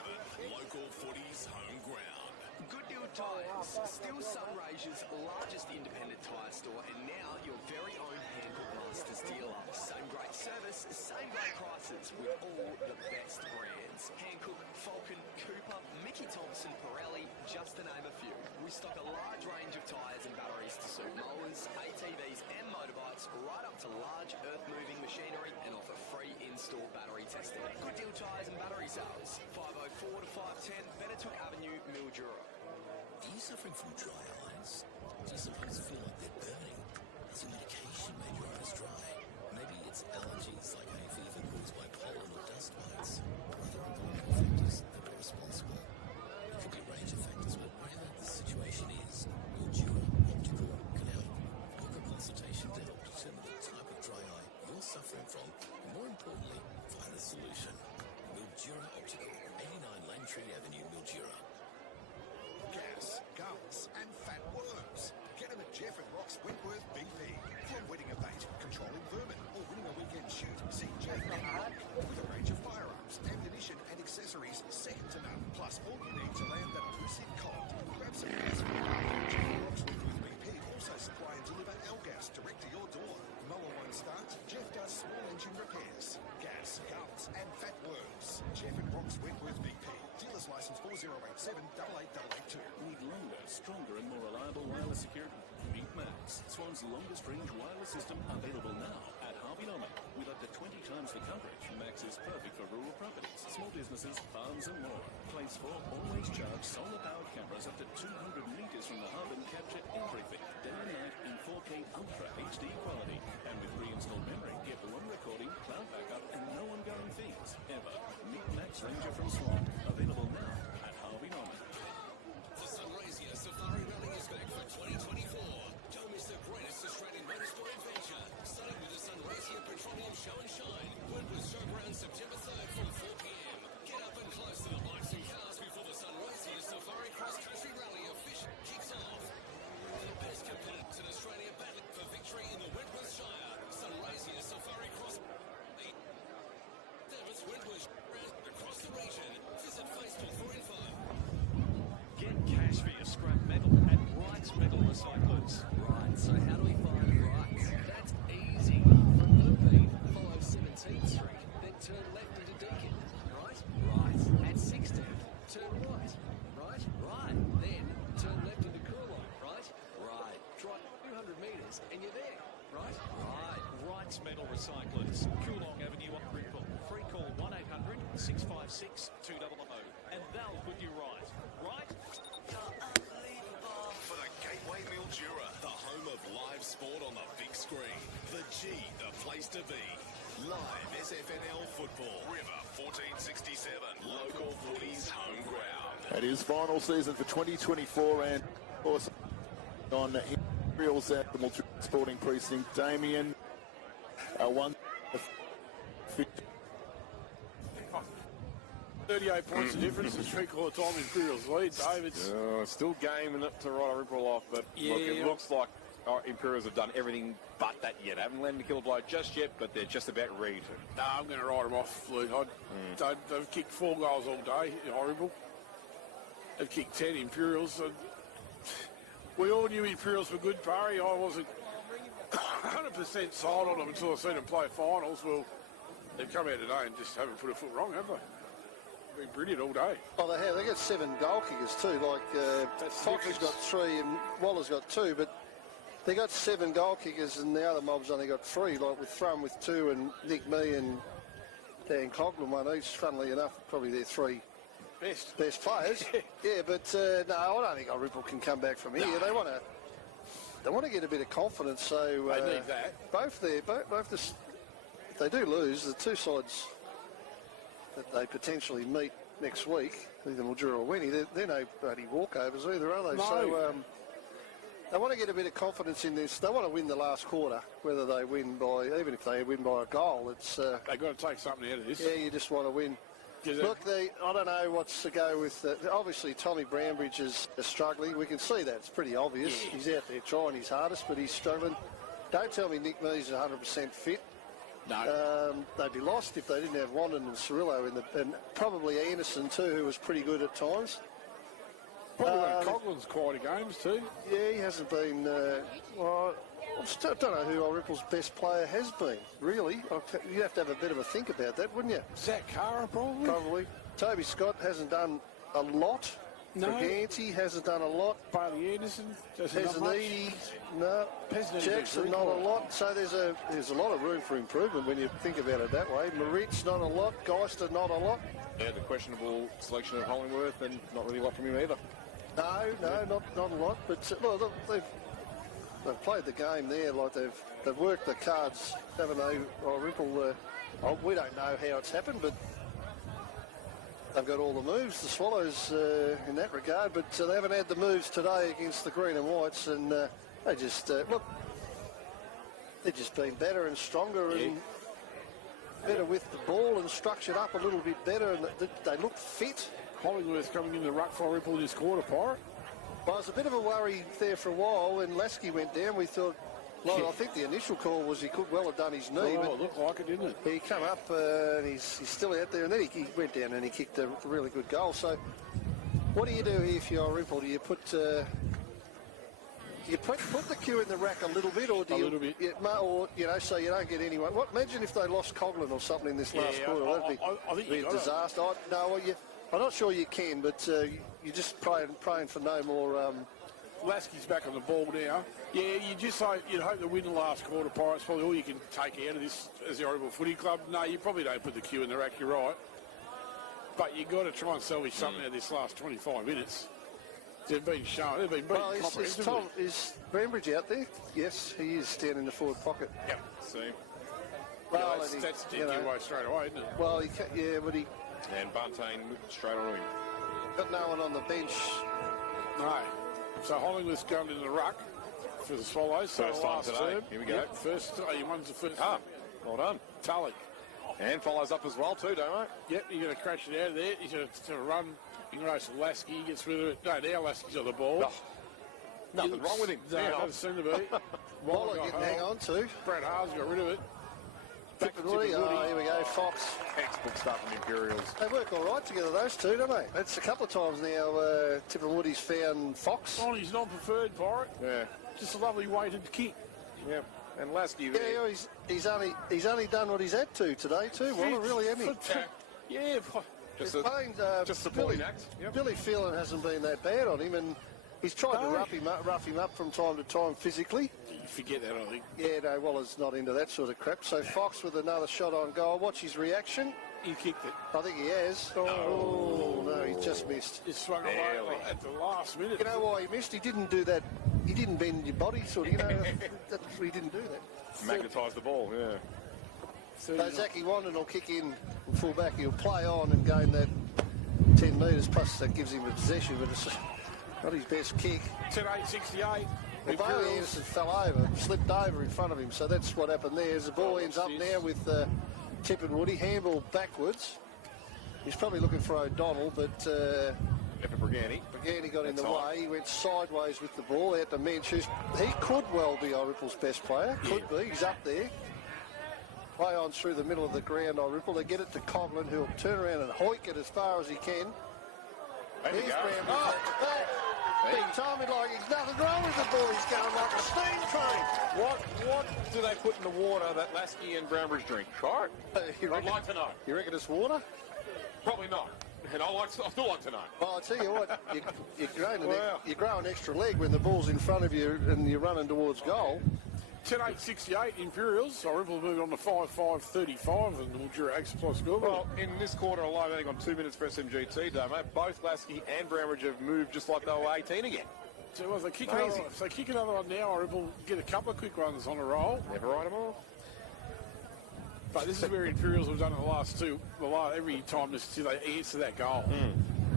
local footy's home ground. Good Deal Tyres, still Sunraysia's largest independent tyre store, and now your very own Handbook Masters dealer. Same great service, same great prices with all the best brands. Hankook, Falcon, Cooper, Mickey Thompson, Pirelli, just to name a few. We stock a large range of tyres and batteries to suit mowers, ATVs and motorbikes, right up to large earth-moving machinery, and offer free in-store battery testing. Good Deal Tyres and battery sales, 504 to 510 Benetook Avenue, Mildura. Are you suffering from dry eyes? Do you sometimes feel like they're burning? Has your medication made your eyes dry? Maybe it's allergies like hay fever caused by pollen or dust mites, or other environmental factors that are responsible. It could be a range of factors, but whatever the situation is, Mildura Optical can help. Book a consultation to help determine the type of dry eye you're suffering from, and more importantly, find a solution. Mildura Optical, 89 Langtree Avenue, Mildura. Gas, gums, and fat worms. Get them at Jeff and Rock's Wentworth BP. From wetting a bait, controlling vermin, or winning a weekend shoot, see Jeff and Rock with a range of firearms, ammunition, and accessories second to none. Plus, all you need to land that elusive cod. Grab some gas from Jeff and Rock's Wentworth BP. Also supply and deliver L-gas direct to your door. Mower won't start, Jeff does small engine repairs. Gas, gums, and fat worms. Jeff and Rock's Wentworth BP. Dealer's license 4087 8882. Need longer, stronger, and more reliable wireless security? Meet Max, Swan's longest range wireless system, available now at Harvey Norman. With up to 20 times the coverage, Max is perfect for rural properties, small businesses, farms, and more. Place 4 always charged solar-powered cameras up to 200 meters from the hub and capture everything, day and night, in 4K Ultra HD quality. And with pre-installed memory, get the one recording, cloud backup, and no ongoing fees ever. Meet Max Ranger from Swan, available now at Harvey Norman. The Sunraysia Safari Rally is back for 2024. Don't miss the greatest Australian motorsport adventure. Starting with the Sunraysia Petroleum Show and Shine. Wentworth Showground September 3rd from 4 p.m. Get up and close to the bikes and cars before the Sunraysia Safari Cross Country Rally officially kicks off. The best competitors in Australia battling for victory in the Wentworth Shire. Sunraysia Safari Cross. Davis Wentworth across the region. Visit Facebook for info. Get cash for your scrap metal at Wright's Metal Recyclers. Right, so how do we find Wright's? That's easy. From Lupine, follow 17th Street, then turn left into Deakin. Right? Right. At 16th, turn right. Right? Right. Then turn left into Coolite. Right? Right. Drive 200 metres and you're there. Right? Right. Wright's Metal Recyclers. Coolong Avenue, Irymple. Free call 1-800-656-200 and they'll put you right. Right? For the Gateway Mildura, the home of live sport on the big screen. The G, the place to be. Live SFNL football. River 1467, local footy's home ground. It is final season for 2024 and of course on Imperials at the Sporting Precinct. Damien won 38 points of difference in three-quarter time Imperials lead, David. Still gaming it to write Irymple off, but look, it looks like Imperials have done everything but that yet. Haven't landed a kill blow just yet, but they're just about ready to. No, I'm going to write them off, Luke. They've kicked 4 goals all day in Irymple. They've kicked 10 Imperials. We all knew Imperials were good, Barry. I wasn't 100% sold on them until I seen them play finals. Well, they've come out today and just haven't put a foot wrong, have they? Been brilliant all day. Oh, they have. They got 7 goal kickers too. Like Fox has got 3 and Waller's got 2, but they got 7 goal kickers and the other mobs only got 3. Like with Thrum with 2 and Nick Mee and Dan Coughlin 1 each. Funnily enough, probably their 3 best players. Yeah, but no, I don't think Irymple can come back from here. No. They want to get a bit of confidence. So they need that. Both if they do lose, the 2 sides that they potentially meet next week, either Mildura or Winnie, they're no bloody walkovers either, are they? No. So they want to get a bit of confidence in this. They want to win the last quarter, whether they win by, even if they win by a goal, it's... they've got to take something out of this. Yeah, you just want to win. Look, I don't know what's to go with... obviously, Tommy Brownbridge is struggling. We can see that. It's pretty obvious. Yeah. He's out there trying his hardest, but he's struggling. Don't tell me Nick Mee's 100% fit. No. They'd be lost if they didn't have Wandon and Cirillo and probably Anderson too, who was pretty good at times. Probably one of Coughlin's quality games too. Yeah, he hasn't been... well, I don't know who Irymple's best player has been, really. You'd have to have a bit of a think about that, wouldn't you? Zach Cara, probably? Probably. Toby Scott hasn't done a lot. No. Briganti hasn't done a lot. Bailey Anderson Pezzaniti, no. Jackson, not a lot. So there's a lot of room for improvement when you think about it that way. Moritz, not a lot. Geister, not a lot. Yeah, the questionable selection of Hollingworth, and not really a lot from him either. No, not a lot. But well, they've played the game there. Like they've worked the cards. Haven't they? Irymple, we don't know how it's happened, but they've got all the moves, the Swallows, in that regard, but they haven't had the moves today against the Green and Whites, and they just, look, they've just been better and stronger and better with the ball and structured up a little bit better, and they look fit. Hollingworth coming in the ruck for Irymple in this quarter, Pirate. Well, it was a bit of a worry there for a while when Lasky went down. We thought, well, I think the initial call was he could well have done his knee. But it looked like it, didn't it? He came up and he's still out there, and then he went down and he kicked a really good goal. So what do you do here if you're Irymple? Do you put the queue in the rack a little bit, or do or so you don't get anyone? What? Imagine if they lost Coughlin or something in this last quarter. That'd be a disaster. I'm not sure you can, but you're just praying for no more. Lasky's back on the ball now. Yeah, you'd hope to win the last quarter, Pirates. Probably all you can take out of this as the Irymple Footy Club. No, you probably don't put the queue in the rack, you're right. But you've got to try and salvage something out of this last 25 minutes. They've been shown, they've been beaten comprehensively. Is Brownbridge out there? Yes, he is down in the forward pocket. Yep, see. Well, that's a dead giveaway straight away, isn't it? Well, he can't, but he... And Buntain straight on him. Got no one on the bench. No. So Hollingworth's going in the ruck for the Swallows. First time today. Term. Here we go. Yep, he won the first. Well done. Tully. And follows up as well too, don't they? Yep, you're going to crash it out of there. He's going to run. You can race Lasky. He gets rid of it. No, now Lasky's on the ball. Oh, nothing wrong with him. No, doesn't seem to be. Waller getting hang on to. Brad Haas got rid of it. Back to Woody. Oh, here we go. Fox. Textbook stuff from Imperials. They work all right together, those two, don't they? That's a couple of times now Tip and Woody's found Fox. On his non-preferred Pirate. Yeah. Just a lovely weighted kick. Yep. And Lasky there. Yeah, he's only done what he's had to today too. Waller, really, hasn't he? Yeah. Just supporting act. Yep. Billy Phelan hasn't been that bad on him, and he's tried to rough him up from time to time physically. You forget that, I think. Yeah, no, Waller's not into that sort of crap. So Fox with another shot on goal. Watch his reaction. He kicked it. I think he has. Oh, no, he just missed. He swung away at the last minute. You know why he missed? He didn't do that. He didn't bend your body, sort of, he didn't do that. Magnetised the ball, yeah. So Zachy Wandon will kick in full back. He'll play on and gain that 10 metres, plus that gives him a possession, but it's not his best kick. 10-8-68. Well, Bailey Anderson fell over, slipped over in front of him, so that's what happened there. As the ball ends up now with Tip and Woody, handball backwards. He's probably looking for O'Donnell, but For Brigani. Brigani got in the way. He went sideways with the ball out to Menchus. He could well be Irymple's best player. Could be. He's up there. Play on through the middle of the ground, Irymple. They get it to Coughlin, who'll turn around and hoik it as far as he can. Here's Brown. Big time, like there's nothing wrong with the ball. He's going like a steam train. What do they put in the water that Lasky and Brownbridge drink? Chart? I'd like to know. You reckon it's water? Probably not. And I still like to know. Well, I'll tell you what, you grow an extra leg when the ball's in front of you and you're running towards goal. 10-8-68 Imperials. Irymple moving on to 5-5-35 and the Mildura Ag Supply score. Well, in this quarter alone, I think on 2 minutes for SMGT, Damo, both Lasky and Brownbridge have moved just like they were 18 again. So if they kick another one now, Irymple get a couple of quick runs on a roll. Never write them all. But this is where Imperials have done it the last two. Every time they answer that goal.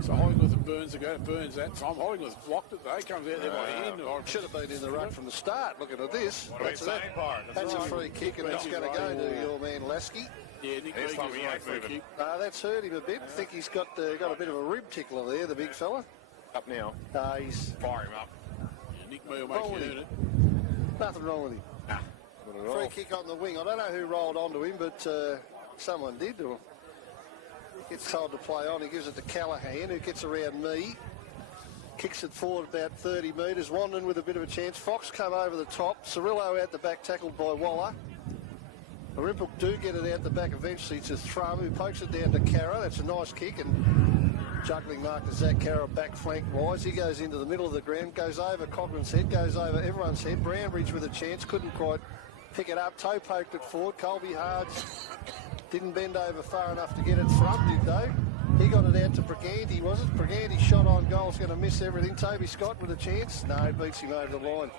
So Hollingworth and Burns are going to Burns that time. Hollingworth blocked it though. Comes out there by hand. Should have been in the ruck from the start. Looking at this. That's a free kick and it's going to go to your man Lasky. Yeah, Nick Meagher's right for a kick. That's hurt him a bit. I think he's got a bit of a rib tickler there, the big fella. Up now. He's fire him up. Yeah, Nick Meagher will make you earn it. Nothing wrong with him. Nah. Free kick on the wing. I don't know who rolled onto him, but someone did. Gets told to play on. He gives it to Callahan, who gets around me. Kicks it forward about 30 metres. Wandon with a bit of a chance. Fox come over the top. Cirillo out the back, tackled by Waller. Irymple do get it out the back eventually to Thrum, who pokes it down to Carra. That's a nice kick, and juggling mark to Zach Carra back flank wise. He goes into the middle of the ground, goes over Cochran's head, goes over everyone's head. Brownbridge with a chance, couldn't quite pick it up. Toe poked it forward. Colby Hards didn't bend over far enough to get it. Thrum did though. He got it out to Briganti, was it? Briganti shot on goal's going to miss everything. Toby Scott with a chance. No, he beats him over the line.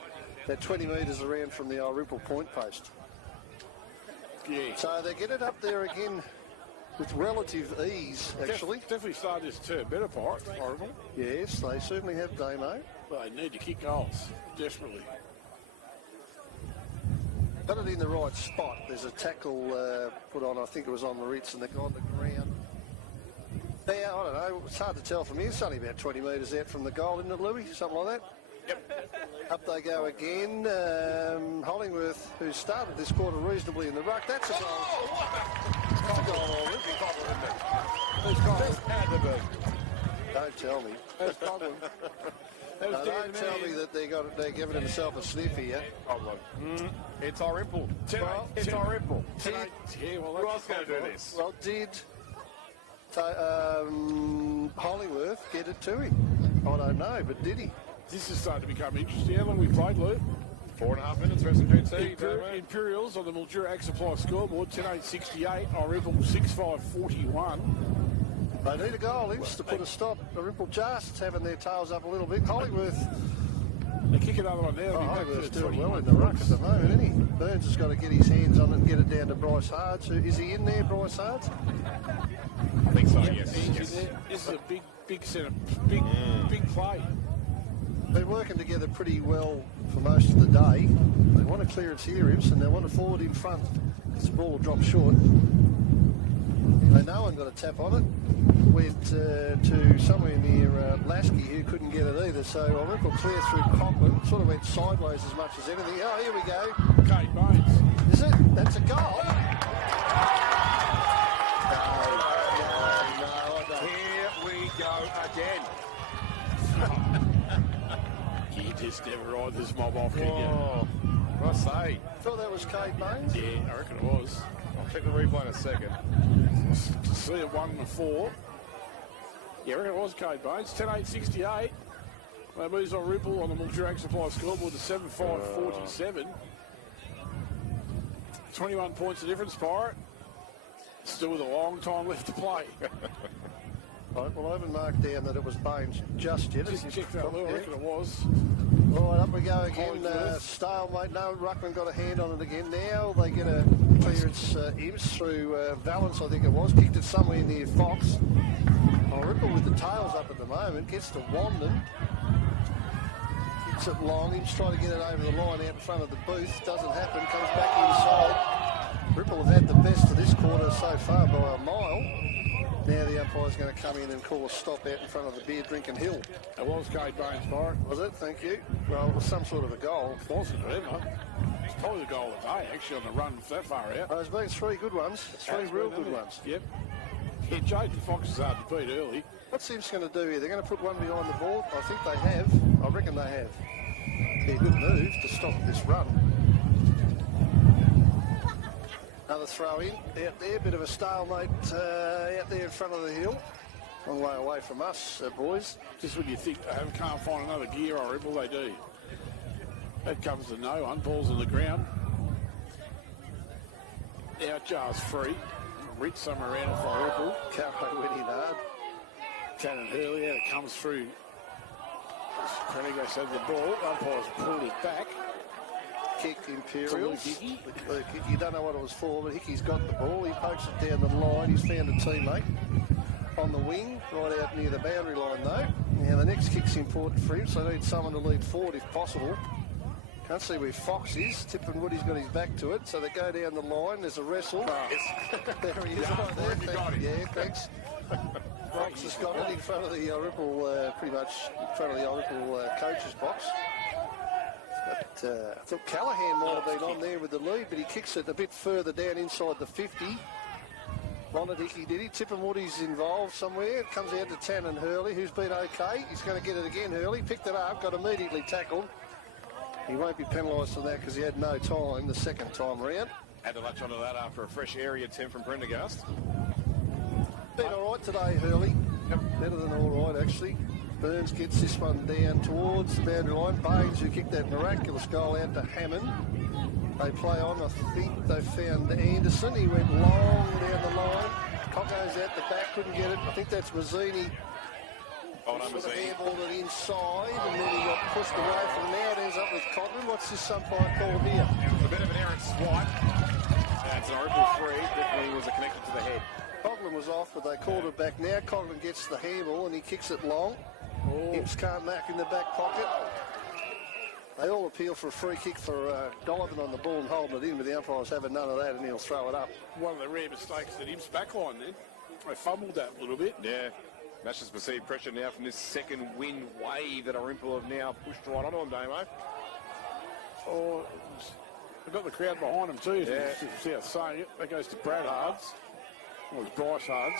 About 20 metres around from the Irymple point post. Yeah. So they get it up there again with relative ease, actually. Definitely started this term better part, Irymple. Yes, they certainly have, Damo. But they need to kick goals, desperately. Got it in the right spot. There's a tackle put on, I think it was on the Ritz, and they got on the ground. Now, I don't know, it's hard to tell from here. It's only about 20 metres out from the goal, isn't it, Louis? Something like that? Yep. Up they go again. Hollingworth, who started this quarter reasonably in the ruck. That's a goal. That's a goal. Don't tell me. Don't tell me that they're giving themselves a sniff here. It's Irymple. It's Irymple. Who else going to do this? Well, did Hollingworth get it to him? I don't know, but did he? This is starting to become interesting. How long we played, Luke? 4.5 minutes for SMGT. Imperials on the Mildura Ag Supply scoreboard, 10-8-68. Irymple 6-5-41. They need a goal, Ince, to put a stop. Irymple just having their tails up a little bit. Hollingworth. They kick another one now. Hollingworth's doing well in the ruck at the moment, isn't he? Burns has got to get his hands on it and get it down to Bryce Hards. Is he in there, Bryce Hards? I think so, yes. This is a big centre, big play. Been working together pretty well for most of the day. They want a clearance here, Imps, and they want a forward in front because the ball will drop short. No one got a tap on it. Went to somewhere near Lasky, who couldn't get it either. So Irymple clear through Cochran. Sort of went sideways as much as anything. Oh, here we go. Kate Baines. Is it? That's a goal. No. Here we go again. You just never ride this mob off, can you? What I say? Thought that was Kate Baines? Yeah, I reckon it was. I'll check the replay in a second. To see it 1-4. Yeah, I reckon it was Kate Baines. 10-8-68. They moves on Irymple on the Mildura Ag Supply scoreboard to 7-5-47. 21 points of difference, Pirate. Still with a long time left to play. Right, well, I haven't marked down that it was Baines just yet. Just checked that, I reckon it was. All right, up we go again. Stalemate. No, Ruckman got a hand on it again. Now they get a clearance Imps through Valance, I think it was. Kicked it somewhere near Fox. Irymple with the tails up at the moment. Gets to Wandon. Kicks it long. Imps trying to get it over the line out in front of the booth. Doesn't happen. Comes back inside. Ripple have had the best of this quarter so far by a mile. Now the umpire's going to come in and call a stop out in front of the beer drinking hill. It was Cade Baines for it. Was it? Thank you. Well, it was some sort of a goal. It wasn't, it's probably the goal of the day, actually, on the run that far out. There's been 3 good ones. 3 real good ones. Yep. Yeah, Jaden Fox is hard to beat early. What's Sims going to do here? They're going to put one behind the ball. I think they have. I reckon they have. Be a good move to stop this run. Another throw in out there, bit of a stalemate out there in front of the hill. Long way away from us, boys. Just when you think they can't find another gear or Irymple, they do. That comes to no one. Ball's on the ground. Out jars free. Reach somewhere around it for Irymple. Carro went in hard. Cannon Hurley, out it comes through. Prenigo said the ball. Umpire's pulled it back. Kick Imperials. You don't know what it was for, but Hickey's got the ball. He pokes it down the line. He's found a teammate on the wing, right out near the boundary line though. Now the next kick's important for him, so they need someone to lead forward if possible. Can't see where Fox is. Tippin Woody's got his back to it, so they go down the line. There's a wrestle. There he is. Right there. Yeah, thanks. Fox has got it in front of the Irymple, pretty much in front of the Irymple coach's box. But I thought Callahan might have been on there with the lead, but he kicks it a bit further down inside the 50. Wanted Hickey, did he? Tippin Woody's involved somewhere. It comes out to Tannen Hurley, who's been okay. He's going to get it again, Hurley. Picked it up, got immediately tackled. He won't be penalised for that because he had no time the second time round. Had to latch onto that after a fresh area attempt from Prendergast. Been all right today, Hurley. Yep. Better than all right, actually. Burns gets this one down towards the boundary line. Baines, who kicked that miraculous goal out to Hammond. They play on. I think they found Anderson. He went long down the line. Cocko's out the back, couldn't get it. I think that's Mazzini. Oh, no, sort of Mazzini. handballed it inside, and then he got pushed away from there. It ends up with Codman. What's this umpire call here? A bit of an errant swipe. It's an Irymple free. Definitely was a connection to the head. Coughlin was off, but they called it back now. Coughlin gets the handball, and he kicks it long. Hips can't mark in the back pocket. They all appeal for a free kick for diving on the ball and holding it in, but the umpire's having none of that, and he'll throw it up. One of the rare mistakes at Imps backline then. They fumbled that a little bit. Yeah. That's just perceived pressure now from this second wind wave that Irymple have now pushed right onto him, Damo. Oh, they've got the crowd behind them too. Yeah. See how saying it. That goes to Brad Hards. Or it's Bryce Hards.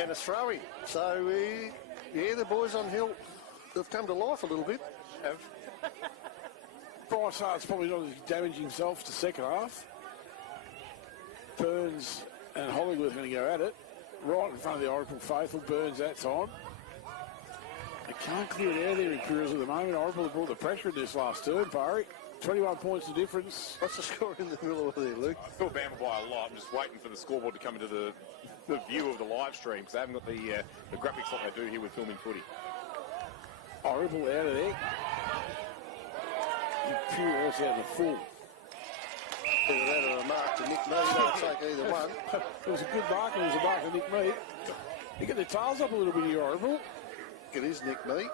And a throw-in. So, yeah, the boys on Hill have come to life a little bit. Bryce Hards probably not damaging himself to second half. Burns and Hollywood are going to go at it. Right in front of the Irymple faithful. Burns that time. They can't clear it out of there, Imperials at the moment. Irymple have brought the pressure in this last turn, Parry. 21 points the difference. What's the score in the middle of there, Luke? Still Bama by a lot. I'm just waiting for the scoreboard to come into the view of the live stream because they haven't got the graphics like they do here with filming footy. Irymple out of there. Imperials out of the full. Either that or a mark to Nick Mead. I'll take either one. It was a good mark. It was a mark of Nick Mead. You get their tails up a little bit here, Irymple. It is Nick Mead.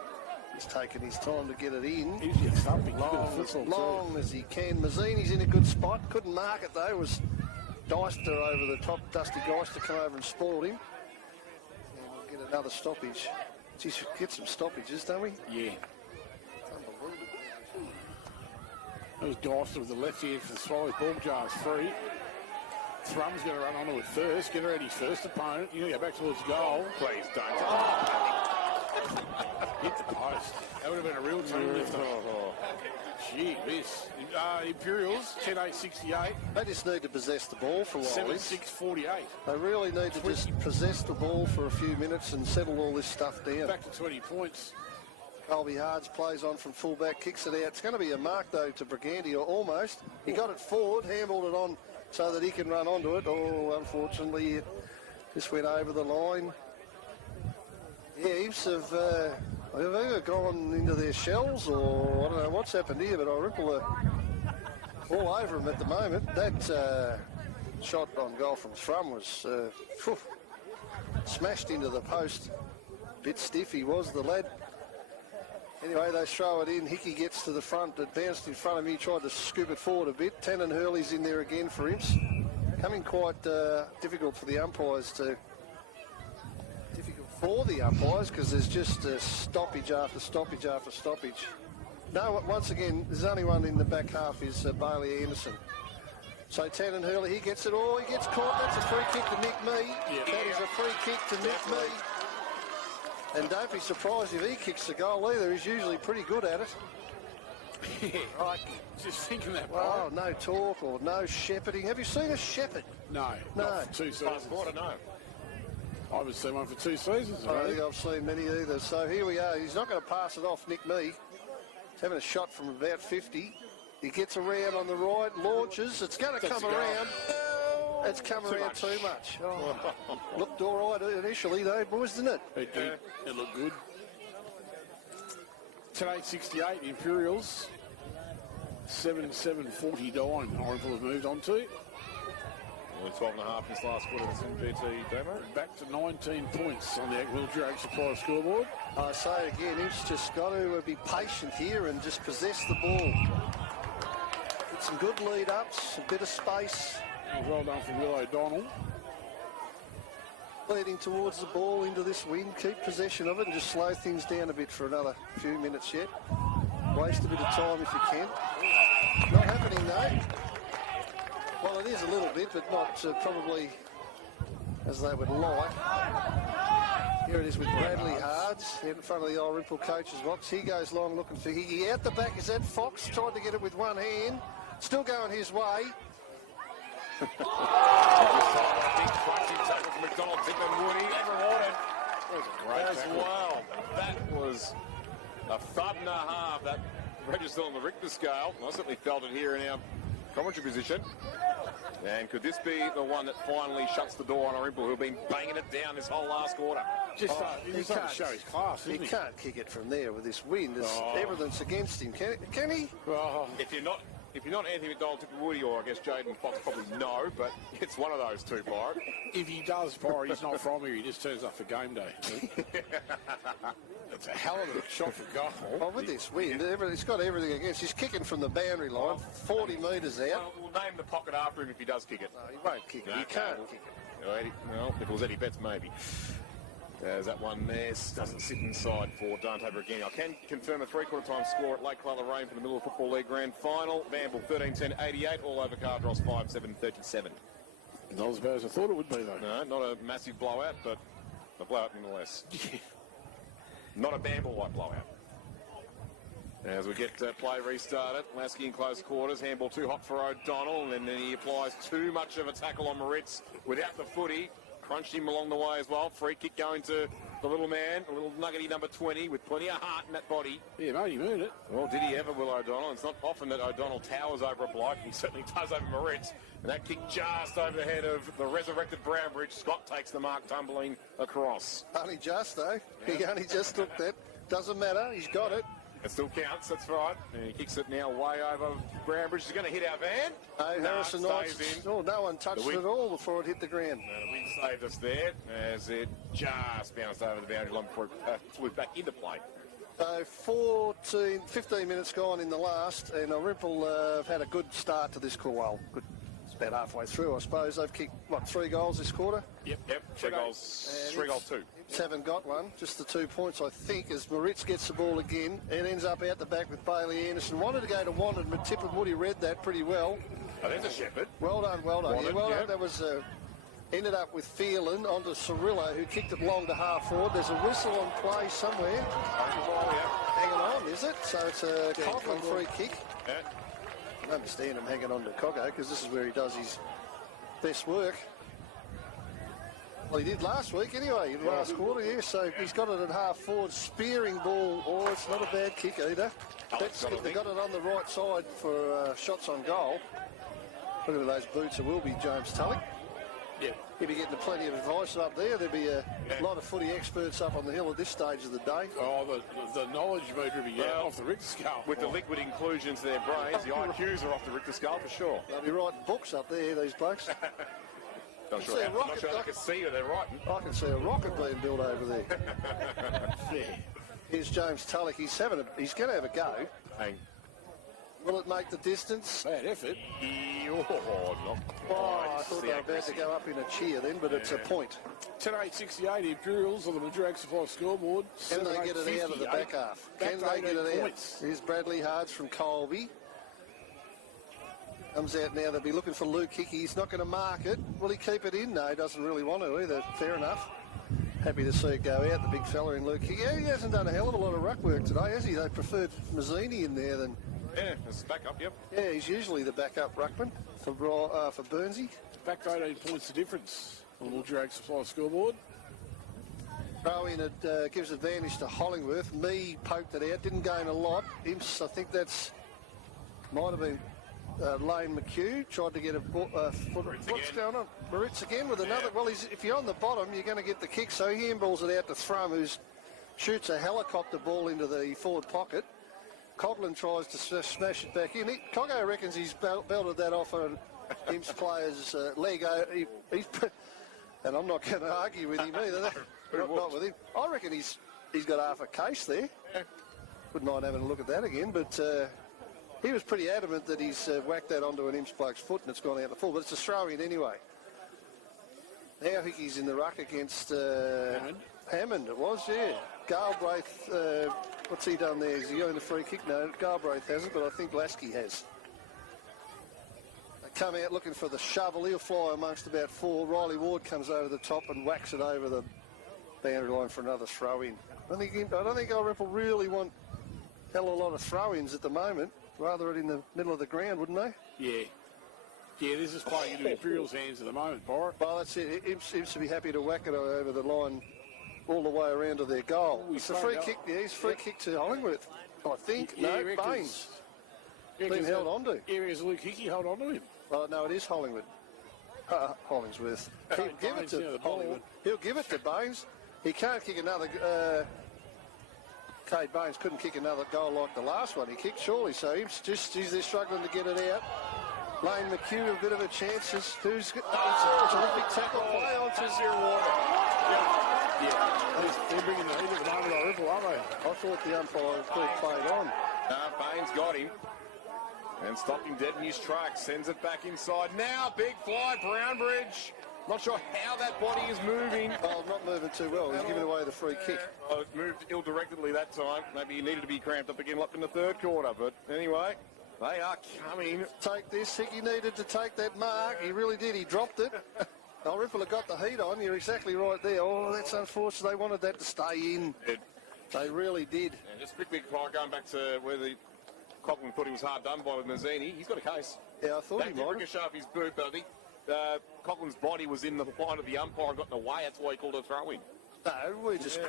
He's taken his time to get it in. He's thumping long as he can. Mazzini's in a good spot. Couldn't mark it though. It was Deister over the top. Dusty Deister come over and spoiled him. And we'll get another stoppage. Geez, we get some stoppages, don't we? Yeah. That was Deister with the left hand for the Swallows. Ball jar's free. Thrum's going to run onto it first. Get around his first opponent. You're going to go back towards goal. Please don't. Hit the post. That would have been a real team lifter. Gee, miss. Imperials, 10-8-68. They just need to possess the ball for a while. 7-6-48. They really need to just possess the ball for a few minutes and settle all this stuff down. Back to 20 points. Colby Hards plays on from fullback, kicks it out. It's going to be a mark, though, to Briganti, or almost. He got it forward, handballed it on so that he can run onto it. Oh, unfortunately, it just went over the line. Yeah, heaps of... they've either gone into their shells or I don't know what's happened here, but Irymple are all over them at the moment. That shot on goal from Thrum was smashed into the post. Bit stiff he was, the lad. Anyway, they throw it in. Hickey gets to the front. It bounced in front of me. Tried to scoop it forward a bit. Tannen Hurley's in there again for Imps. Coming quite difficult for the umpires to... Difficult for the umpires because there's just stoppage after stoppage after stoppage. No, once again, there's only one in the back half is Bailey Anderson. So Tannen Hurley, he gets it all. He gets caught. That's a free kick to Nick Mee. Yeah. That is a free kick to Nick Mee. And don't be surprised if he kicks the goal either. He's usually pretty good at it. Right. Just thinking that. Well, no talk or no shepherding. Have you seen a shepherd? No. No. Not for 2 seasons. No. I haven't seen one for 2 seasons. I don't think I've seen many either. So here we are. He's not going to pass it off, Nick Mee. He's having a shot from about 50. He gets around on the right, launches. It's going to come around. It's come around too much. Oh. Looked all right initially, though, boys, didn't it? It did. It looked good. Today, 68, Imperials. 7-7-49. Irymple have moved on to. Only 12.5 this last quarter. That's in BT demo. Back to 19 points on the Ackville Drag Supply scoreboard. I say again, he's just got to be patient here and just possess the ball. Get some good lead-ups, a bit of space. Well done for Will O'Donnell. Leading towards the ball into this wind. Keep possession of it and just slow things down a bit for another few minutes yet. Waste a bit of time if you can. Not happening though. Well, it is a little bit, but not probably as they would like. Here it is with Bradley Hards in front of the Irymple coach's box. He goes long looking for Higgy. Out the back is that Fox. Tried to get it with one hand. Still going his way. Big clutching tackle from McDonald, Dickman Woody, and rewarded as well. That was a thud and a half. That registered on the Richter scale. I certainly felt it here in our commentary position. And could this be the one that finally shuts the door on Irymple, who have been banging it down this whole last quarter? He can't show his class, He can't kick it from there with this wind. Everything's against him. Can he? Oh. If you're not Anthony McDonald, Dickman Woody, or I guess Jaden Fox, probably no, but it's one of those two, Byron. If he does, Byron, he's not from here. He just turns up for game day. It's a hell of a shot for goal. Well, with this wind, he's got everything against. He's kicking from the boundary line, 40 metres out. Well, we'll name the pocket after him if he does kick it. No, he won't kick it. He can't kick it. Well, if it was Eddie Betts, maybe. There's that one there. Doesn't sit inside for Dante Bergini. I can confirm a three-quarter time score at Lake Clara Rain for the Middle of Football League Grand Final. Vanville 13-10-88, all over Cardross 5-7-37. Not as bad as I thought it would be, though. No, not a massive blowout, but a blowout nonetheless. Not a Vanville-like blowout. As we get play restarted, Lasky in close quarters, handball too hot for O'Donnell, and then he applies too much of a tackle on Moritz without the footy. Crunched him along the way as well. Free kick going to the little man, a little nuggety number 20 with plenty of heart in that body. Yeah, mate, he moved it. Well, did he ever, Will O'Donnell? It's not often that O'Donnell towers over a bloke. He certainly does over Moritz. And that kick just over the head of the resurrected Brownbridge. Scott takes the mark, tumbling across. Only just, though. Yeah. He only just took that. Doesn't matter. He's got it. It still counts, that's right. And he kicks it now way over Brownbridge. He's going to hit our van. No, Harrison Knight. Oh, no one touched it at all before it hit the ground. The wind saved us there as it just bounced over the boundary line before it flew back into play. So 15 minutes gone in the last, and Irymple have had a good start to this quarter. Well, good. It's about halfway through, I suppose. They've kicked, 3 goals this quarter? Yep. 3 goals, 2. Haven't got one, just the 2 points, I think, as Moritz gets the ball again and ends up out the back with Bailey Anderson. Wanted to go to Wanted, but Tip and Woody read that pretty well. Oh, there's a shepherd. Well done. Wanted, yeah, well done. That was ended up with Phelan onto Cirillo, who kicked it long to half forward. There's a whistle on play somewhere. Hanging on, is it? So it's a Coughlin free kick. Yeah. I don't understand him hanging on to Coggo because this is where he does his best work. Well, he did last week anyway, in the last quarter, yeah. So he's got it at half forward, spearing ball. Oh, it's not a bad kick either. They got it on the right side for shots on goal. Look at those boots. It will be James Tulloch. Yeah. He'll be getting plenty of advice up there. There'll be a lot of footy experts up on the hill at this stage of the day. Oh, the knowledge meter will be off the Richter scale. With the liquid inclusions to their brains, the IQs are off the Richter scale for sure. They'll be writing books up there, these blokes. Not sure I can see you, they're writing. I can see a rocket being built over there. Here's James Tulloch. He's going to have a go. Hey. Will it make the distance? Bad effort. Not Oh, I thought they were about to go up in a cheer then, but it's a point. 10-8-68, Imperials on the Drag Supply scoreboard. Can they get it out of the back half? Can they get it out? Here's Bradley Hards from Colby. Comes out now. They'll be looking for Luke Hickey. He's not going to mark it. Will he keep it in? No, he doesn't really want to either. Fair enough. Happy to see it go out, the big fella in Luke Hickey. Yeah, he hasn't done a hell of a lot of ruck work today, has he? They preferred Mazzini in there than... Yeah, it's back up, yep. Yeah, he's usually the backup ruckman for Burnsy. Back to 18 points the difference on the Drag Supply scoreboard. Throw in, it gives advantage to Hollingworth. Me poked it out, didn't gain a lot. Imps, I think might have been Lane McHugh, tried to get a foot. What's going on? Moritz again with another. Well, if you're on the bottom, you're going to get the kick, so he handballs it out to Thrum, who shoots a helicopter ball into the forward pocket. Coughlin tries to smash it back in. Coggo reckons he's belted that off an Imps player's leg. And I'm not going to argue with him either. Not with him. I reckon he's got half a case there. Wouldn't mind having a look at that again, but he was pretty adamant that he's whacked that onto an Imps bloke's foot and it's gone out the full, but it's a throw-in anyway. Now Hickey's in the ruck against Hammond, it was, yeah. Galbraith, what's he done there? Is he going to free kick? No, Galbraith hasn't, but I think Lasky has. They come out looking for the shovel. He'll fly amongst about four. Riley Ward comes over the top and whacks it over the boundary line for another throw-in. I don't think Irymple really want a hell of a lot of throw-ins at the moment. Rather it in the middle of the ground, wouldn't they? Yeah. Yeah, this is playing into Imperials' hands at the moment, Bart. Well, that's it. Imps to be happy to whack it over the line all the way around to their goal. It's a free kick. Yeah, it's free kick to Hollingworth, I think. No, Baines. Been held onto. Areas Luke Hickey held onto him. Well, no, it is Hollingwood. Hollingsworth. He'll give it to Hollywood. He'll give it to Baines. He can't kick another... Cade Baines couldn't kick another goal like the last one he kicked, surely. So he's they're struggling to get it out. Lane McHugh, a bit of a chance. It's a terrific tackle play on to Zero Water. They're bringing the heat at the moment, Irymple, aren't they? I thought the umpire played on. Baines got him and stopped him dead in his tracks. Sends it back inside. Now, big fly, Brownbridge. Not sure how that body is moving. Oh, not moving too well. He's giving away the free kick. It moved ill-directedly that time. Maybe he needed to be cramped up again in the third quarter. But anyway, they are coming. Take this. Hickey needed to take that mark. He really did. He dropped it. Irymple got the heat on. You're exactly right there. Oh, that's unfortunate. They wanted that to stay in. They really did. And just quickly, going back to where the Coughlin thought he was hard done by with Mazzini, he's got a case. Yeah, I thought he might. Ricochet off his boot, but I think Coughlin's body was in the line of the umpire and got in the way. That's why he called it a throw-in. No,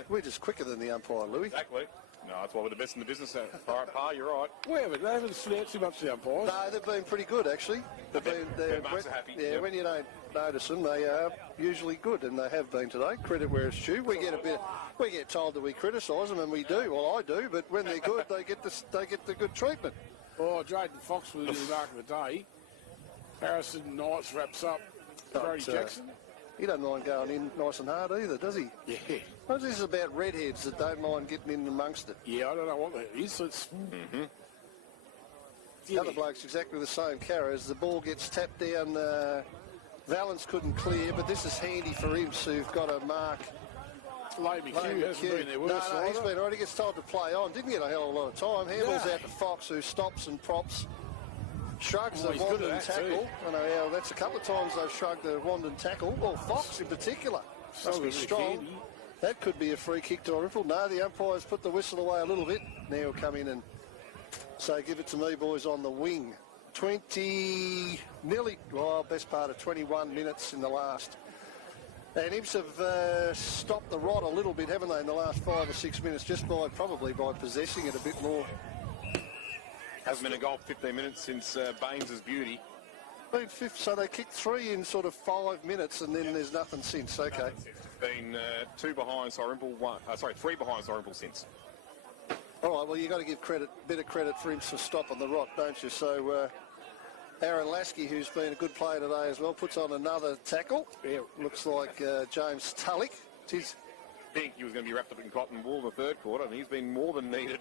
we're just quicker than the umpire, Louis. Exactly. No, that's why we're the best in the business. All right, Pa, you're right. They haven't stood out too much, the umpires. No, they've been pretty good, actually. They're happy. Yeah, when you don't notice them, they are usually good, and they have been today. Credit where it's due. We get told that we criticise them, and we do. Well, I do, but when they're good, they get the good treatment. Oh, Drayden Fox was the mark of the day. Harrison Knights wraps up Brody Jackson. He doesn't mind going in nice and hard either, does he? Yeah. Well, this is about redheads that don't mind getting in amongst it. Yeah, I don't know what that is. The other bloke's exactly the same, Carra, as the ball gets tapped down. Valence couldn't clear, but this is handy for him, so you've got a mark. Lane McHugh hasn't been there with us. No, he's been already. He gets told to play on. Didn't get a hell of a lot of time. Handballs out to Fox, who stops and props. Shrugs the wand and tackle. I know, that's a couple of times they've shrugged the wand and tackle. Well, Fox in particular must be strong. That could be a free kick to Irymple. No, the umpires put the whistle away a little bit. Now he'll come in and say, give it to me, boys, on the wing. 20, nearly, best part of 21 minutes in the last. And Imps have stopped the rod a little bit, haven't they, in the last 5 or 6 minutes, just probably by possessing it a bit more. Hasn't been a goal for 15 minutes since Baines' beauty. So they kicked 3 in sort of 5 minutes, and then there's nothing since. Okay. It's been 2 behind Irymple, 3 behind Irymple since. All right, well, you've got to give a bit of credit for him for stopping the rot, don't you? So Aaron Lasky, who's been a good player today as well, puts on another tackle. Yeah, looks like James Tulloch. think he was going to be wrapped up in cotton wool in the third quarter, and he's been more than needed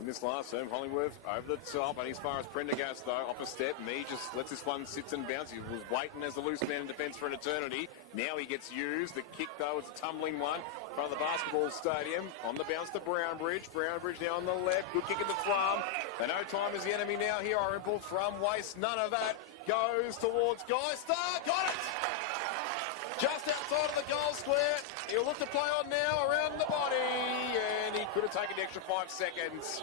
in this last term. Hollingworth over the top, and as far as Prendergast, though, off a step. Me just lets this one sit and bounce. He was waiting as the loose man in defence for an eternity. Now he gets used. The kick, though, it's a tumbling one in front of the basketball stadium. On the bounce to Brownbridge. Brownbridge now on the left. Good kick at the thrum. And no time is the enemy now here. Irymple from waste. None of that. Goes towards Geister. Got it! Just outside of the goal square. He'll look to play on now around the body. And he could have taken the extra 5 seconds.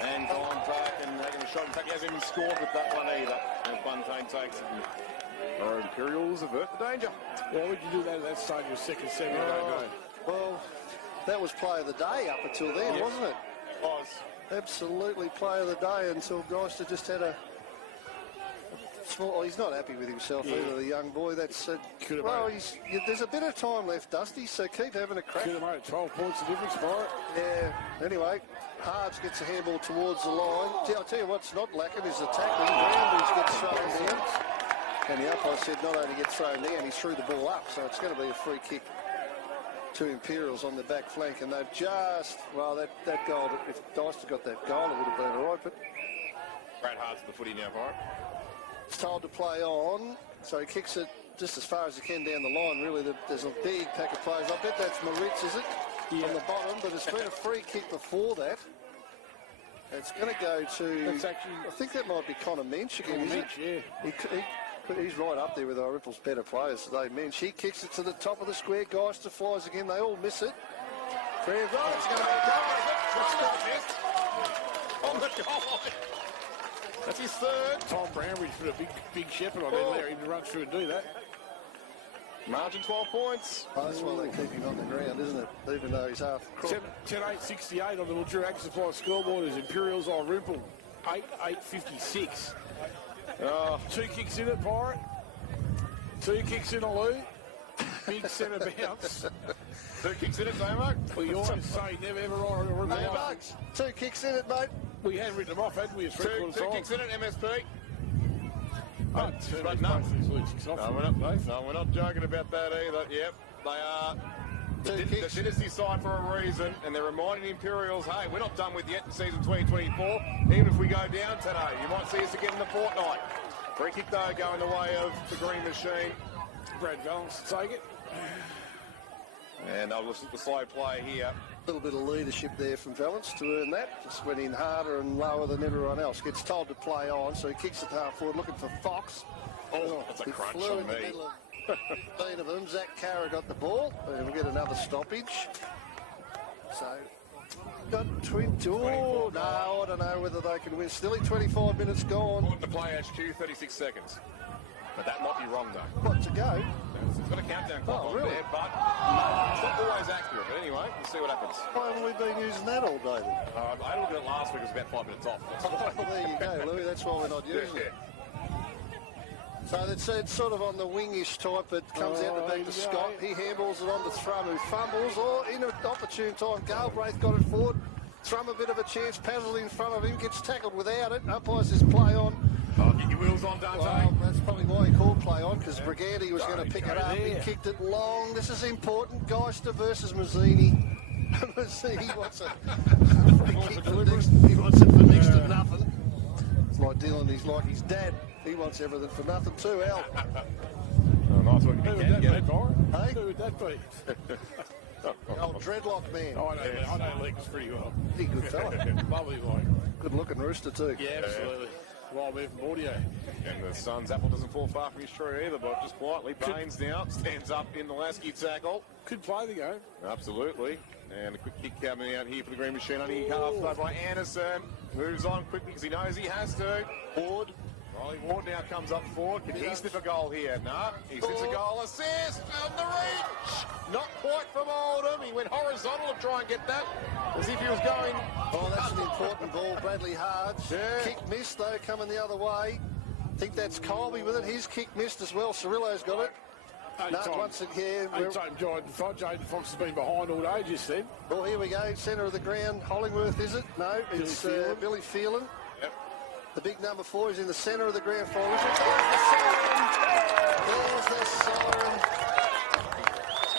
And gone back and taken a shot. In fact, he hasn't even scored with that one either. And Buntain takes it. Our Imperials avert the danger. Why would you do that at that stage of second set? Well, that was play of the day up until then, wasn't it? Was. Absolutely play of the day until Geister just had a small... Oh, he's not happy with himself either, the young boy. That's well, there's a bit of time left, Dusty, so keep having a crack. Could have made 12 points of difference, Byron. Yeah, anyway, Hards gets a handball towards the line. I'll tell you what's not lacking is the tackling. Brownbridge gets thrown down. And the umpire said not only gets thrown down, he threw the ball up, so it's going to be a free kick to Imperials on the back flank. And they've just, well, that goal, if Deister got that goal, it would have been all right, but... Brad Hart's at the footy now, Byron. It's told to play on, so he kicks it just as far as he can down the line. Really, there's a big pack of players. I bet that's Moritz, is it? Yeah. On the bottom, but it's been a free kick before that. It's going to go to... That's actually... I think that might be Connor Mensch again, isn't it? Yeah. He's right up there with Irymple's better players today. Mensch, he kicks it to the top of the square. Geister flies again. They all miss it. It's going to be a goal. On the goal. That's his third. Tom Brownbridge put a big shepherd on there, allow him to run through and do that. Margin 12 points. Oh, that's why they keep him on the ground, isn't it? Even though he's half crook. 10-8-68 on the Mildura Ag Supply scoreboard is Imperials Irymple 8-8-56. 2 kicks in it, Pirate. 2 kicks in a Lou. Big centre bounce. 2 kicks in it, Damo. Well, you always say never ever on a Hey, Bugs, 2 kicks in it, mate. We had written them off, hadn't we? 2 kicks in it, MSP. But no, we're not joking about that either. Yep, they are the dynasty side for a reason, and they're reminding the Imperials, hey, we're not done with yet in season 2024. Even if we go down today, you might see us again in the fortnight. Free kick, though, going the way of the Green Machine. Brad Valance to take it. And I'll listen to the slow play here. A little bit of leadership there from Valance to earn that. Just went in harder and lower than everyone else. Gets told to play on, so he kicks it half forward, looking for Fox. Oh, that's a crunch flew on in the me. middle of 15 of them. Zach Carra got the ball, and we'll get another stoppage. So, got 20. Oh, no, I don't know whether they can win. Still 25 minutes gone. Put the play HQ, 36 seconds. But that might be wrong, though. What to go? It's got a countdown clock on really? there, but it's not always accurate. But anyway, we'll see what happens. Why haven't we been using that all day then? I had a look at it last week. It was about 5 minutes off. Well, there you go, Louis. That's why we're not using it. So it's sort of on the wingish type. It comes out the back to Scott. He handballs it on to Thrum, who fumbles. Or in an opportune time, Galbraith got it forward. Thrum a bit of a chance, paddled in front of him, gets tackled without it. Umpires says play on. Oh, get your wheels on, Dante. Well, that's probably why he called play on, because Briganti was going to pick it up. He kicked it long. This is important. Geister versus Mazzini. Mazzini wants it. He wants it for next to nothing. It's like Dylan. He's like his dad. He wants everything for nothing too, Al. Nice one. Who would that be, Byron? Hey? Who would that be? The old dreadlock man. Oh, I know Legs pretty well. He's a good fella. Lovely bloke. Good looking rooster too. Yeah, absolutely. Wild man from Audio. And the Suns' apple doesn't fall far from his tree either, but just quietly, Baines now stands up in the Lasky tackle. Could play the game. Absolutely. And a quick kick coming out here for the Green Machine. Only half by Anderson. Moves on quickly because he knows he has to. Ward. Riley Ward now comes up forward. Can he sniff a goal here? No. He sniffs a goal. Assist on the reach. Not quite from Oldham. He went horizontal to try and get that. As if he was going. Oh, that's an important ball. Bradley Hards. Yeah. Kick missed though, coming the other way. I think that's Colby with it. His kick missed as well. Cirillo's got it. Once again. Jaden Fox has been behind all day just then. Well, here we go. Centre of the ground. Hollingworth, is it? No, it's Billy Phelan. Yep. The big number 4 is in the centre of the ground final. There's the siren. There's the siren.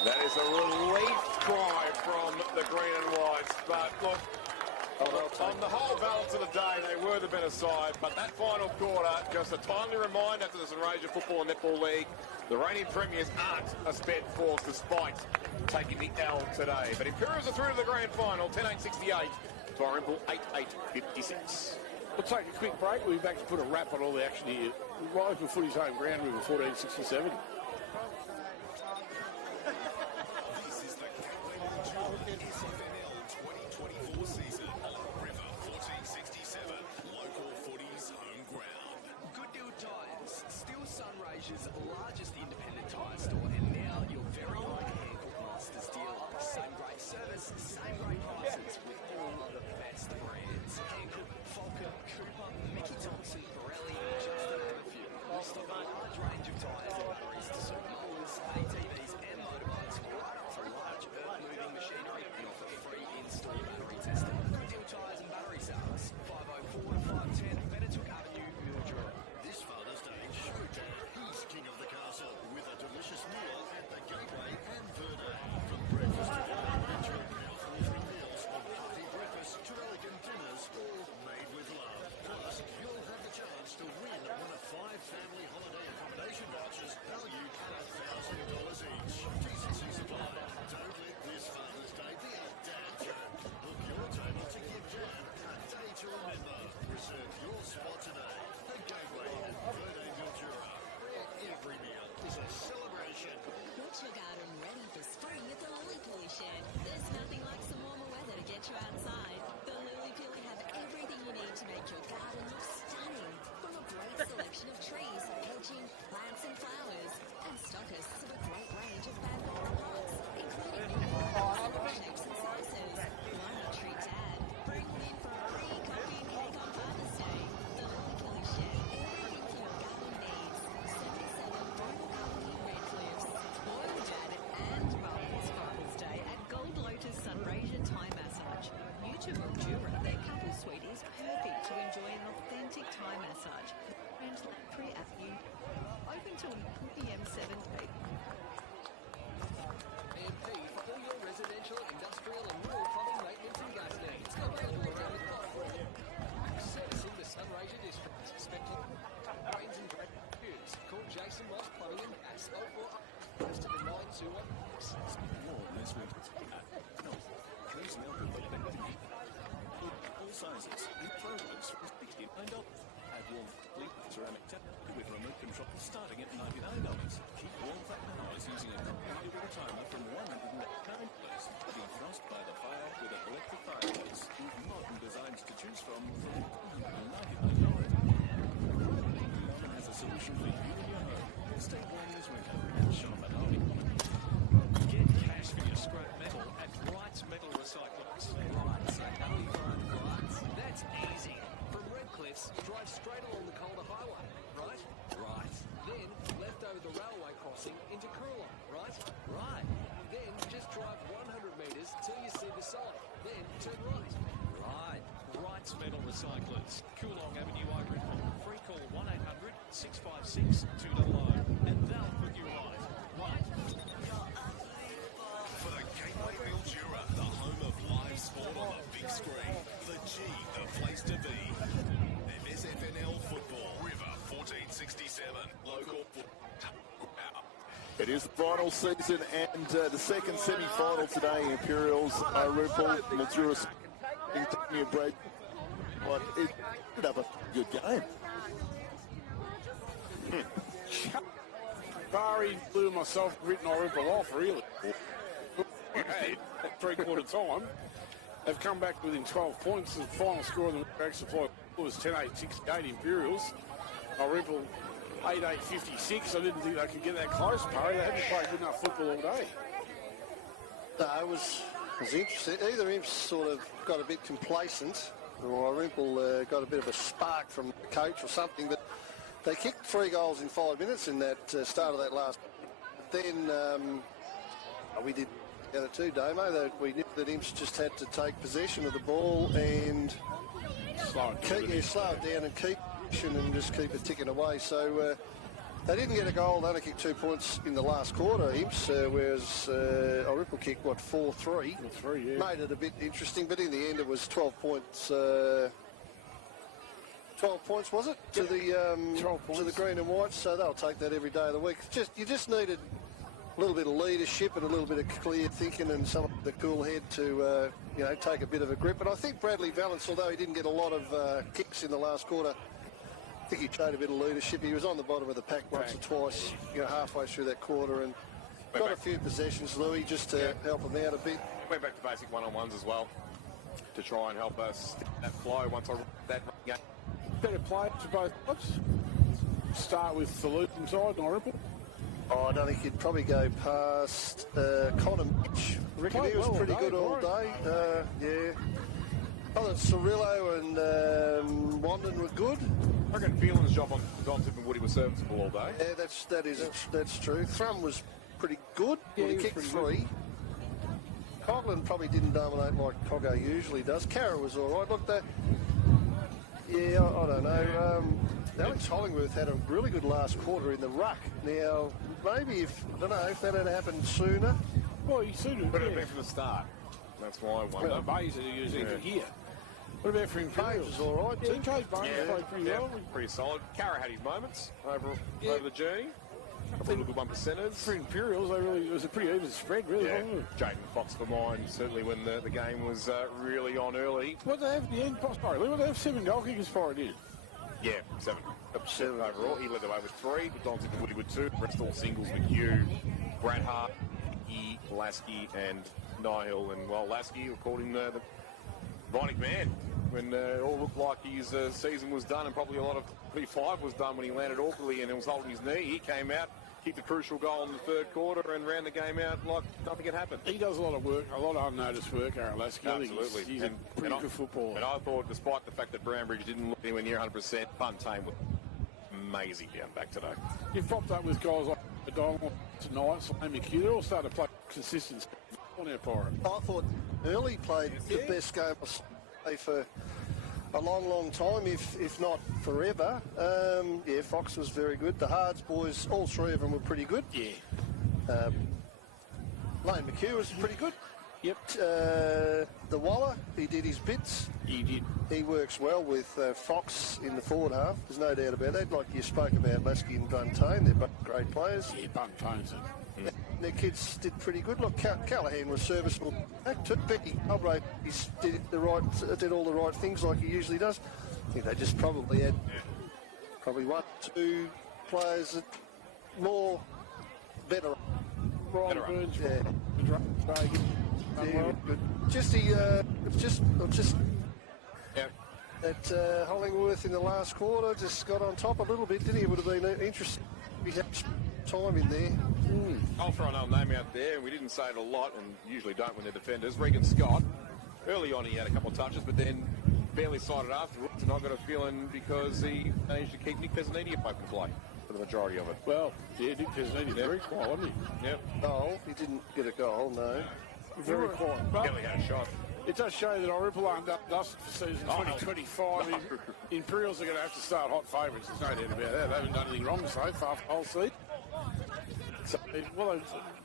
That is a relief cry from the green and whites. But look, on the whole balance of the day, they were the better side. But that final quarter, just a timely reminder to the Sunraysia Football and Netball League, the reigning premiers aren't a sped force despite taking the L today. But Imperials are through to the grand final, 10-8-68 to Irymple 8-8-56. We'll take a quick break. We'll be back to put a wrap on all the action here. Local footy's home ground, River 1467. This is the Gateway SFNL 2024 season on River 1467, local footy's home ground. Good Deal Tyres, still Sunraysia's largest independent tyre store, and now your very own Handbook Masters dealer. Same great service, same great prices with all the best brands. Handbook, Falcon, Cooper, Mickey Thompson, Pirelli, just to name a few. We stock a large range of tyres and batteries to suit mowers, ATVs and motorbikes, right up to large earth-moving machinery, and offer free in-store battery testing. Good Deal Tyres and Battery Sales, 504 to 510 Benetwick Avenue, Mildura. This Father's Day, show Dad he's king of the castle with a delicious meal at the Gateway and Verda. From breakfast to dinner, enjoy powerful three meals on hearty breakfast to elegant dinners, all made with love. Plus, you'll have the chance to win one of 5 family holiday accommodation vouchers valued at $1,000 each. Decency supplied. Don't let this Father's Day be a dad joke. Book your table to give Dad a day to remember. Reserve your spot today. The Gateway and Verda Mildura. Every meal is a celebration. Get your garden ready for spring at the Lily Pilly Shed. There's nothing like some warmer weather to get you outside. The Lily Pilly have everything you need to make your garden look stunning. From a great selection of trees, hedging, plants and flowers, and stockists of a great range of bamboo pots, including new shapes and sizes. Why not treat Dad? Bring them in for a free coffee and cake on Father's Day. The Lily Pilly Shed, everything for your garden needs. 77 Brindle Avenue, Redcliffs. Spoil Dad and Mum this Father's Day at Gold Lotus Sunraysia Thai Massage. New to Mildura, their couple suite is perfect to enjoy an authentic Thai massage. And Lamprey Avenue, open till 2 p.m. 7 days. MP for all your residential, industrial and rural plumbing maintenance and gas needs. Available around the clock. Servicing the Sunraysia district. Spectacle, drains and tubes. Call Jason Moss Plumbing and Gas. 04 to the 921. More this winter. No, please now all sizes. Improvements from $69. Add warm, complete ceramic tap with remote control starting at $99. Keep warm for hours using a computer timer from $109. Defrost by the fire with an electric fireplace. With modern designs to choose from $199. Norman has a solution for you and your home. Stay warm this winter and shop at Harvey Norman. Get cash for your scrap metal at Wright's Metal Recyclers. Right, so how do you find Wright's? That's easy. From Redcliffs, drive straight along the Calder Highway, right? Right. Then left over the railway crossing into Coolong, right? Right. Then just drive 100 metres till you see the sign. Then turn right. Right. Wright's Metal Recyclers, Coolong Avenue, Irymple. Free call 1-800-656-200 and they'll put you right. Right. For the Gateway Mildura, the home of live sport on the big screen. The G, the place to be. SFNL Football, River 1467, local football. It is the final season and the second semi-final today. Imperials, Irymple, Mildura, break. But it could have a good game. Barry blew myself written Irymple off, really. Hey, at three-quarter time, they've come back within 12 points. The final score of the extra supply was 10-8-68 Imperials. Irymple 8-8-56. I didn't think they could get that close, Barry. They hadn't played good enough football all day. No, it was interesting. Either Imps sort of got a bit complacent, or Irymple got a bit of a spark from the coach or something, but they kicked 3 goals in 5 minutes in that start of that last. Then we did the other two, Damo, that we knew that Imps just had to take possession of the ball and slow it down and keep and just keep it ticking away. So They didn't get a goal. They only kicked 2 points in the last quarter, Imps, whereas Irymple kicked, 4-3? 4-3, yeah. Made it a bit interesting, but in the end it was 12 points. 12 points, was it? To the green and white, so they'll take that every day of the week. You just needed a little bit of leadership and a little bit of clear thinking and some of the cool head to, take a bit of a grip. And I think Bradley Valance, although he didn't get a lot of kicks in the last quarter, I think he showed a bit of leadership. He was on the bottom of the pack once or twice, halfway through that quarter, and got a few possessions, Louis, just to help him out a bit. Went back to basic one-on-ones as well to try and help us that flow once I that game. Better play to both sides. Start with the Luton side and Irymple. Oh, I don't think he'd probably go past Connor Mitch. I reckon he was pretty good all day. Yeah. Oh, that Cirillo and Wandon were good. I reckon Phelan's job on Tip and Woody was serviceable all day. Yeah, that's true. Thrum was pretty good. Yeah, he kicked 3. Coghlan probably didn't dominate like Coggo usually does. Carra was all right. Look, I don't know. Alex Hollingworth had a really good last quarter in the ruck. Now, maybe I don't know if that had happened sooner. Well, he sooner. But it had been from the start. That's why I wonder. Well, Bays is even here. What about for Imperials? Bays was all right. Yeah, Bays played pretty well. Pretty solid. Carra had his moments over the journey. A couple of good 1%ers. For Imperials, it was a pretty even spread, really, wasn't it? Jaden Fox for mine, certainly when the game was really on early. What they have at the end, what they have 7 goal kickers for it, did? Yeah, 7. 7 overall. He led the way with 3. Donaldson and Woody with 2. The rest all singles with Hugh, Brad Hart, Lasky and Nihil. And, Lasky, according to the Vionic man, when it all looked like his season was done and probably a lot of P5 was done when he landed awkwardly and he was holding his knee, he came out, kicked a crucial goal in the third quarter and ran the game out like nothing had happened. He does a lot of work, a lot of unnoticed work, Aaron Lasky. Absolutely. He's a pretty good footballer. And I thought, despite the fact that Brownbridge didn't look anywhere near 100%, Fun Tame was amazing down back today. You've popped up with guys like Donald tonight, Simon McHugh. They all started to play consistent on our pirate. I thought Early played the best game for a long time, if not forever. Fox was very good. The Hards boys, all 3 of them were pretty good. Yeah. Lane McHugh was pretty good. Yep. The Waller, he did his bits. He did. He works well with Fox in the forward half. There's no doubt about that. Like you spoke about Lasky and Buntain, they're both great players. Yeah, Buntain's their kids did pretty good. Look, Callahan was serviceable. Becky Albright did all the right things like he usually does. I think they just probably had 1, 2 players that better. Brian Burns, good. That Hollingworth in the last quarter just got on top a little bit, didn't he? It would have been interesting if he had time in there. I'll throw another name out there, and we didn't say it a lot, and usually don't when they're defenders. Regan Scott, early on he had a couple of touches, but then barely sided afterwards, and I got a feeling because he managed to keep Nick Pezzanini open play for the majority of it. Well, yeah, Nick Pezzanini, very quiet, wasn't he? Yep. No, he didn't get a goal, no. Very quiet. Barely had a shot. It does show that Irymple aren't dust for season 2025. Imperials are going to have to start hot favourites. There's no doubt about that. They haven't done anything wrong so far for the whole season. So, they've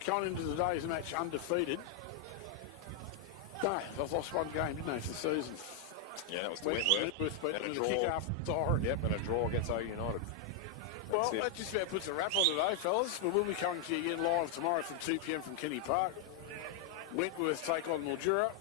gone into today's match undefeated. No, they've lost 1 game, didn't they, for the season? Yeah, that was to Wentworth. And a draw. Kick after the siren. Yep, and a draw against O United. Well, that just about puts a wrap on today, fellas. But we'll be coming to you again live tomorrow from 2 p.m. from Kenny Park. Wentworth take on Mildura.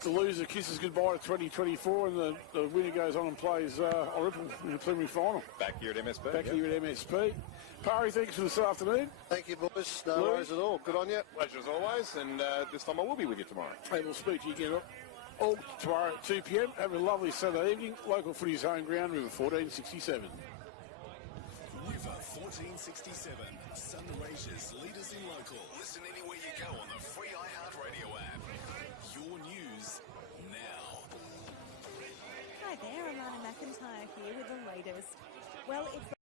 The loser kisses goodbye to 2024, and the winner goes on and plays Irymple in the preliminary final. Back here at MSP. Here at MSP. Parry, thanks for this afternoon. Thank you, boys. No worries at all. Good on you. Pleasure as always, and this time I will be with you tomorrow. Hey, we'll speak to you again all tomorrow at 2 p.m. Have a lovely Saturday evening. Local footy's home ground, River 1467. River 1467. Sunraysia's leaders in local. Listen anywhere you go on the free iHeartRadio app. Your news now. Hi there, Alana McIntyre here with the latest. Well, it's